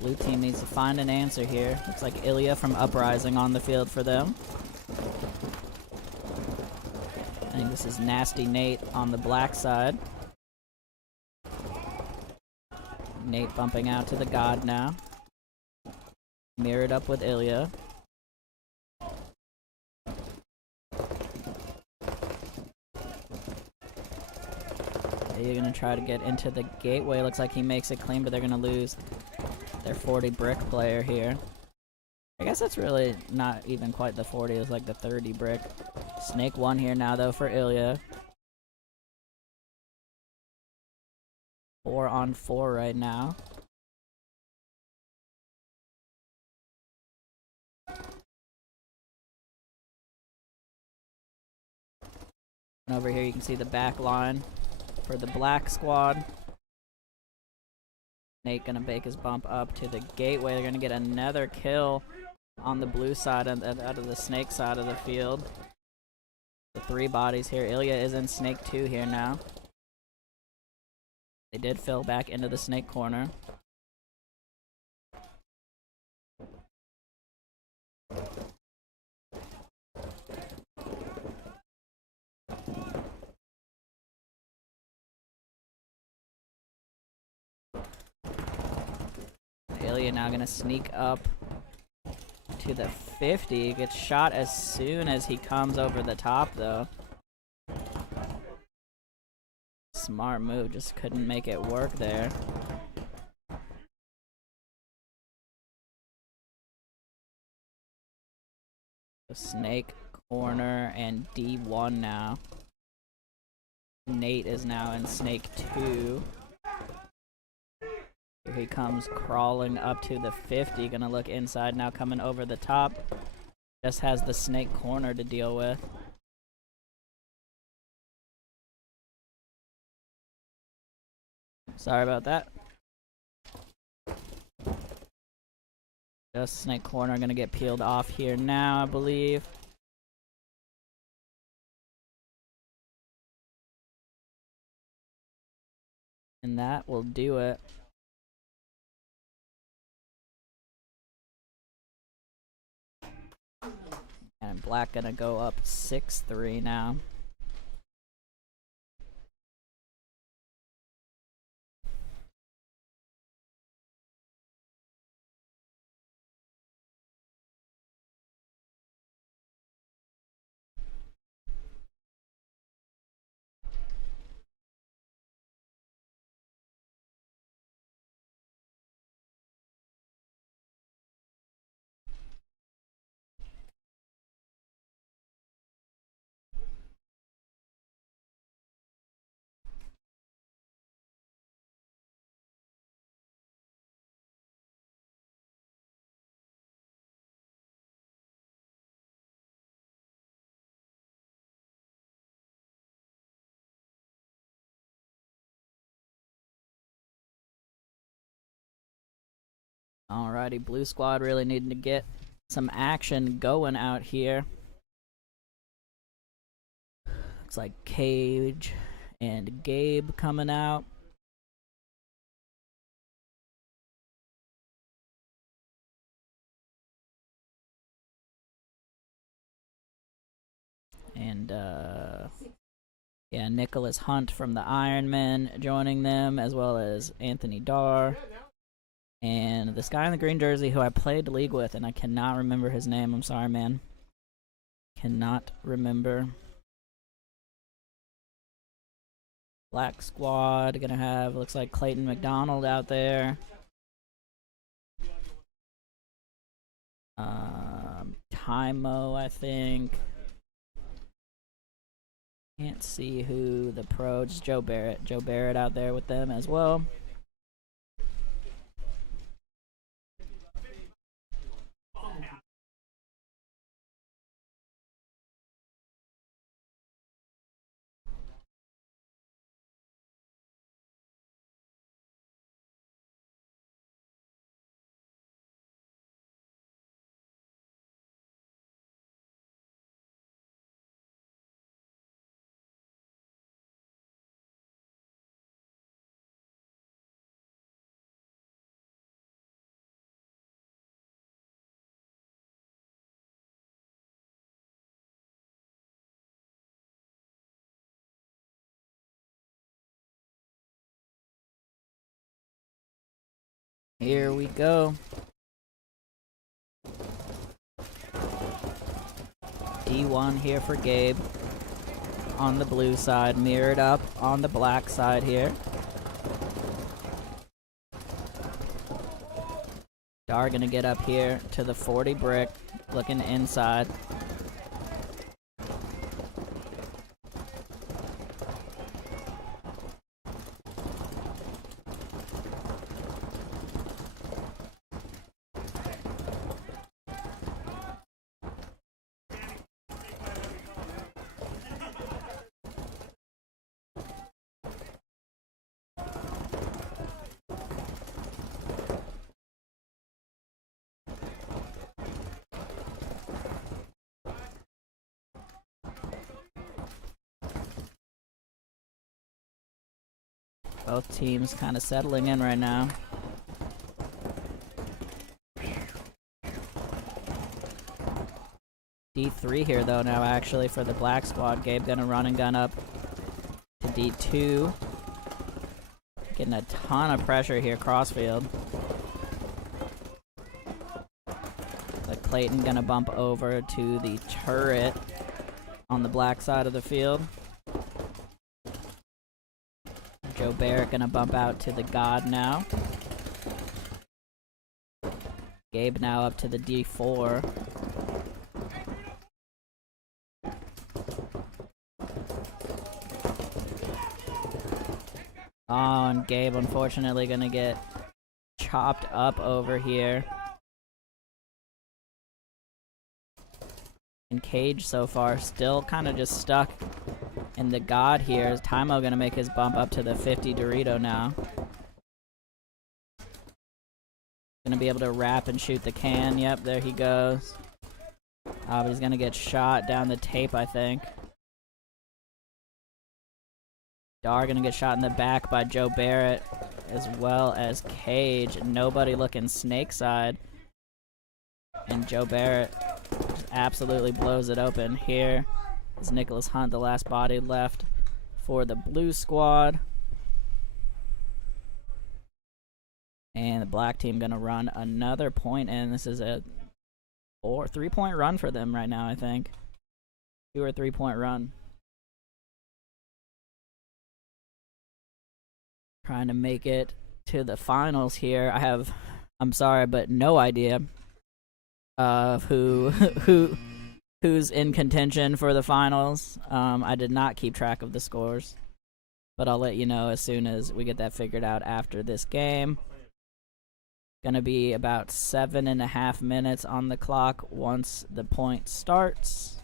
Blue team needs to find an answer here. Looks like Ilya from Uprising on the field for them. I think this is Nasty Nate on the black side. Nate bumping out to the God now. Mirrored up with Ilya. You're gonna try to get into the gateway. Looks like he makes it clean, but they're gonna lose their 40 brick player here. I guess that's really not even quite the 40. It's like the 30 brick. Snake 1 here now, though, for Ilya. 4 on 4 right now. And over here you can see the back line for the black squad. Nate gonna bake his bump up to the gateway. They're gonna get another kill on the blue side and out of the snake side of the field. The 3 bodies here. Ilya is in snake 2 here now. They did fill back into the snake corner. Alien now gonna sneak up to the 50. Gets shot as soon as he comes over the top, though. Smart move, just couldn't make it work there. The snake corner and D1 now. Nate is now in snake 2. Here he comes crawling up to the 50. Gonna look inside now, coming over the top. Just has the snake corner to deal with. Sorry about that. Just snake corner gonna get peeled off here now, I believe. And that will do it. And black gonna go up 6-3 now. Alrighty, blue squad really needing to get some action going out here. Looks like Cage and Gabe coming out. And yeah, Nicholas Hunt from the Ironmen joining them, as well as Anthony Darr. And this guy in the green jersey who I played League with, and I cannot remember his name. I'm sorry, man. Cannot remember. Black squad gonna have, looks like Clayton McDonald out there. Tymo, I think. Can't see who the pro, just Joe Barrett. Joe Barrett out there with them as well. Here we go. D1 here for Gabe. On the blue side, mirrored up on the black side here. Dar gonna get up here to the 40 brick, looking inside. Both teams kind of settling in right now. D3 here though now actually for the black squad. Gabe gonna run and gun up to D2. Getting a ton of pressure here crossfield. Like Clayton gonna bump over to the turret on the black side of the field. Joe Barrett gonna bump out to the God now. Gabe now up to the D4. Oh, and Gabe unfortunately gonna get chopped up over here. And Cage so far still kind of just stuck in the God here. Is Tymo gonna make his bump up to the 50 Dorito now? Gonna be able to wrap and shoot the can. Yep, there he goes. But he's gonna get shot down the tape, I think. Dar gonna get shot in the back by Joe Barrett, as well as Cage. Nobody looking snake side. And Joe Barrett just absolutely blows it open here. Is Nicholas Hunt, the last body left for the blue squad. And the black team gonna run another point in. This is a 3-point run for them right now, I think. 2 or 3 point run. Trying to make it to the finals here. I'm sorry, but no idea of who's in contention for the finals. I did not keep track of the scores, but I'll let you know as soon as we get that figured out after this game. Gonna be about 7.5 minutes on the clock once the point starts.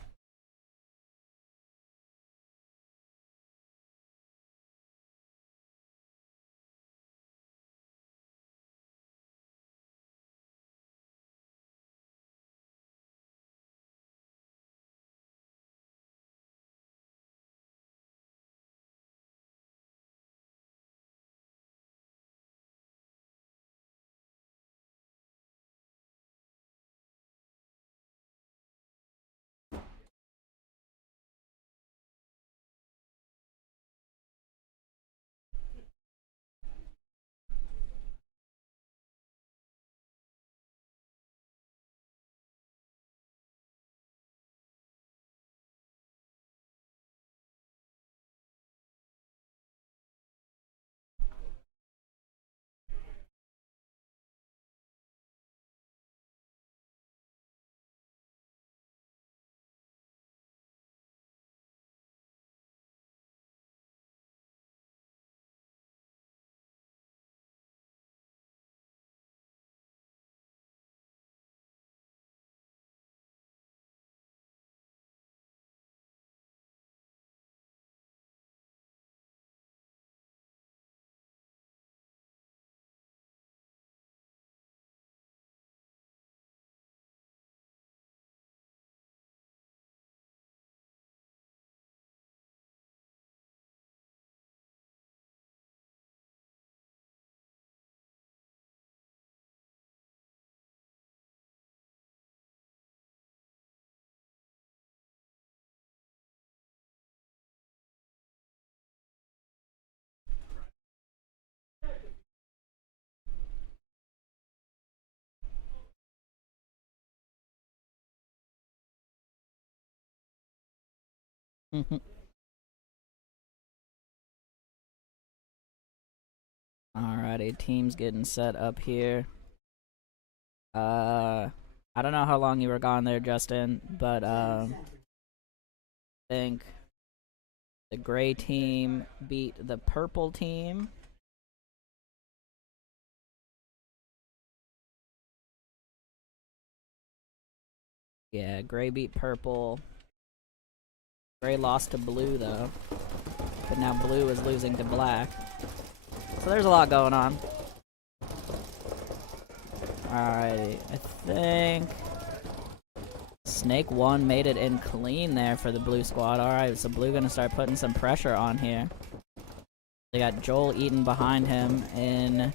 Alrighty, team's getting set up here. I don't know how long you were gone there, Justin, but I think the gray team beat the purple team. Yeah, gray beat purple. Gray lost to blue though, but now blue is losing to black. So there's a lot going on. Alrighty, I think Snake 1 made it in clean there for the blue squad. Alright, so blue gonna start putting some pressure on here. They got Joel Eaton behind him in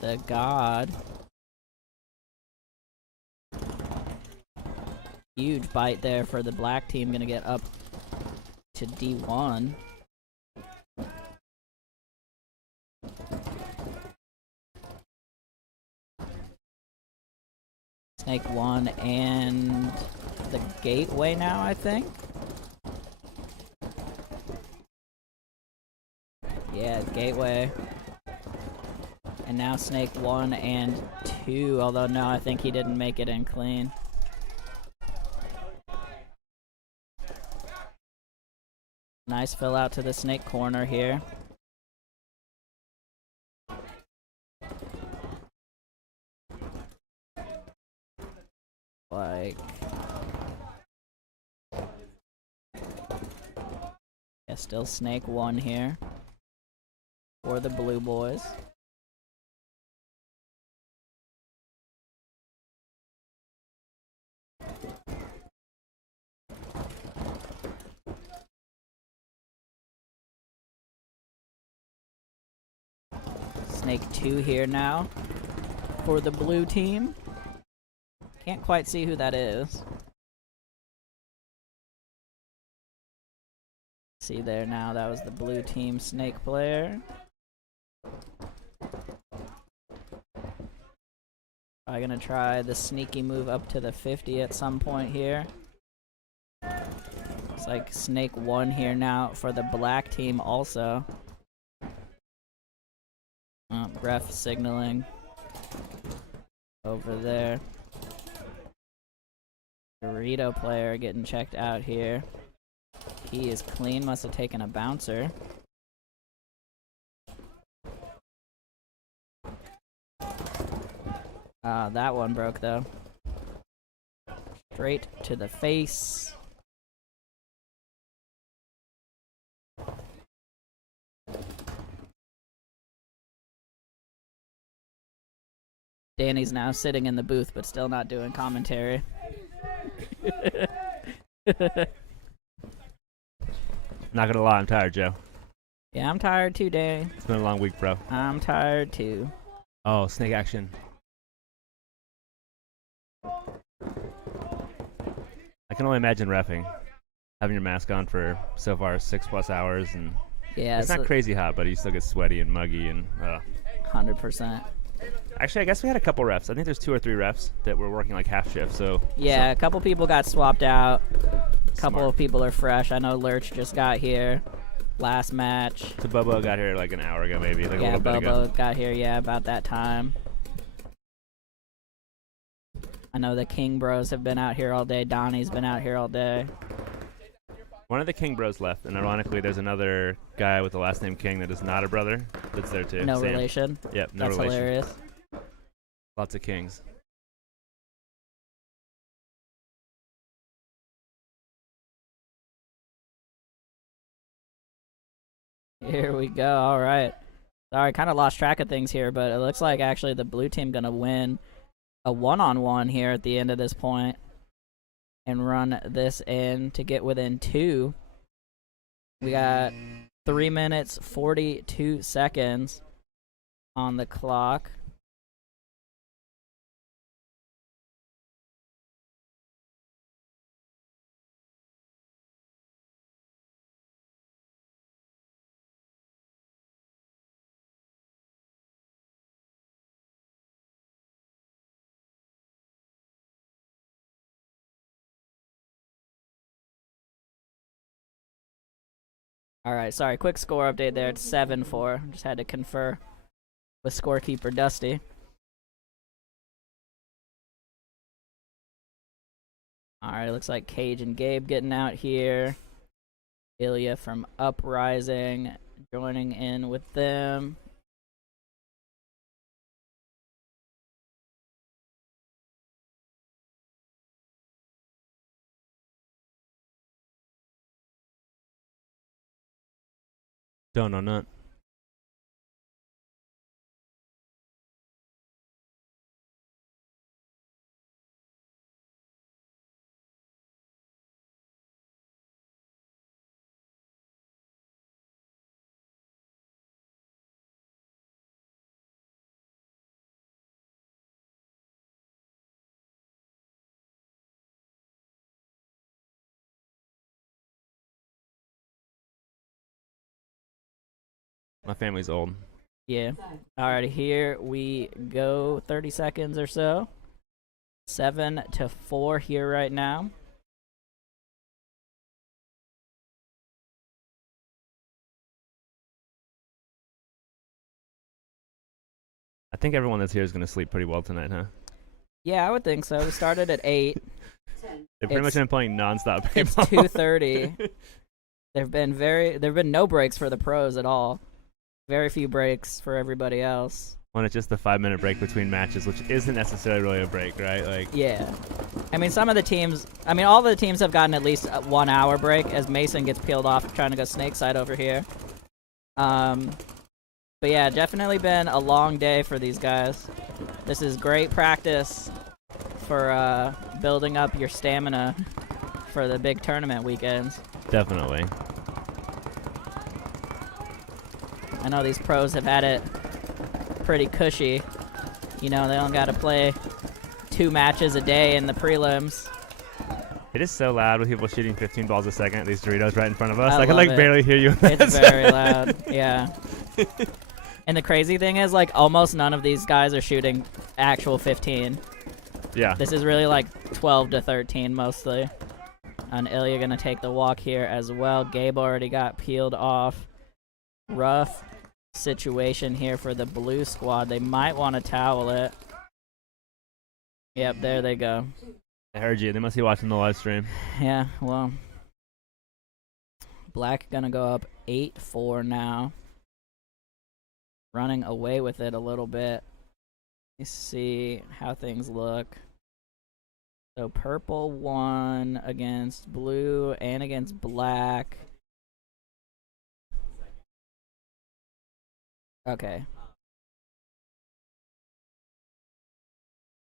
the God. Huge bite there for the black team, gonna get up to D1. Snake 1 and the gateway now, I think. Yeah, gateway. And now Snake 1 and 2, although no, I think he didn't make it in clean. Nice fill out to the Snake corner here. Like, yeah, still Snake 1 here for the blue boys. Snake 2 here now for the blue team. Can't quite see who that is. See there now, that was the blue team Snake player. I'm gonna try the sneaky move up to the 50 at some point here. It's like Snake 1 here now for the black team also. Ref signaling over there. Dorito player getting checked out here. He is clean, must have taken a bouncer. That one broke though. Straight to the face. Danny's now sitting in the booth, but still not doing commentary. Not gonna lie, I'm tired, Joe. Yeah, I'm tired too, Danny. It's been a long week, bro. I'm tired too. Oh, snake action. I can only imagine reffing. Having your mask on for so far 6+ hours, and Yeah, it's not crazy hot, but you still get sweaty and muggy and 100%. Actually, I guess we had a couple refs. I think there's 2 or 3 refs that were working like half shift. So Yeah, a couple people got swapped out. A couple Smart. of people are fresh. I know Lurch just got here last match. So Bobo got here like an hour ago, maybe like a Yeah, little bit Bobo ago. got here, yeah, about that time. I know the King Bros have been out here all day. Donnie's been out here all day. One of the King Bros left, and ironically, there's another guy with the last name King that is not a brother that's there too. No Sam. relation. Yep, no That's relation. hilarious. Lots of Kings. Here we go. All right. Sorry, kind of lost track of things here, but it looks like actually the blue team gonna win a one-on-one here at the end of this point and run this in to get within 2. We got 3 minutes 42 seconds on the clock. All right, sorry, quick score update there. It's 7-4. Just had to confer with scorekeeper Dusty. All right, it looks like Cage and Gabe getting out here. Ilya from Uprising joining in with them. Don't know none. My family's old. Yeah. Alright, here we go. 30 seconds or so. 7-4 here right now. I think everyone that's here is going to sleep pretty well tonight, huh? Yeah, I would think so. We started at 8. They've pretty much been playing nonstop It's paintball. 2:30. There've been no breaks for the pros at all. Very few breaks for everybody else. When it's just a 5-minute break between matches, which isn't necessarily really a break, right? Like, Yeah. I mean, some of the teams, all the teams have gotten at least a 1 hour break as Mason gets peeled off trying to go snake side over here. But yeah, definitely been a long day for these guys. This is great practice for building up your stamina for the big tournament weekends. definitely. I know these pros have had it pretty cushy. You know, they don't got to play 2 matches a day in the prelims. It is so loud with people shooting 15 balls a second at these Doritos right in front of us. I I can love like it. barely hear you. in It's that very loud, yeah. And the crazy thing is, like, almost none of these guys are shooting actual 15. Yeah. This is really like 12 to 13 mostly. And Ilya gonna take the walk here as well. Gabe already got peeled off. Rough situation here for the blue squad. They might want to towel it. Yep, there they go. I heard you. They must be watching the live stream. Yeah, well. Black gonna go up 8-4 now. Running away with it a little bit. Let's see how things look. So purple won against blue and against black. Okay.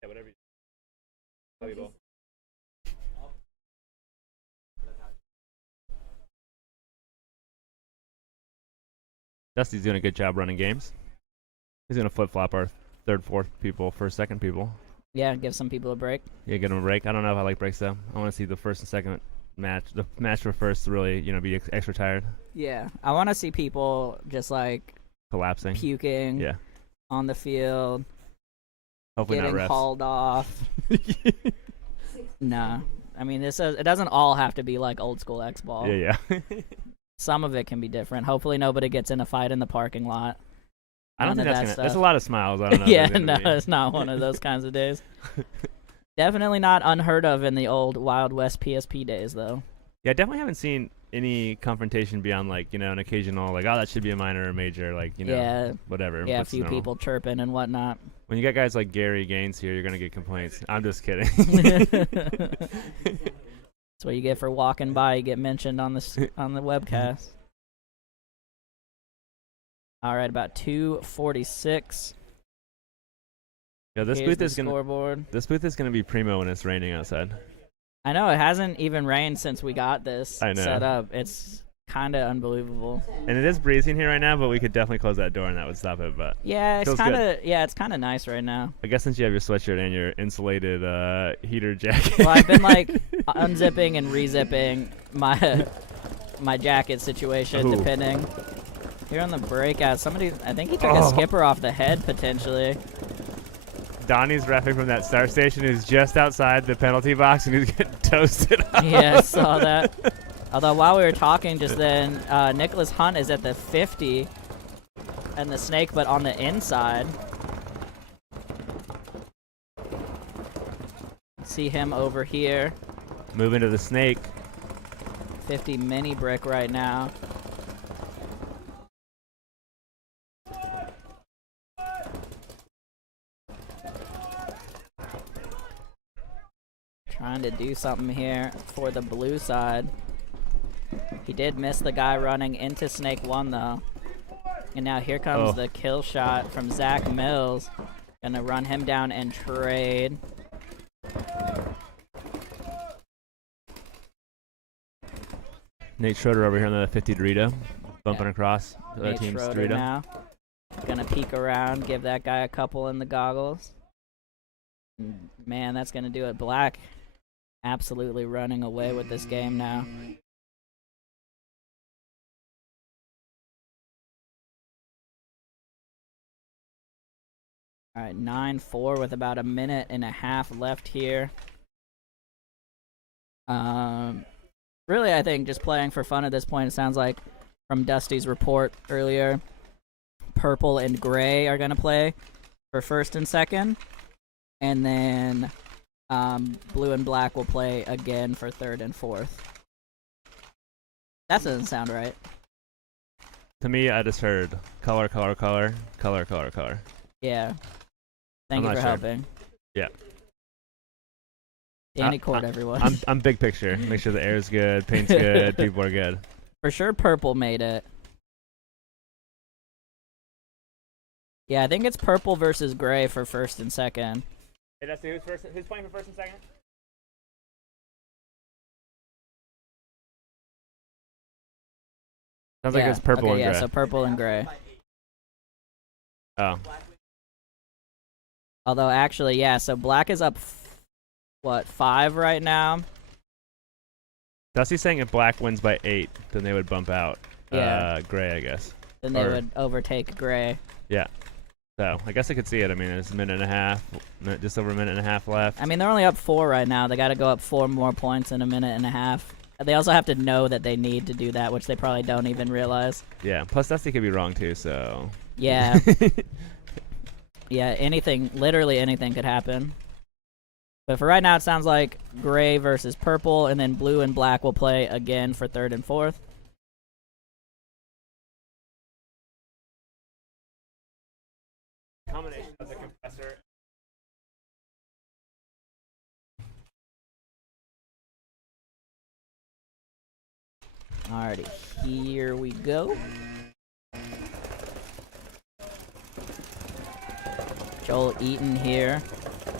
Yeah, whatever. Dusty's doing a good job running games. He's gonna flip flop our third, fourth people for second people. Yeah, give some people a break. Yeah, get him a break. I don't know if I like breaks though. I want to see the first and second match. The match for first to really, be extra tired, Yeah, I want to see people just like collapsing. puking Yeah. on the field, Hopefully getting not refs. hauled off. Nah. I mean, it doesn't all have to be like old school Xball. Yeah, yeah. Some of it can be different. Hopefully nobody gets in a fight in the parking lot. I don't None think of that's that gonna. There's a stuff. lot of smiles. I don't know. if Yeah, there's no, gonna be. it's not one of those kinds of days. Definitely not unheard of in the old Wild West PSP days, though. Yeah, I definitely haven't seen any confrontation beyond like an occasional like, oh, that should be a minor or a major, like Yeah. whatever. Yeah, a What's few normal. people chirping and whatnot. When you got guys like Gary Gaines here, you're gonna get complaints. I'm just kidding. That's what you get for walking by. You get mentioned on the webcast. All right, about 2:46. Yeah, this Here's booth the is gonna. scoreboard. This booth is gonna be primo when it's raining outside. I know it hasn't even rained since we got this I know. set up. It's kind of unbelievable. And it is breezing here right now, but we could definitely close that door and that would stop it. But Yeah, it's Feels kind good. of it's kind of nice right now. I guess since you have your sweatshirt and your insulated heater jacket. Well, I've been like unzipping and rezipping my jacket situation, Ooh. depending. Here on the breakout, I think he took a skipper off the head potentially. Donnie's reffing from that start station is just outside the penalty box and he's getting toasted up. Yeah, I saw that. Although while we were talking just then, Nicholas Hunt is at the 50 and the snake, but on the inside. See him over here. Moving to the snake. 50 mini brick right now. Trying to do something here for the blue side. He did miss the guy running into Snake 1 though. And now here comes the kill shot from Zach Mills. Gonna run him down and trade. Nate Schroeder over here on the 50 Dorito. Bumping Yeah. across the other Nate team's Schroeder Dorito. now. Gonna peek around, give that guy a couple in the goggles. And man, that's gonna do it. Black absolutely running away with this game now. All right, 9-4 with about a minute and a half left here. Really, I think just playing for fun at this point. It sounds like from Dusty's report earlier, purple and gray are gonna play for first and second, and then blue and black will play again for third and fourth. That doesn't sound right. To me, I just heard color, color, color, color, color, color. Yeah. Thank I'm you not for sure. helping. Yeah. Danny Court, everyone. I'm big picture. Make sure the air is good, paint's good, people are good. For sure purple made it. Yeah, I think it's purple versus gray for first and second. Hey, Dusty, who's playing for first and second? Sounds like it's purple and yeah, gray. so purple and gray. Oh. Although, actually, yeah, so black is up, 5 right now? Dusty's saying if black wins by 8, then they would bump out gray, I guess. Then they would overtake gray. Yeah. So, I guess I could see it. I mean, it's a minute and a half, just over a minute and a half left. I mean, they're only up 4 right now. They got to go up 4 more points in a minute and a half. They also have to know that they need to do that, which they probably don't even realize. Yeah, plus Dusty could be wrong too, so... Yeah. Yeah, literally anything could happen. But for right now, it sounds like gray versus purple, and then blue and black will play again for third and fourth. Combination of the compressor. Alrighty, here we go. Joel Eaton here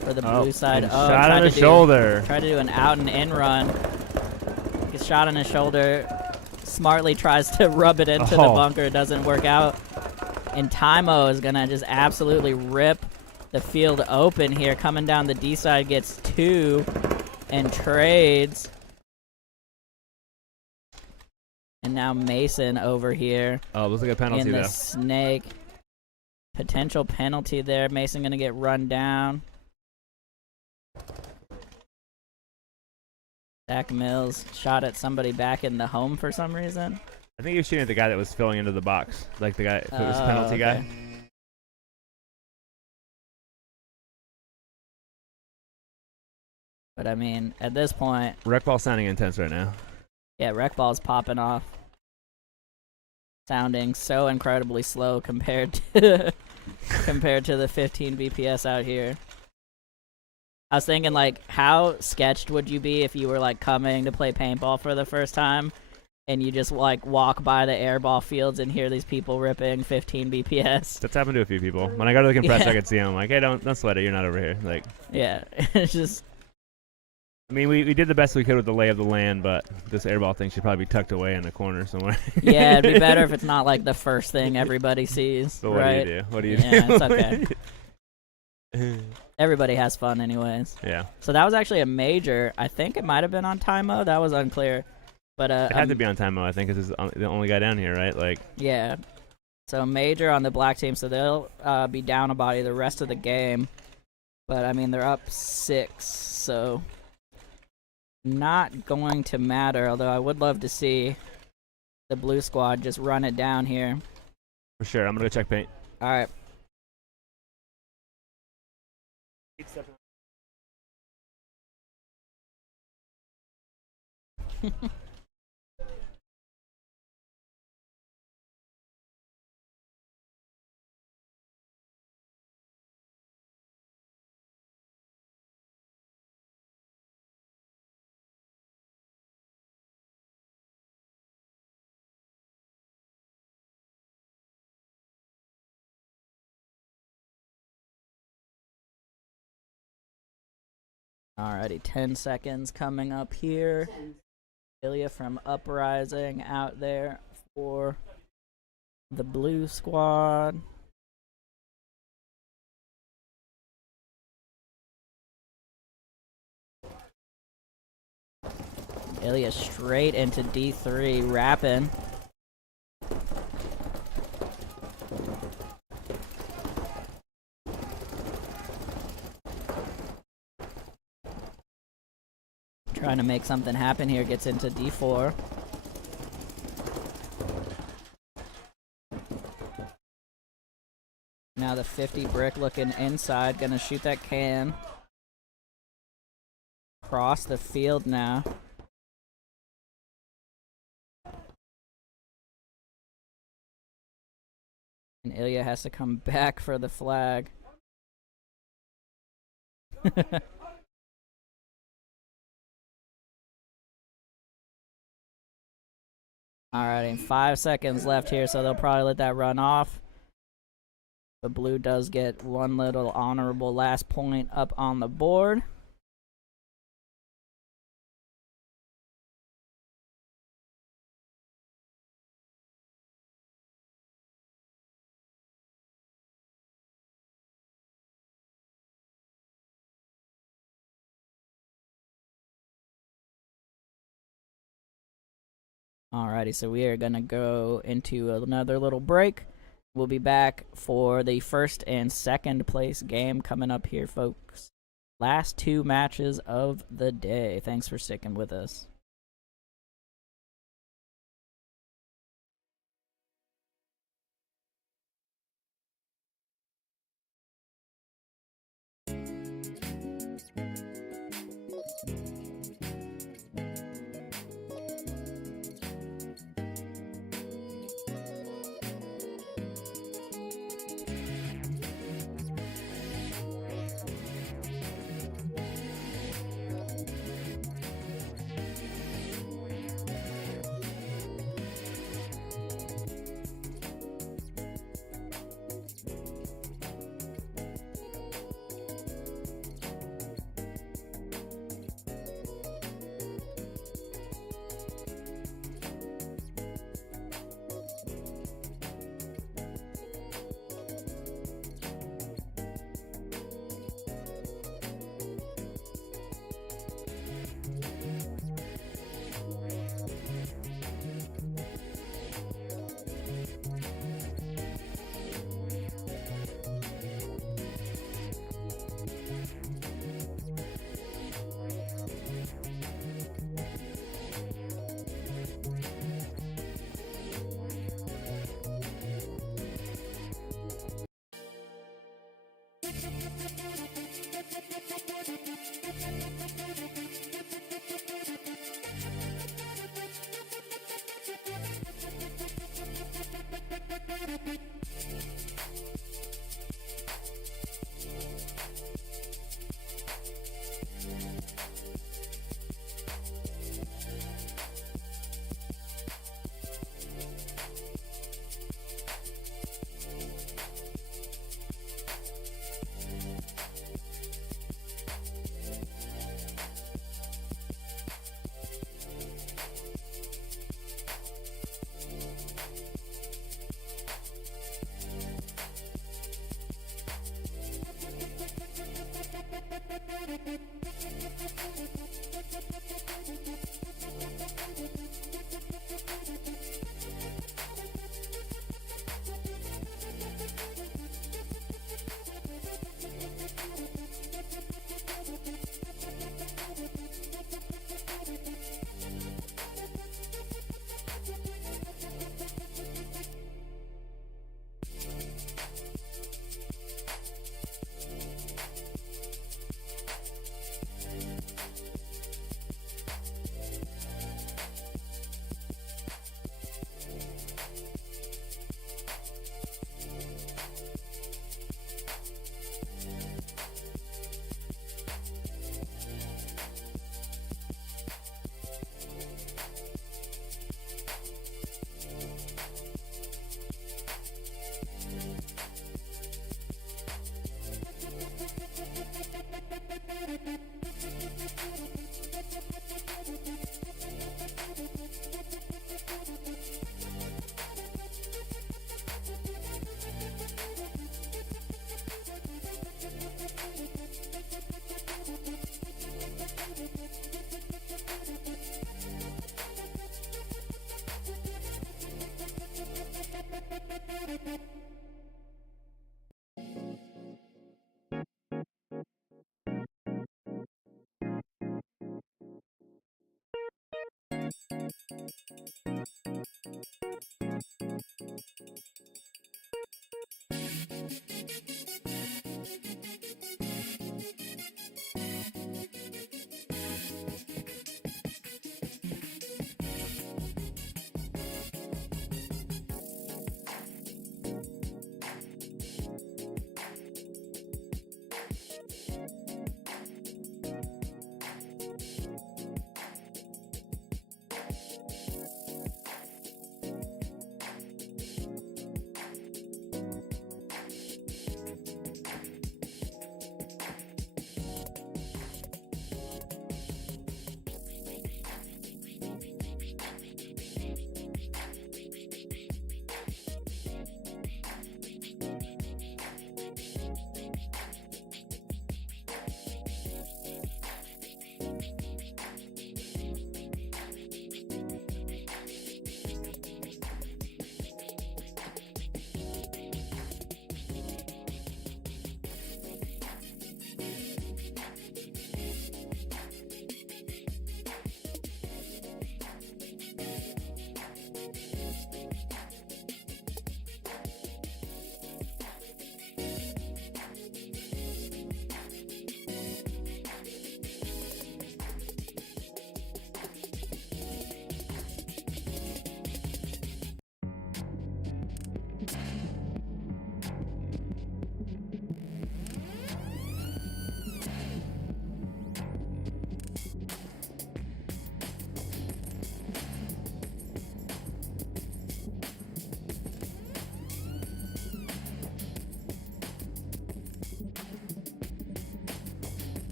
for the blue side. And shot on the shoulder. Try to do an out and in run. Gets shot on his shoulder. Smartly tries to rub it into the bunker. It doesn't work out. And Tymo is going to just absolutely rip the field open here. Coming down the D side, gets 2 and trades. And now Mason over here. Oh, it looks like a penalty, in the though. snake. Potential penalty there. Mason going to get run down. Zach Mills shot at somebody back in the home for some reason. I think he was shooting at the guy that was filling into the box. Like the guy who was the penalty guy. But I mean, at this point... Rec ball sounding intense right now. Yeah, rec ball's popping off. Sounding so incredibly slow compared to the 15 BPS out here. I was thinking, like, how sketched would you be if you were, like, coming to play paintball for the first time and you just, like, walk by the airball fields and hear these people ripping 15 BPS? That's happened to a few people. When I go to the compressor, I could see them. Like, hey, don't sweat it. You're not over here. Like, yeah, it's just... I mean, we did the best we could with the lay of the land, but this airball thing should probably be tucked away in the corner somewhere. Yeah, it'd be better if it's not, like, the first thing everybody sees, So right? what do you do? What do you do? Yeah, it's okay. Everybody has fun anyways. Yeah. So that was actually a major. I think it might have been on Tymo. That was unclear. But it had to be on Tymo, I think, because it's the only guy down here, right? Like. Yeah. So major on the black team, so they'll be down a body the rest of the game. But, I mean, they're up 6, so not going to matter, although I would love to see the blue squad just run it down here. For sure. I'm going to go check paint. All right. Alrighty, 10 seconds coming up here. Ilya from Uprising out there for the blue squad. Ilya straight into D3, rapping. Trying to make something happen here. Gets into D4. Now the 50 brick looking inside. Gonna shoot that can. Cross the field now. And Ilya has to come back for the flag. Alrighty, 5 seconds left here, so they'll probably let that run off. But blue does get one little honorable last point up on the board. Alrighty, so we are going to go into another little break. We'll be back for the first and second place game coming up here, folks. Last 2 matches of the day. Thanks for sticking with us.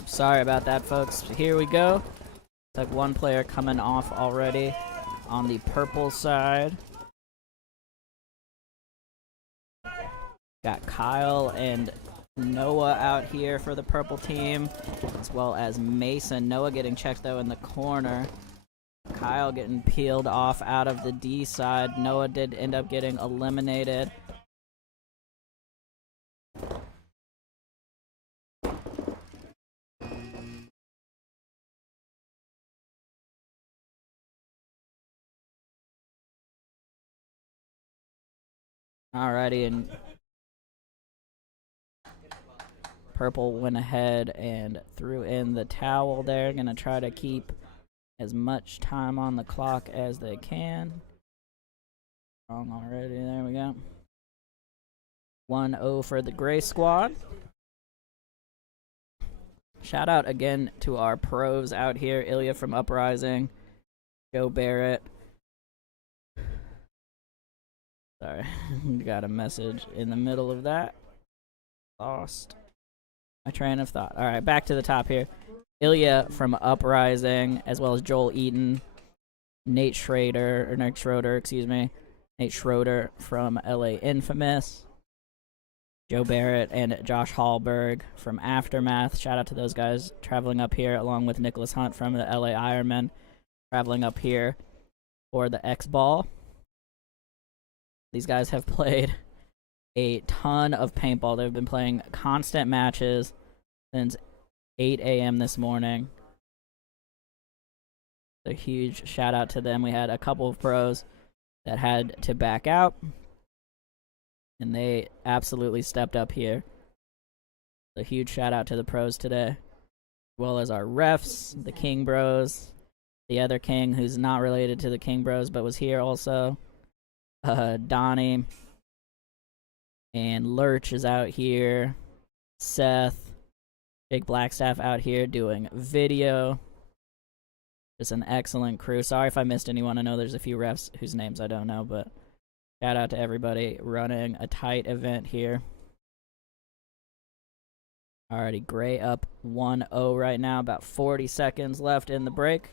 I'm sorry about that, folks. Here we go. It's like one player coming off already on the purple side. Got Kyle and Noah out here for the purple team, as well as Mason. Noah getting checked, though, in the corner. Kyle getting peeled off out of the D side. Noah did end up getting eliminated. Alrighty, and purple went ahead and threw in the towel there. Gonna try to keep as much time on the clock as they can. Wrong already. There we go. 1-0 for the gray squad. Shout out again to our pros out here. Ilya from Uprising. Joe Barrett. Sorry, got a message in the middle of that. Lost my train of thought. All right, back to the top here. Ilya from Uprising, as well as Joel Eaton, Nate Schroeder, Nate Schroeder from LA Infamous, Joe Barrett, and Josh Hallberg from Aftermath. Shout out to those guys traveling up here, along with Nicholas Hunt from the LA Ironman, traveling up here for the Xball. These guys have played a ton of paintball. They've been playing constant matches since 8 a.m. this morning. A huge shout out to them. We had a couple of pros that had to back out, and they absolutely stepped up here. A huge shout out to the pros today, as well as our refs, the King Bros, the other King who's not related to the King Bros but was here also. Donnie and Lurch is out here. Seth, Big Blackstaff out here doing video. Just an excellent crew. Sorry if I missed anyone. I know there's a few refs whose names I don't know, but shout out to everybody running a tight event here. Alrighty, Gray up 1-0 right now. About 40 seconds left in the break.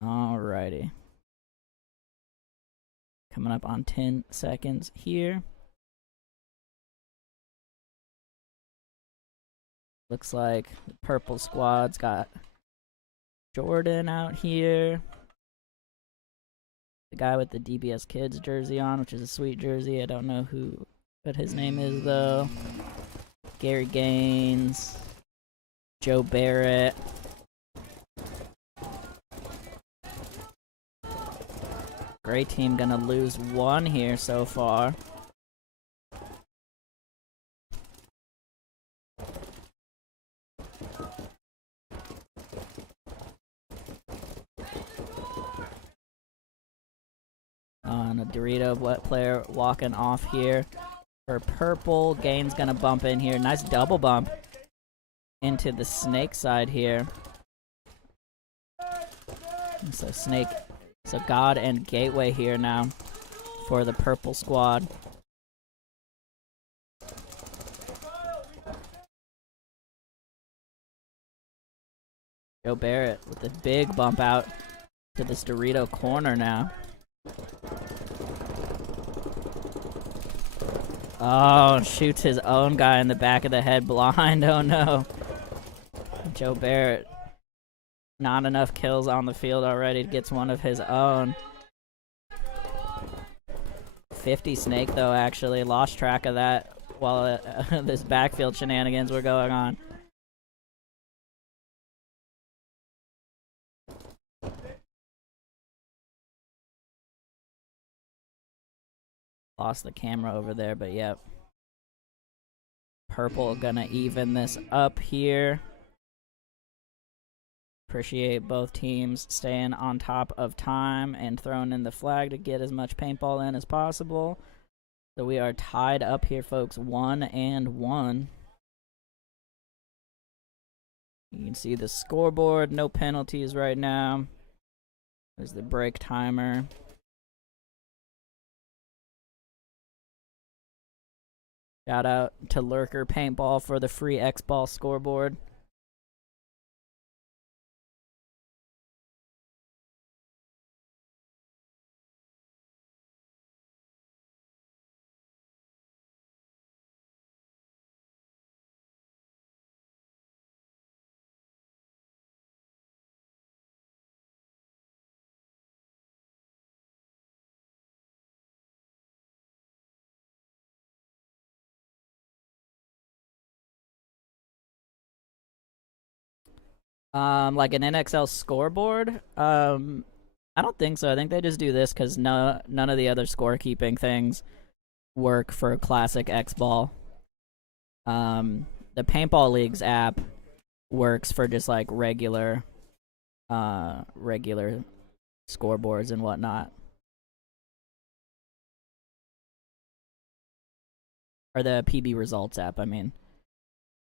Alrighty. Coming up on 10 seconds here. Looks like the purple squad's got Jordan out here. The guy with the DBS Kids jersey on, which is a sweet jersey. I don't know what his name is, though. Gary Gaines. Joe Barrett. Gray team gonna lose one here so far. On a Dorito player walking off here for purple. Gaines gonna bump in here. Nice double bump into the snake side here. So snake. So God and Gateway here now for the purple squad. Joe Barrett with a big bump out to this Dorito corner now. Oh, shoots his own guy in the back of the head blind. Oh no. Joe Barrett. Not enough kills on the field already. Gets one of his own. 50 snake, though, actually. Lost track of that while this backfield shenanigans were going on. Lost the camera over there, but yep. Purple gonna even this up here. Appreciate both teams staying on top of time and throwing in the flag to get as much paintball in as possible. So we are tied up here, folks, 1-1. You can see the scoreboard, no penalties right now. There's the break timer. Shout out to Lurker Paintball for the free Xball scoreboard. Like an NXL scoreboard? I don't think so. I think they just do this because none of the other scorekeeping things work for classic Xball. The Paintball Leagues app works for just like regular scoreboards and whatnot. Or the PB Results app, I mean,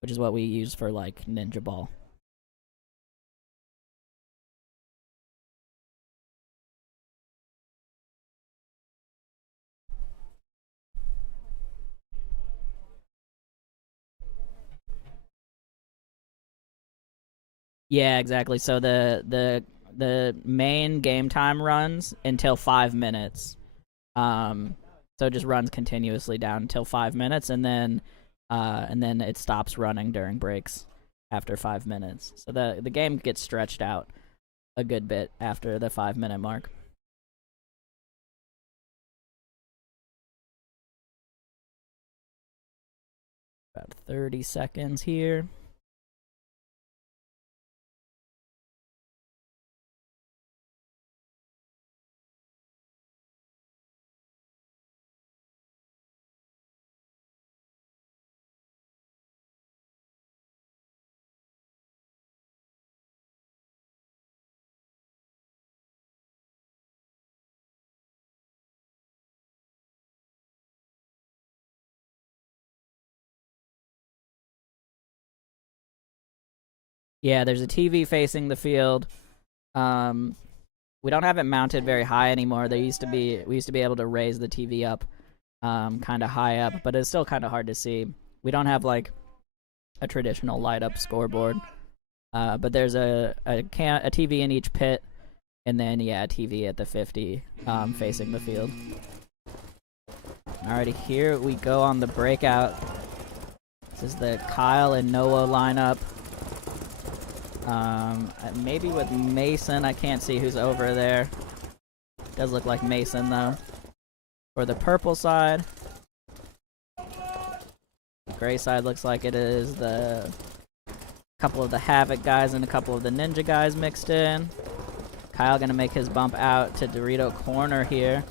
which is what we use for like Ninja Ball. Yeah, exactly. So the main game time runs until 5 minutes. So it just runs continuously down until 5 minutes, and then it stops running during breaks after 5 minutes. So the game gets stretched out a good bit after the 5-minute mark. About 30 seconds here. Yeah, there's a TV facing the field. We don't have it mounted very high anymore. We used to be able to raise the TV up kind of high up, but it's still kind of hard to see. We don't have like a traditional light up scoreboard. But there's a TV in each pit, and then yeah, a TV at the 50 facing the field. Alrighty, here we go on the breakout. This is the Kyle and Noah lineup. Maybe with Mason. I can't see who's over there. Does look like Mason though. For the purple side, the gray side looks like it is the couple of the Havoc guys and a couple of the Ninja guys mixed in. Kyle gonna make his bump out to Dorito corner here.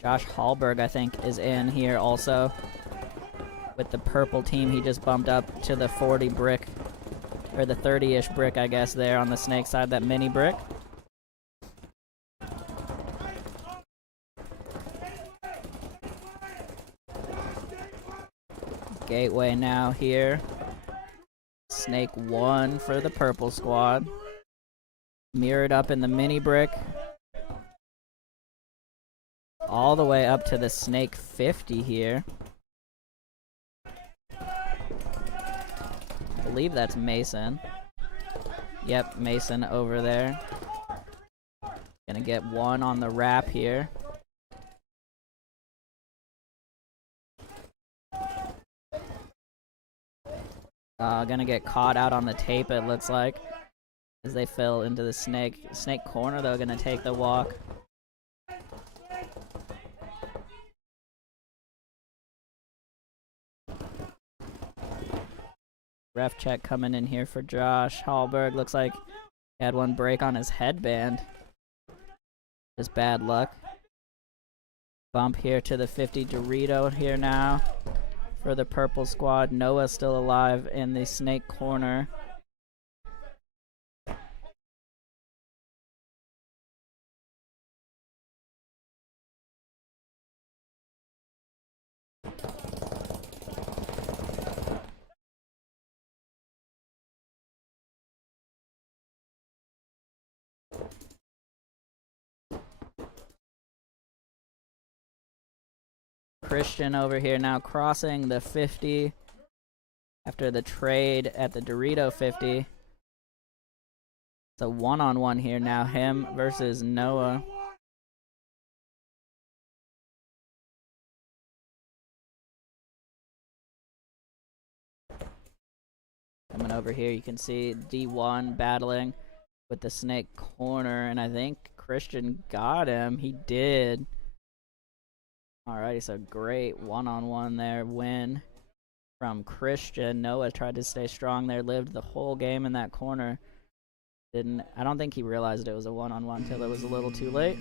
Josh Hallberg, I think, is in here also. With the purple team, he just bumped up to the 40 brick, or the 30-ish brick, I guess, there on the snake side, that mini brick. Gateway now here. Snake 1 for the purple squad. Mirrored up in the mini brick. All the way up to the snake 50 here. I believe that's Mason. Yep, Mason over there. Gonna get one on the wrap here. Gonna get caught out on the tape, it looks like, as they fell into the snake corner, though. Gonna take the walk. Ref check coming in here for Josh Hallberg. Looks like he had one break on his headband. Just bad luck. Bump here to the 50. Dorito here now for the purple squad. Noah still alive in the snake corner. Christian over here now crossing the 50 after the trade at the Dorito 50. It's a one-on-one here now, him versus Noah. Coming over here, you can see D1 battling with the snake corner, and I think Christian got him. He did. Alrighty, so great one-on-one there win from Christian. Noah tried to stay strong there, lived the whole game in that corner. I don't think he realized it was a one-on-one until it was a little too late.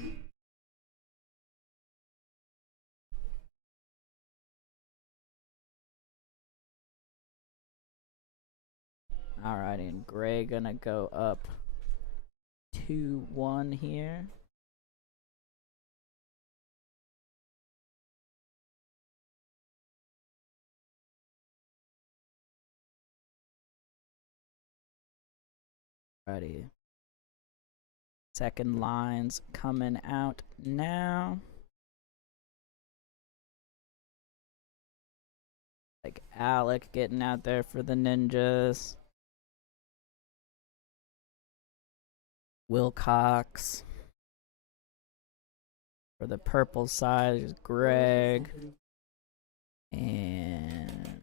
Alrighty, and Gray gonna go up 2-1 here. Alrighty. Second line's coming out now. Like Alec getting out there for the Ninjas. Wilcox. For the purple side is Greg. And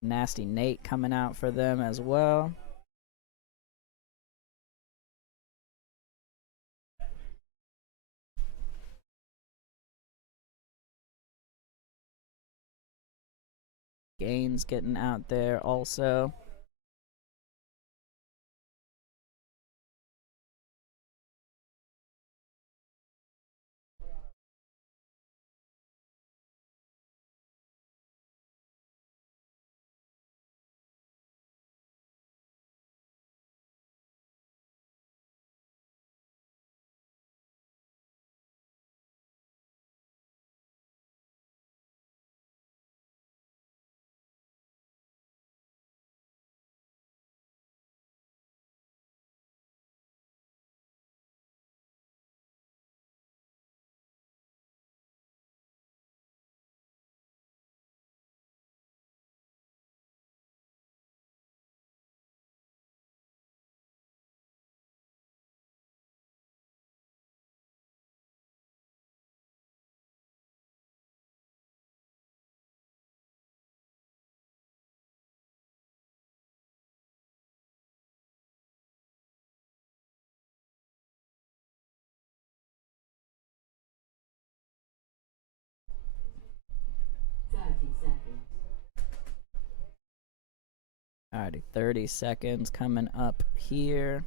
Nasty Nate coming out for them as well. Gaines getting out there also. Alrighty, 30 seconds coming up here.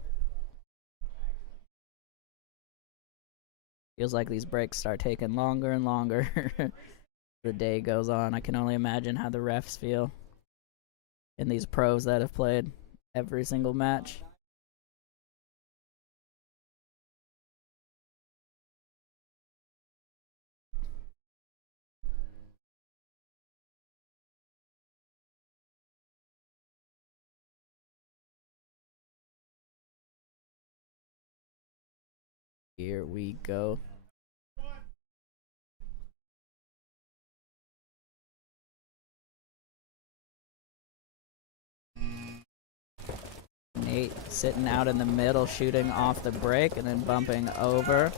Feels like these breaks start taking longer and longer. The day goes on. I can only imagine how the refs feel and these pros that have played every single match. Here we go. Nate sitting out in the middle, shooting off the break and then bumping over.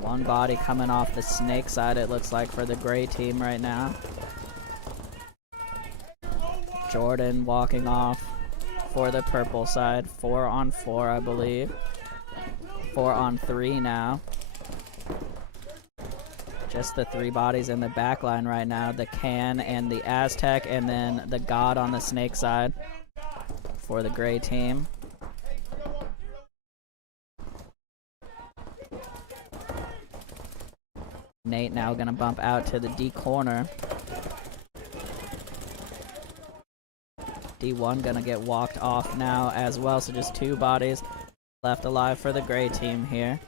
One body coming off the snake side, it looks like, for the gray team right now. Jordan walking off for the purple side. 4-on-4, I believe. 4-on-3 now. Just the 3 bodies in the back line right now. The Can and the Aztec, and then the God on the snake side for the gray team. Nate now gonna bump out to the D corner. D1 gonna get walked off now as well, so just 2 bodies left alive for the gray team here.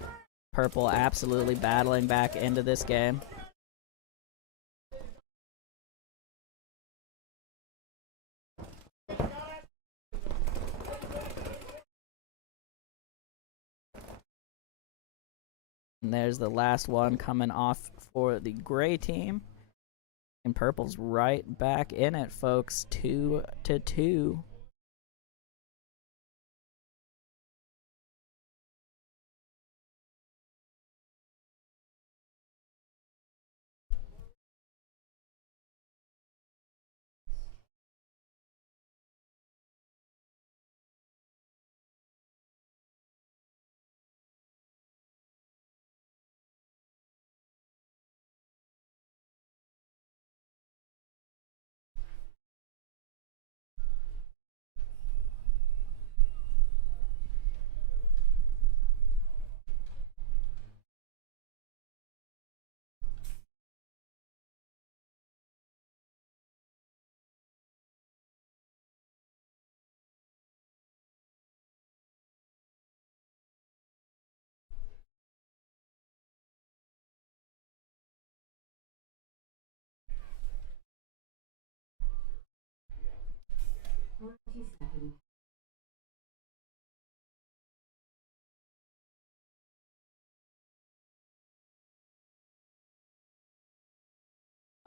Purple absolutely battling back into this game. And there's the last one coming off for the gray team. And purple's right back in it, folks. 2-2.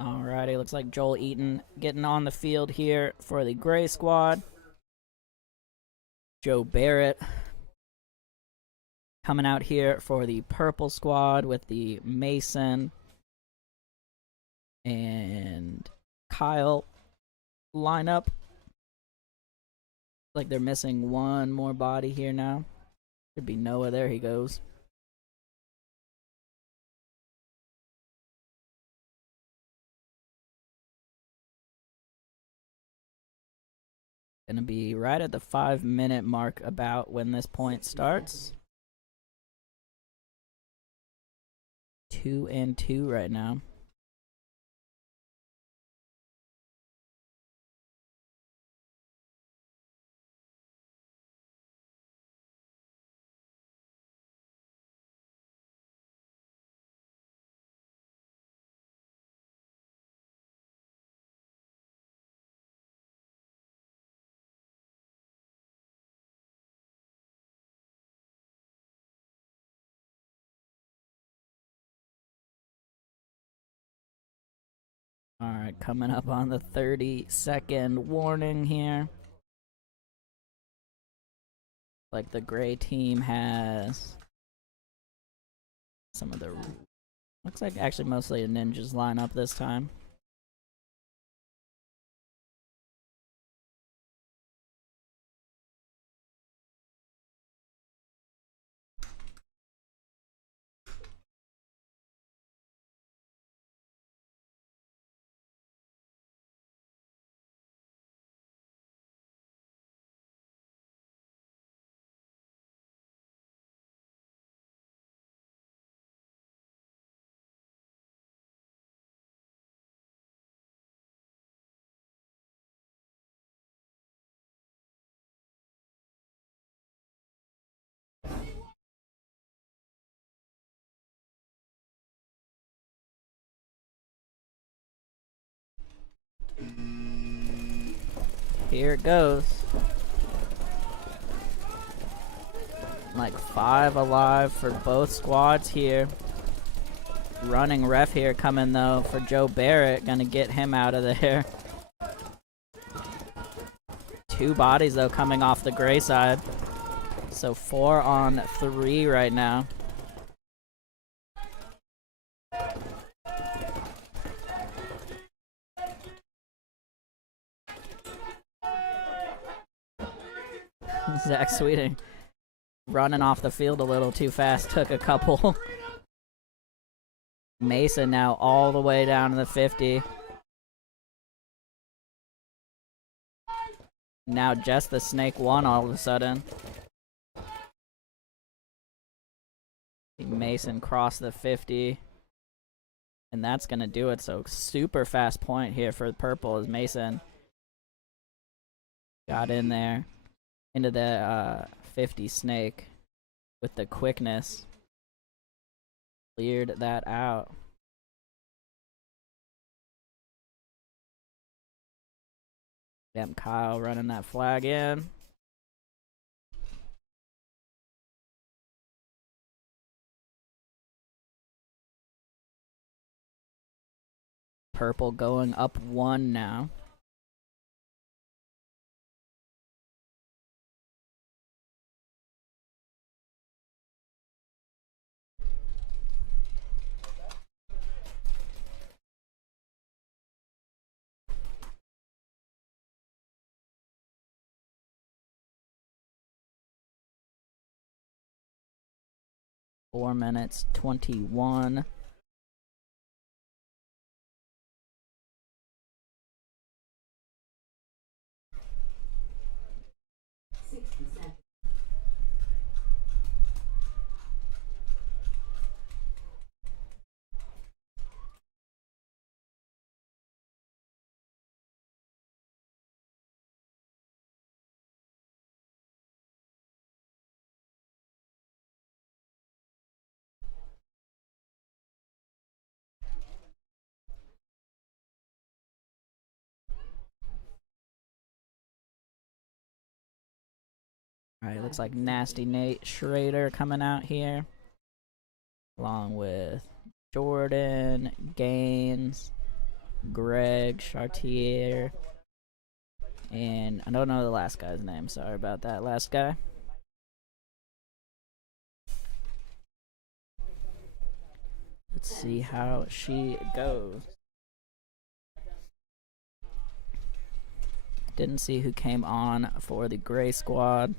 Alrighty, looks like Joel Eaton getting on the field here for the gray squad. Joe Barrett coming out here for the purple squad with the Mason and Kyle lineup. Like they're missing one more body here now. Should be Noah. There he goes. Gonna be right at the 5-minute mark about when this point starts. 2-2 right now. Alright, coming up on the 30-second warning here. Like the gray team has some of the... Looks like actually mostly a ninjas lineup this time. Here it goes. Like 5 alive for both squads here. Running ref here coming though for Joe Barrett. Gonna get him out of there. 2 bodies though coming off the gray side. So 4 on 3 right now. Zach Sweeting running off the field a little too fast, took a couple Mason now all the way down to the 50. Now just the snake 1 all of a sudden. Mason crossed the 50. And that's going to do it. So super fast point here for purple as Mason got in there into the 50 snake with the quickness. Cleared that out. Yep, Kyle running that flag in. Purple going up 1 now. Four minutes 21. Alright, looks like Nasty Nate Schrader coming out here. Along with Jordan, Gaines, Greg, Chartier, and I don't know the last guy's name. Sorry about that, last guy. Let's see how she goes. Didn't see who came on for the gray squad.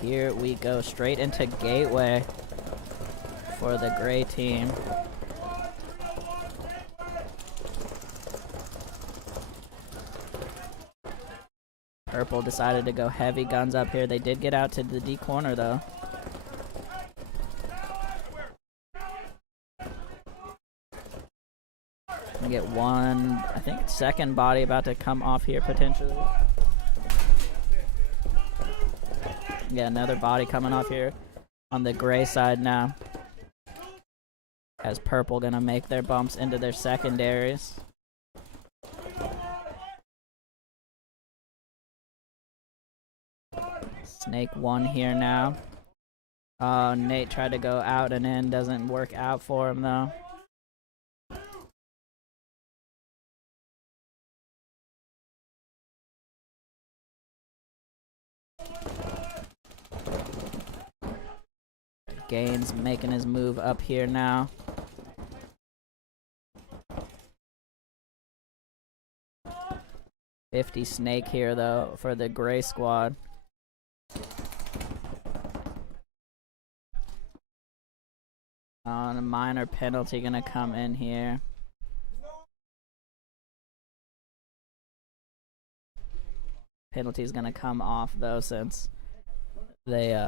Here we go, straight into Gateway for the gray team. Purple decided to go heavy guns up here. They did get out to the D corner though. We get one, I think, second body about to come off here potentially. Yeah, another body coming off here on the gray side now. As purple gonna make their bumps into their secondaries. Snake 1 here now. Oh, Nate tried to go out and in. Doesn't work out for him though. Gaines making his move up here now. $50 snake here though for the gray squad. On a minor penalty gonna come in here. Penalty's gonna come off though since they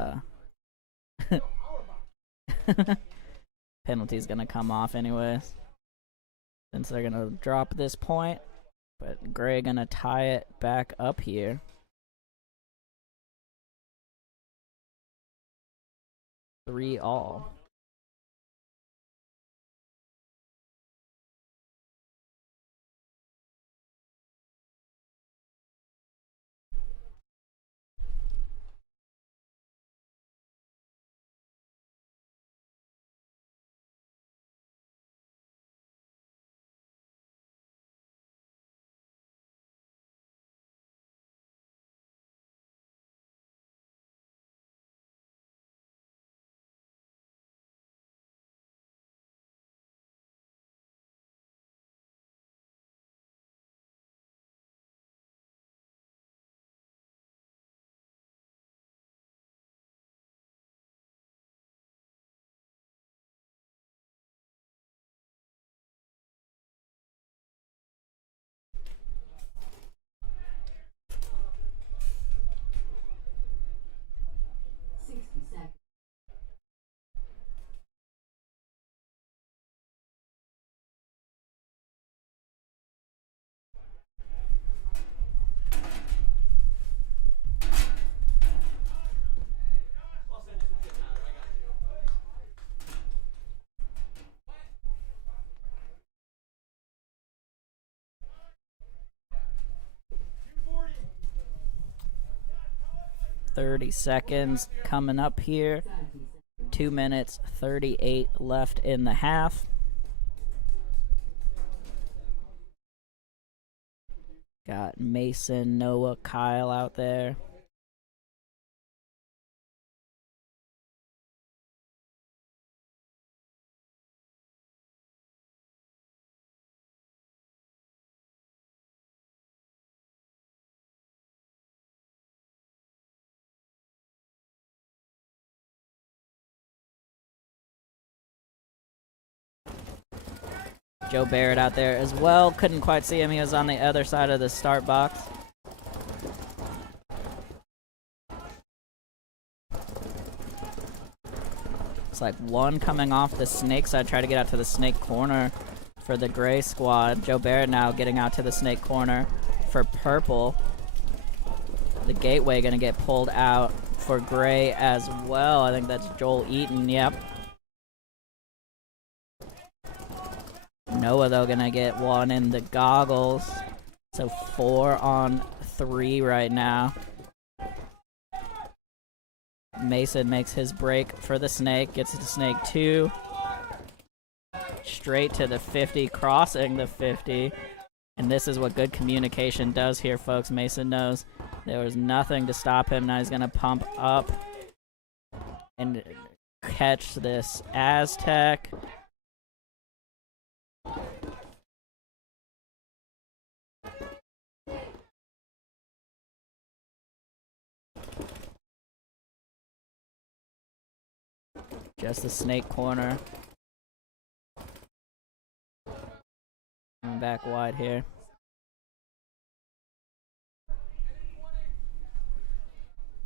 penalty's gonna come off anyways. Since they're gonna drop this point. But Gray gonna tie it back up here. 3-all. 30 seconds coming up here. 2 minutes 38 left in the half. Got Mason, Noah, Kyle out there. Joe Barrett out there as well. Couldn't quite see him. He was on the other side of the start box. It's like one coming off the snake side. Try to get out to the snake corner for the gray squad. Joe Barrett now getting out to the snake corner for purple. The gateway going to get pulled out for gray as well. I think that's Joel Eaton. Yep. Noah, though, gonna get one in the goggles. So 4 on 3 right now. Mason makes his break for the snake. Gets to snake 2. Straight to the 50, crossing the 50. And this is what good communication does here, folks. Mason knows there was nothing to stop him. Now he's gonna pump up and catch this Aztec. Just the snake corner. Coming back wide here.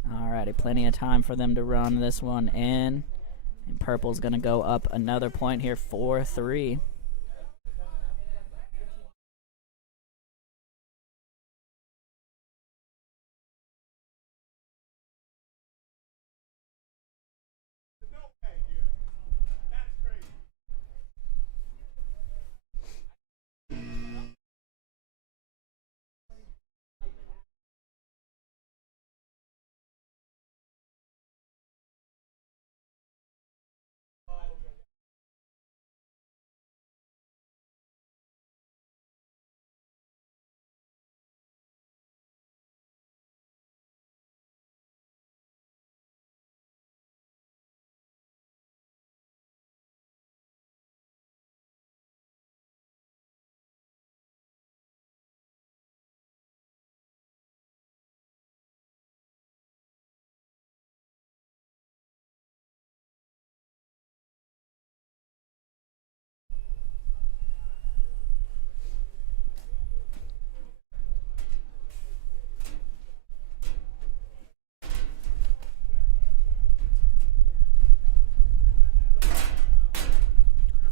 Alrighty, plenty of time for them to run this one in. And purple's gonna go up another point here, 4-3.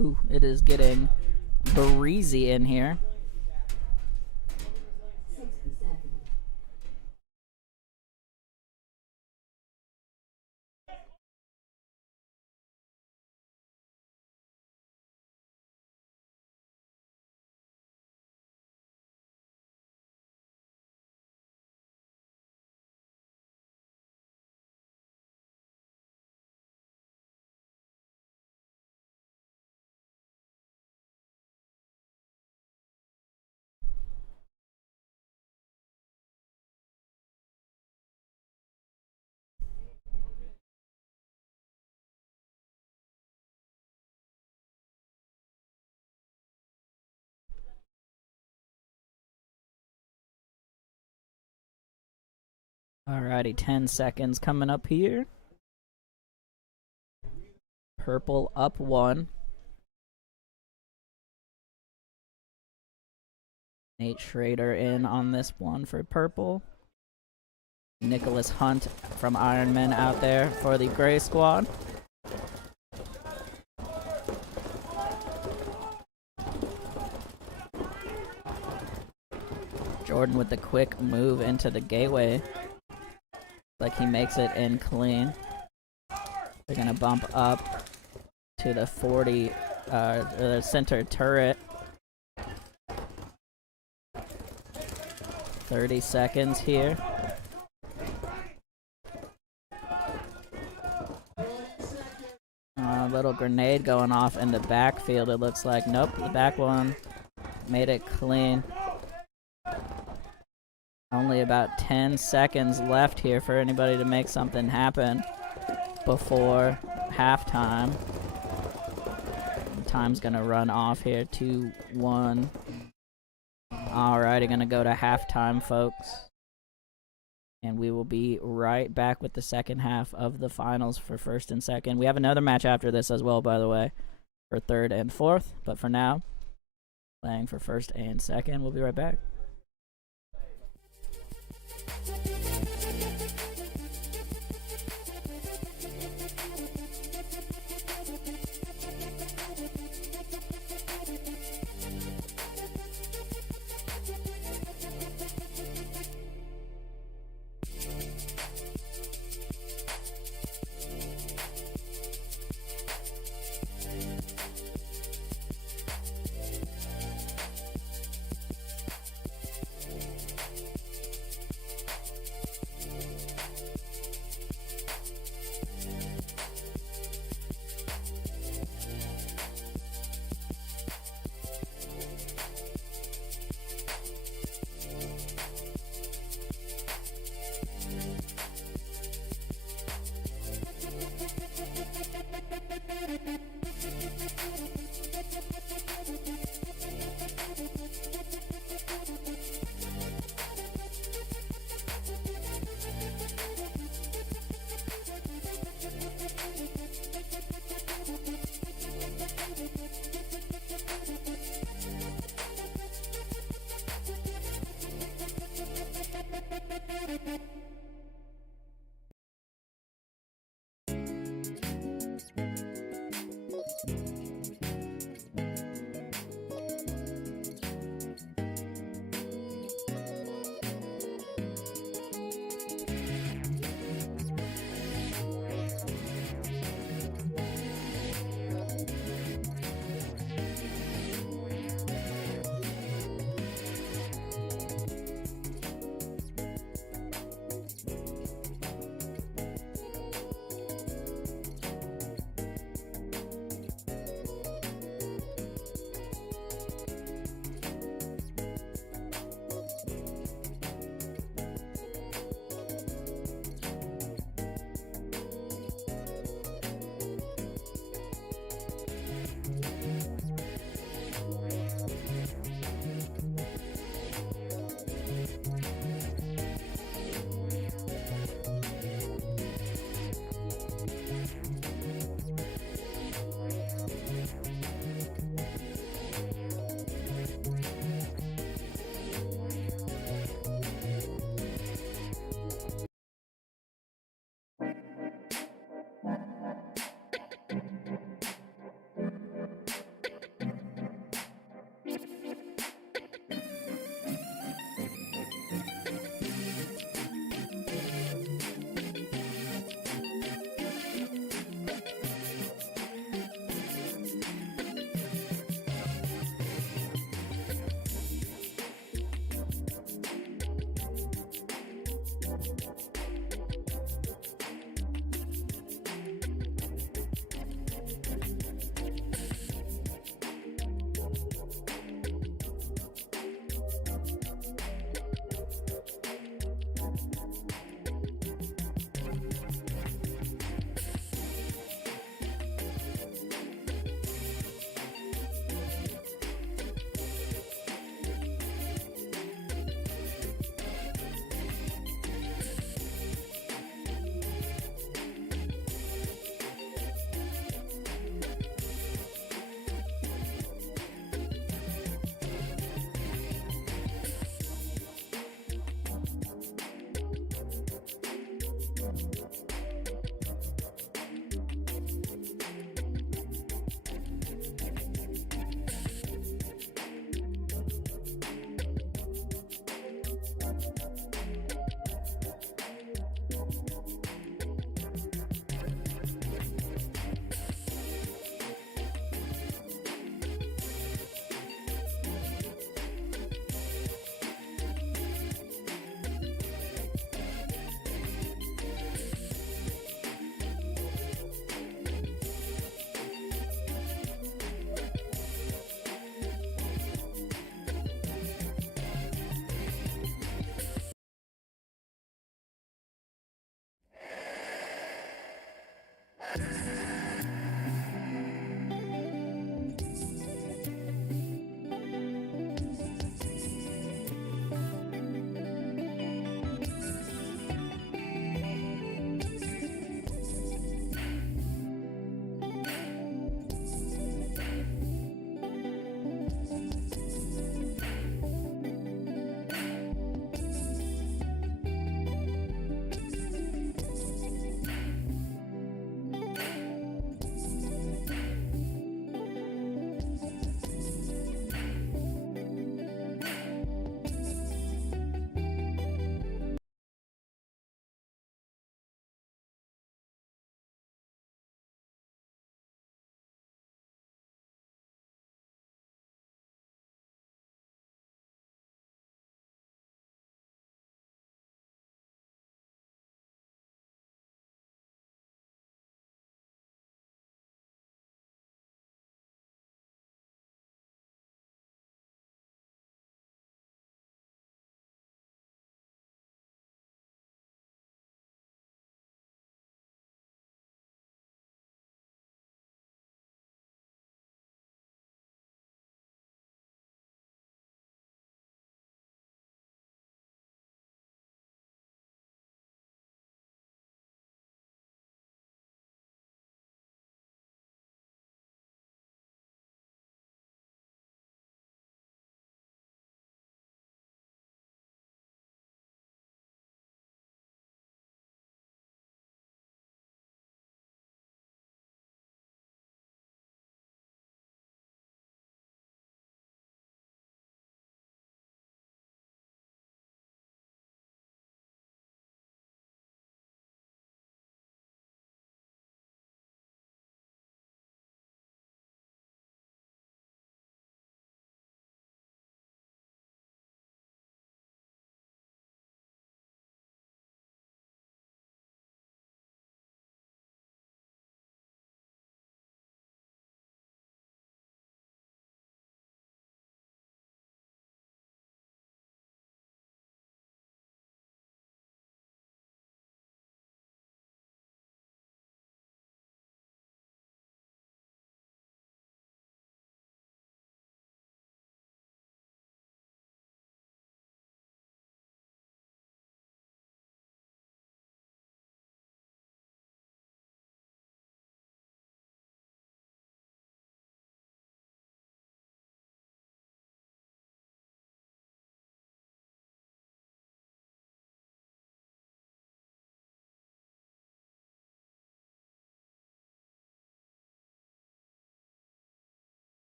Ooh, it is getting breezy in here. Alrighty, 10 seconds coming up here. Purple up 1. Nate Schrader in on this one for purple. Nicholas Hunt from Ironman out there for the gray squad. Jordan with the quick move into the gateway. Like he makes it in clean. They're gonna bump up to the 40 center turret. 30 seconds here. little grenade going off in the backfield, it looks like. Nope, the back one made it clean. Only about 10 seconds left here for anybody to make something happen before halftime. Time's gonna run off here, 2-1. Alrighty, gonna go to halftime, folks. And we will be right back with the second half of the finals for first and second. We have another match after this as well, by the way, for third and fourth. But for now, playing for first and second. We'll be right back.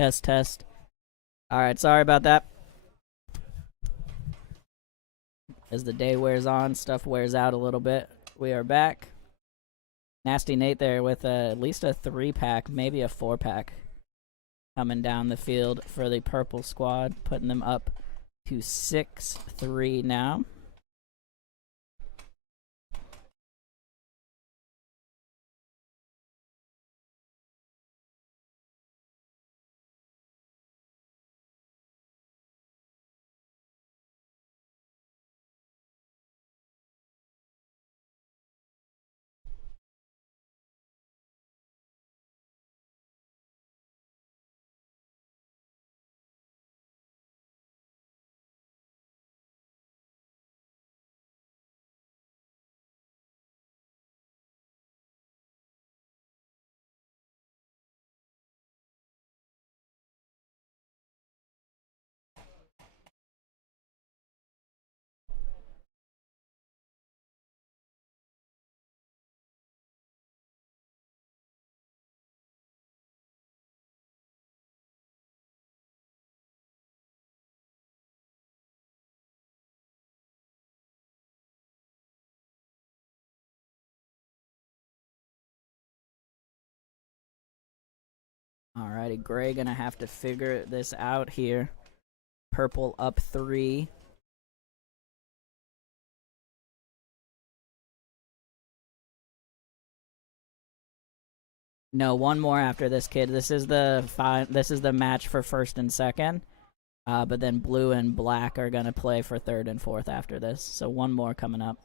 Test, test. Alright, sorry about that. As the day wears on, stuff wears out a little bit. We are back. Nasty Nate there with at least a 3-pack, maybe a 4-pack. Coming down the field for the purple squad, putting them up to 6-3 now. Alrighty, Gray gonna have to figure this out here. Purple up 3. No, one more after this, kid. This is the match for first and second. But then blue and black are gonna play for third and fourth after this. So one more coming up.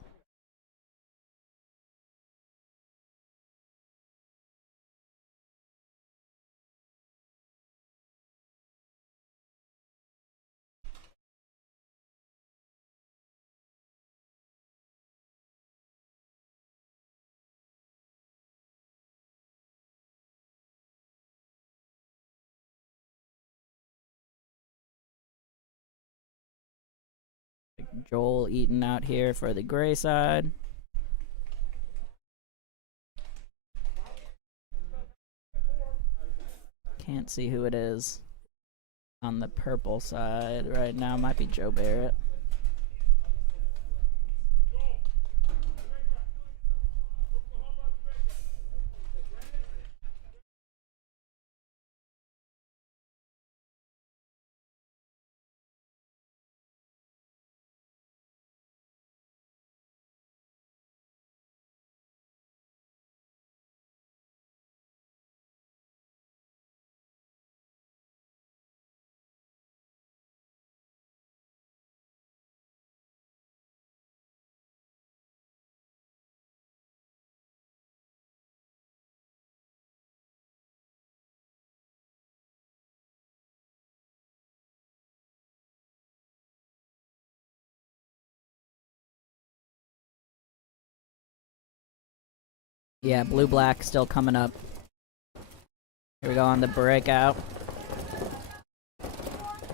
Joel Eaton out here for the gray side. Can't see who it is on the purple side right now. Might be Joe Barrett. Yeah, blue-black still coming up. Here we go on the breakout.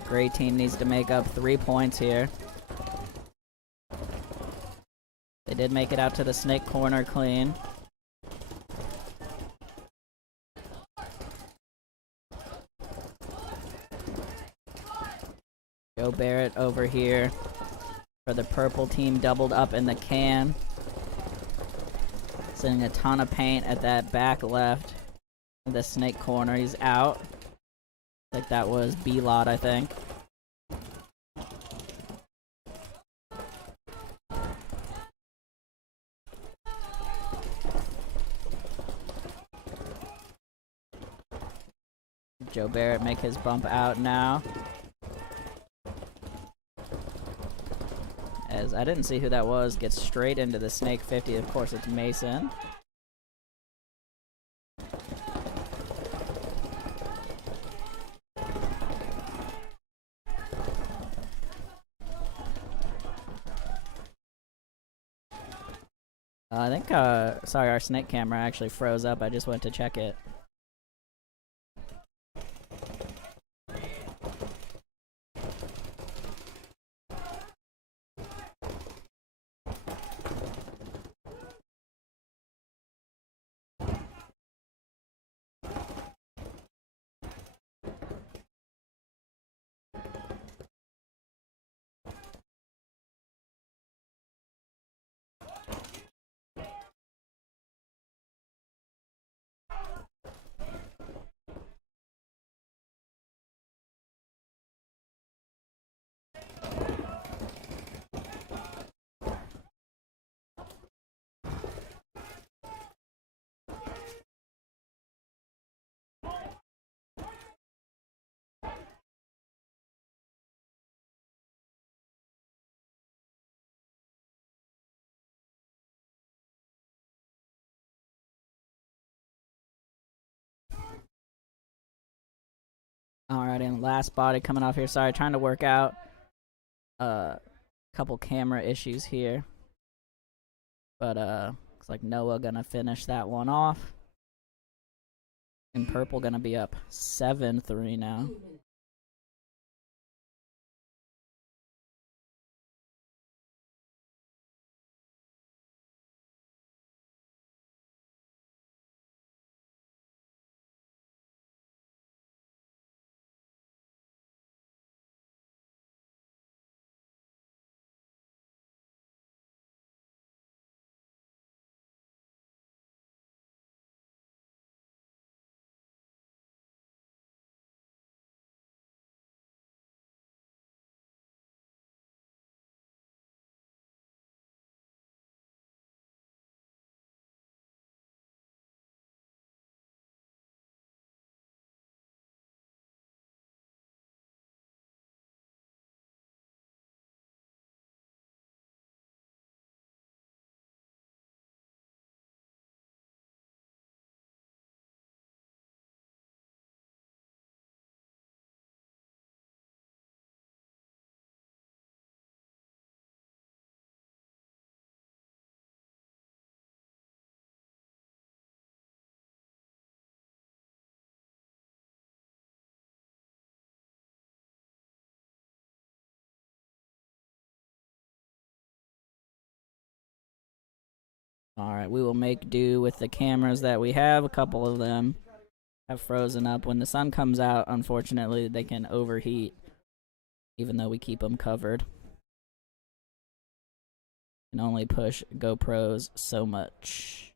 Gray team needs to make up 3 points here. They did make it out to the snake corner clean. Joe Barrett over here for the purple team, doubled up in the can. Sending a ton of paint at that back left. The snake corner, he's out. Like that was B-Lot, I think. Joe Barrett make his bump out now. As I didn't see who that was, gets straight into the snake 50. Of course, it's Mason. I think, sorry, our snake camera actually froze up. I just went to check it. Alright, and last body coming off here. Sorry, trying to work out a couple camera issues here. But looks like Noah gonna finish that one off. And purple gonna be up 7-3 now. Alright, we will make do with the cameras that we have. A couple of them have frozen up. When the sun comes out, unfortunately, they can overheat, even though we keep them covered. Can only push GoPros so much.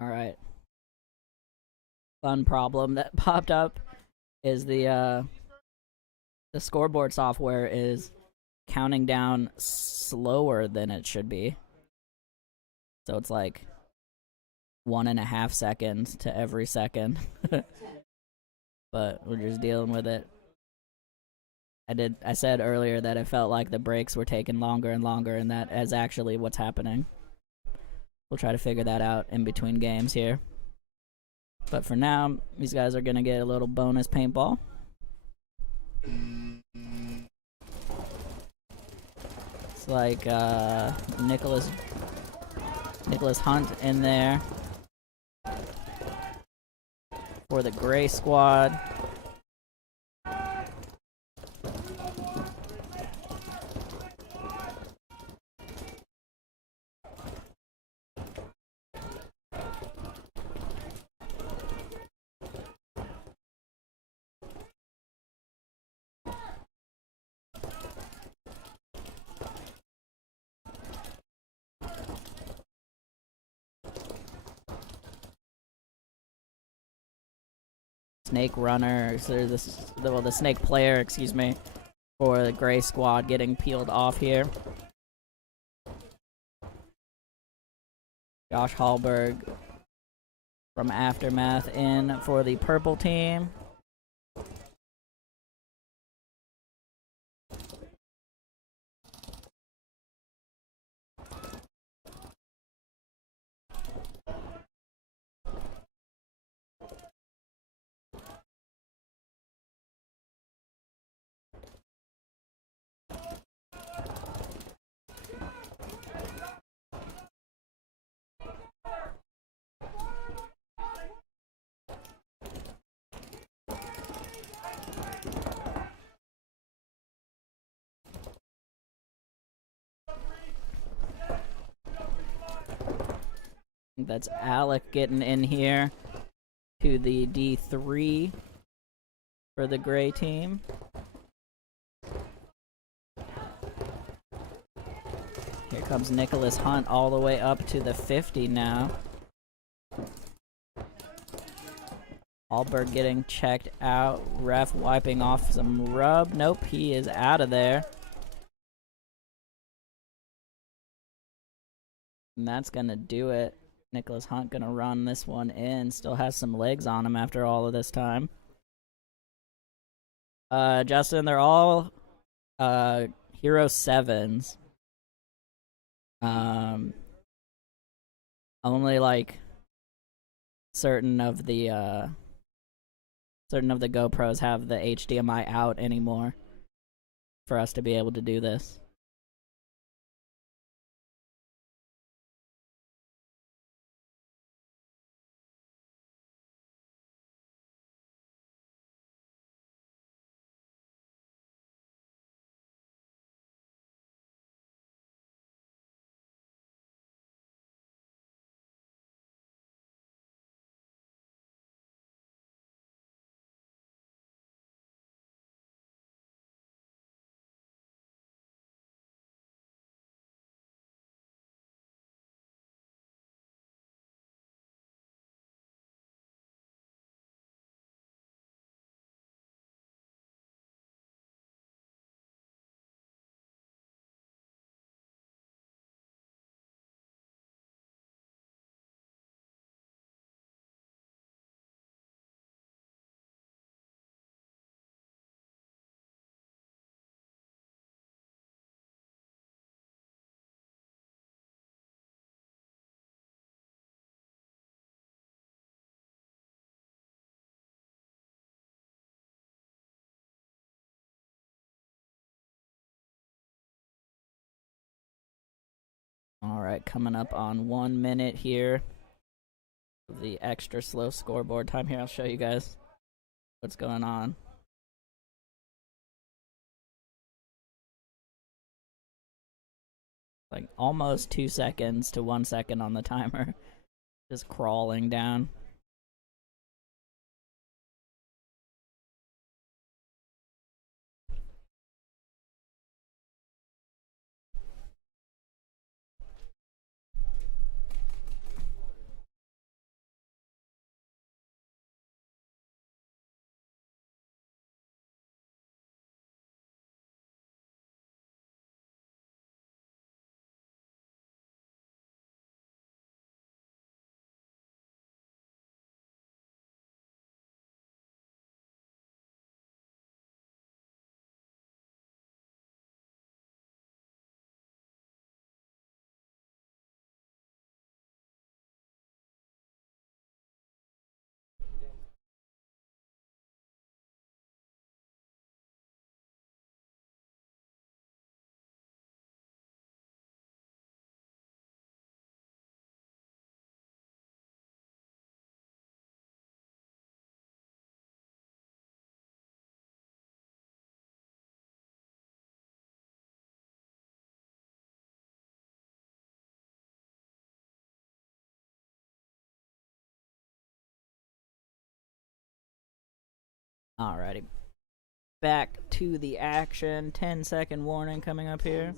Alright. Fun problem that popped up is the scoreboard software is counting down slower than it should be. So it's like 1.5 seconds to every second. But we're just dealing with it. I said earlier that it felt like the breaks were taking longer and longer, and that is actually what's happening. We'll try to figure that out in between games here. But for now, these guys are gonna get a little bonus paintball. It's like Nicholas Hunt in there for the gray squad. Snake runner, so the snake player, excuse me, for the gray squad getting peeled off here. Josh Hallberg from Aftermath in for the purple team. That's Alec getting in here to the D3 for the gray team. Here comes Nicholas Hunt all the way up to the 50 now. Alberg getting checked out. Ref wiping off some rub. Nope, he is out of there. And that's gonna do it. Nicholas Hunt gonna run this one in. Still has some legs on him after all of this time. Justin, they're all Hero 7s. Only like certain of the GoPros have the HDMI out anymore for us to be able to do this. Alright, coming up on 1 minute here. The extra slow scoreboard time here. I'll show you guys what's going on. Like almost 2 seconds to 1 second on the timer. Just crawling down. Alrighty. Back to the action. 10-second warning coming up here.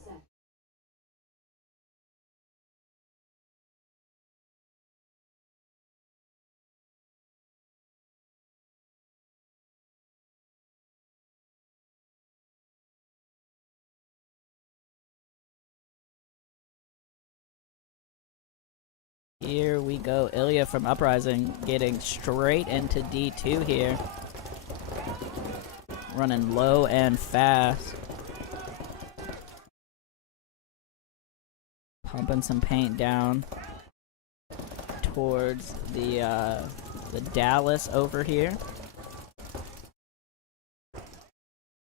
Here we go. Ilya from Uprising getting straight into D2 here. Running low and fast. Pumping some paint down towards the Dallas over here.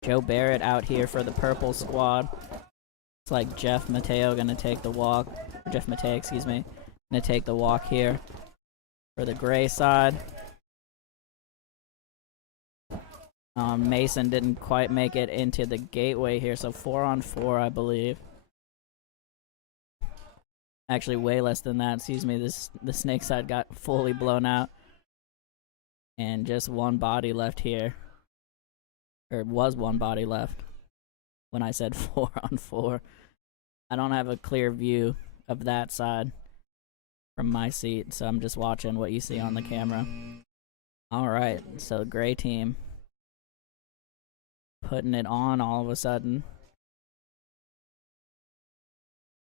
Joe Barrett out here for the purple squad. It's like Jeff Mateo gonna take the walk. Or Jeff Mateo, excuse me. Gonna take the walk here for the gray side. Mason didn't quite make it into the gateway here, so 4-on-4, I believe. Actually, way less than that. Excuse me. The snake side got fully blown out, and just one body left here, or was one body left. When I said 4 on 4, I don't have a clear view of that side from my seat, so I'm just watching what you see on the camera. All right, so gray team putting it on all of a sudden.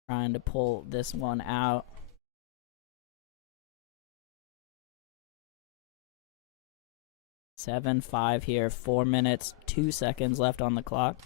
Trying to pull this one out. Seven, 5 here, 4 minutes, 2 seconds left on the clock.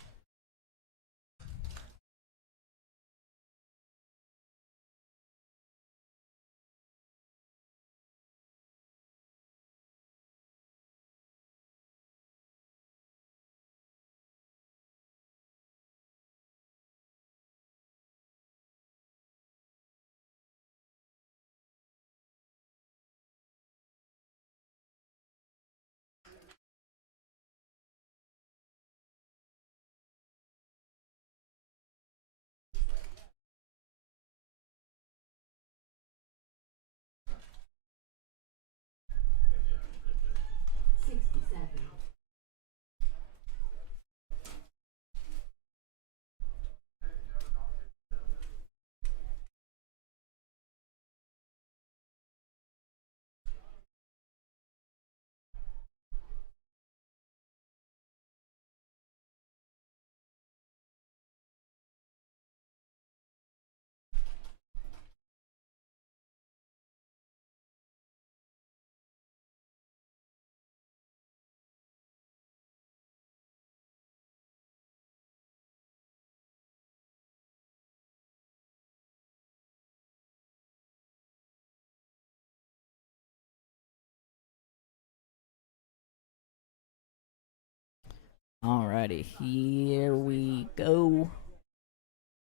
Alrighty, here we go.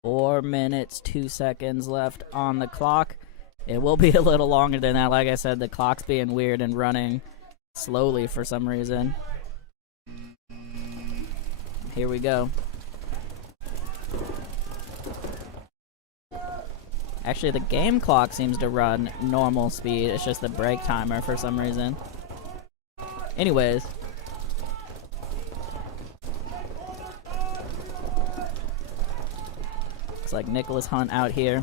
4 minutes, 2 seconds left on the clock. It will be a little longer than that. Like I said, the clock's being weird and running slowly for some reason. Here we go. Actually, the game clock seems to run normal speed. It's just the break timer for some reason. Anyways. Looks like Nicholas Hunt out here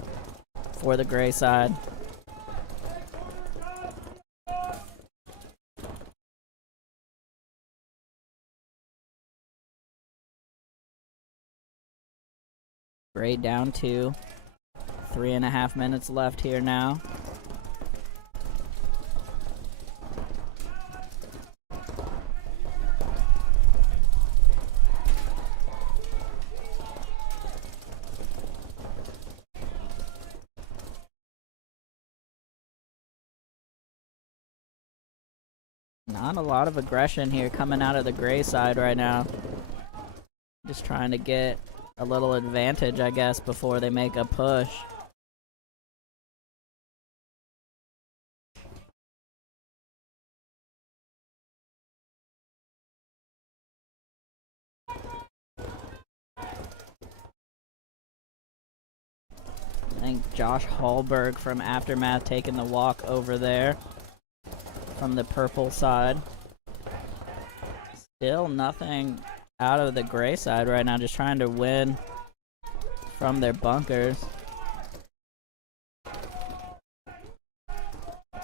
for the gray side. Gray down 2. 3.5 minutes left here now. Not a lot of aggression here coming out of the gray side right now. Just trying to get a little advantage, I guess, before they make a push. I think Josh Hallberg from Aftermath taking the walk over there from the purple side. Still nothing out of the gray side right now, just trying to win from their bunkers. I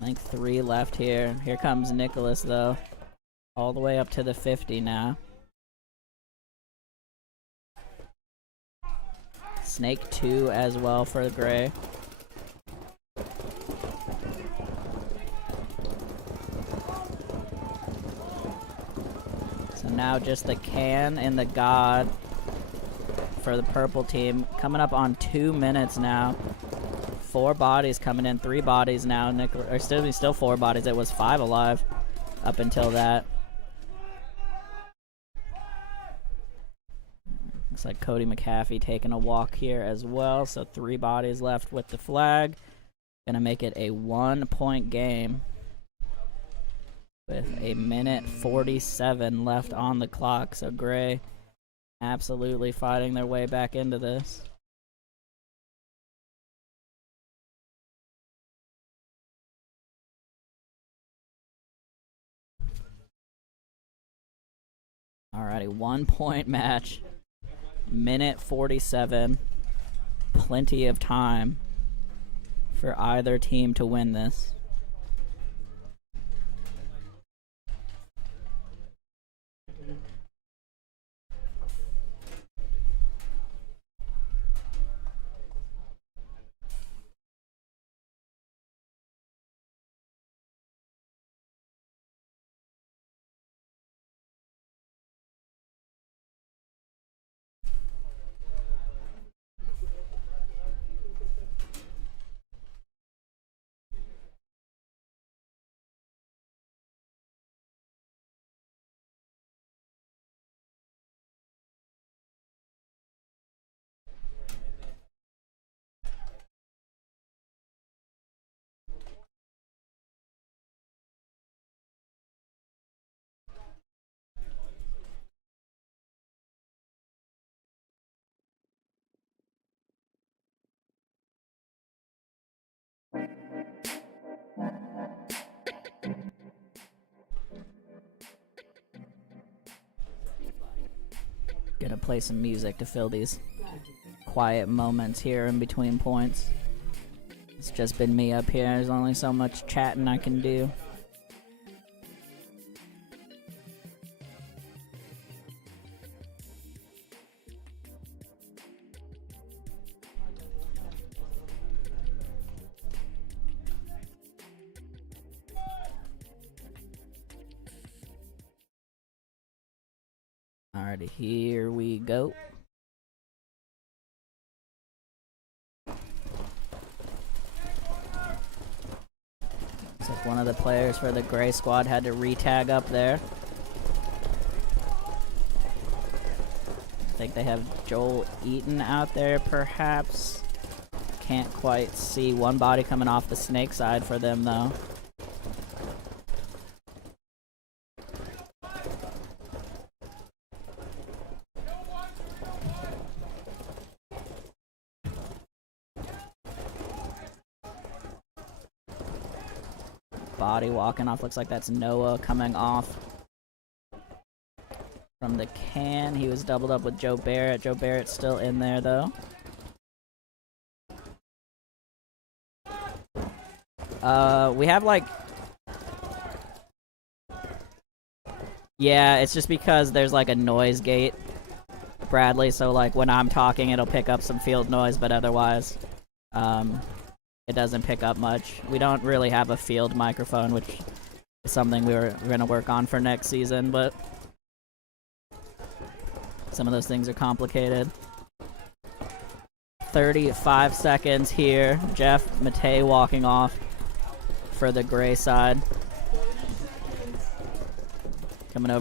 think 3 left here. Here comes Nicholas though, all the way up to the 50 now. Snake 2 as well for the gray. So now just the can and the god for the purple team. Coming up on 2 minutes now. 4 bodies coming in, 3 bodies now. Or still 4 bodies. It was 5 alive up until that. Looks like Cody McAfee taking a walk here as well. So 3 bodies left with the flag. Gonna make it a 1-point game with 1:47 left on the clock. So gray absolutely fighting their way back into this. Alrighty, 1 point match. Minute 47. Plenty of time for either team to win this. Gonna play some music to fill these quiet moments here in between points. It's just been me up here. There's only so much chatting I can do. Alrighty, here we go. Looks like one of the players for the gray squad had to re-tag up there. I think they have Joel Eaton out there, perhaps. Can't quite see. One body coming off the snake side for them, though. Body walking off. Looks like that's Noah coming off from the can. He was doubled up with Joe Barrett. Joe Barrett's still in there, though. We have like... Yeah, it's just because there's like a noise gate, Bradley, so like when I'm talking it'll pick up some field noise, but otherwise it doesn't pick up much. We don't really have a field microphone, which is something we're going to work on for next season, but some of those things are complicated. 35 seconds here. Jeff Matei walking off for the gray side. Coming over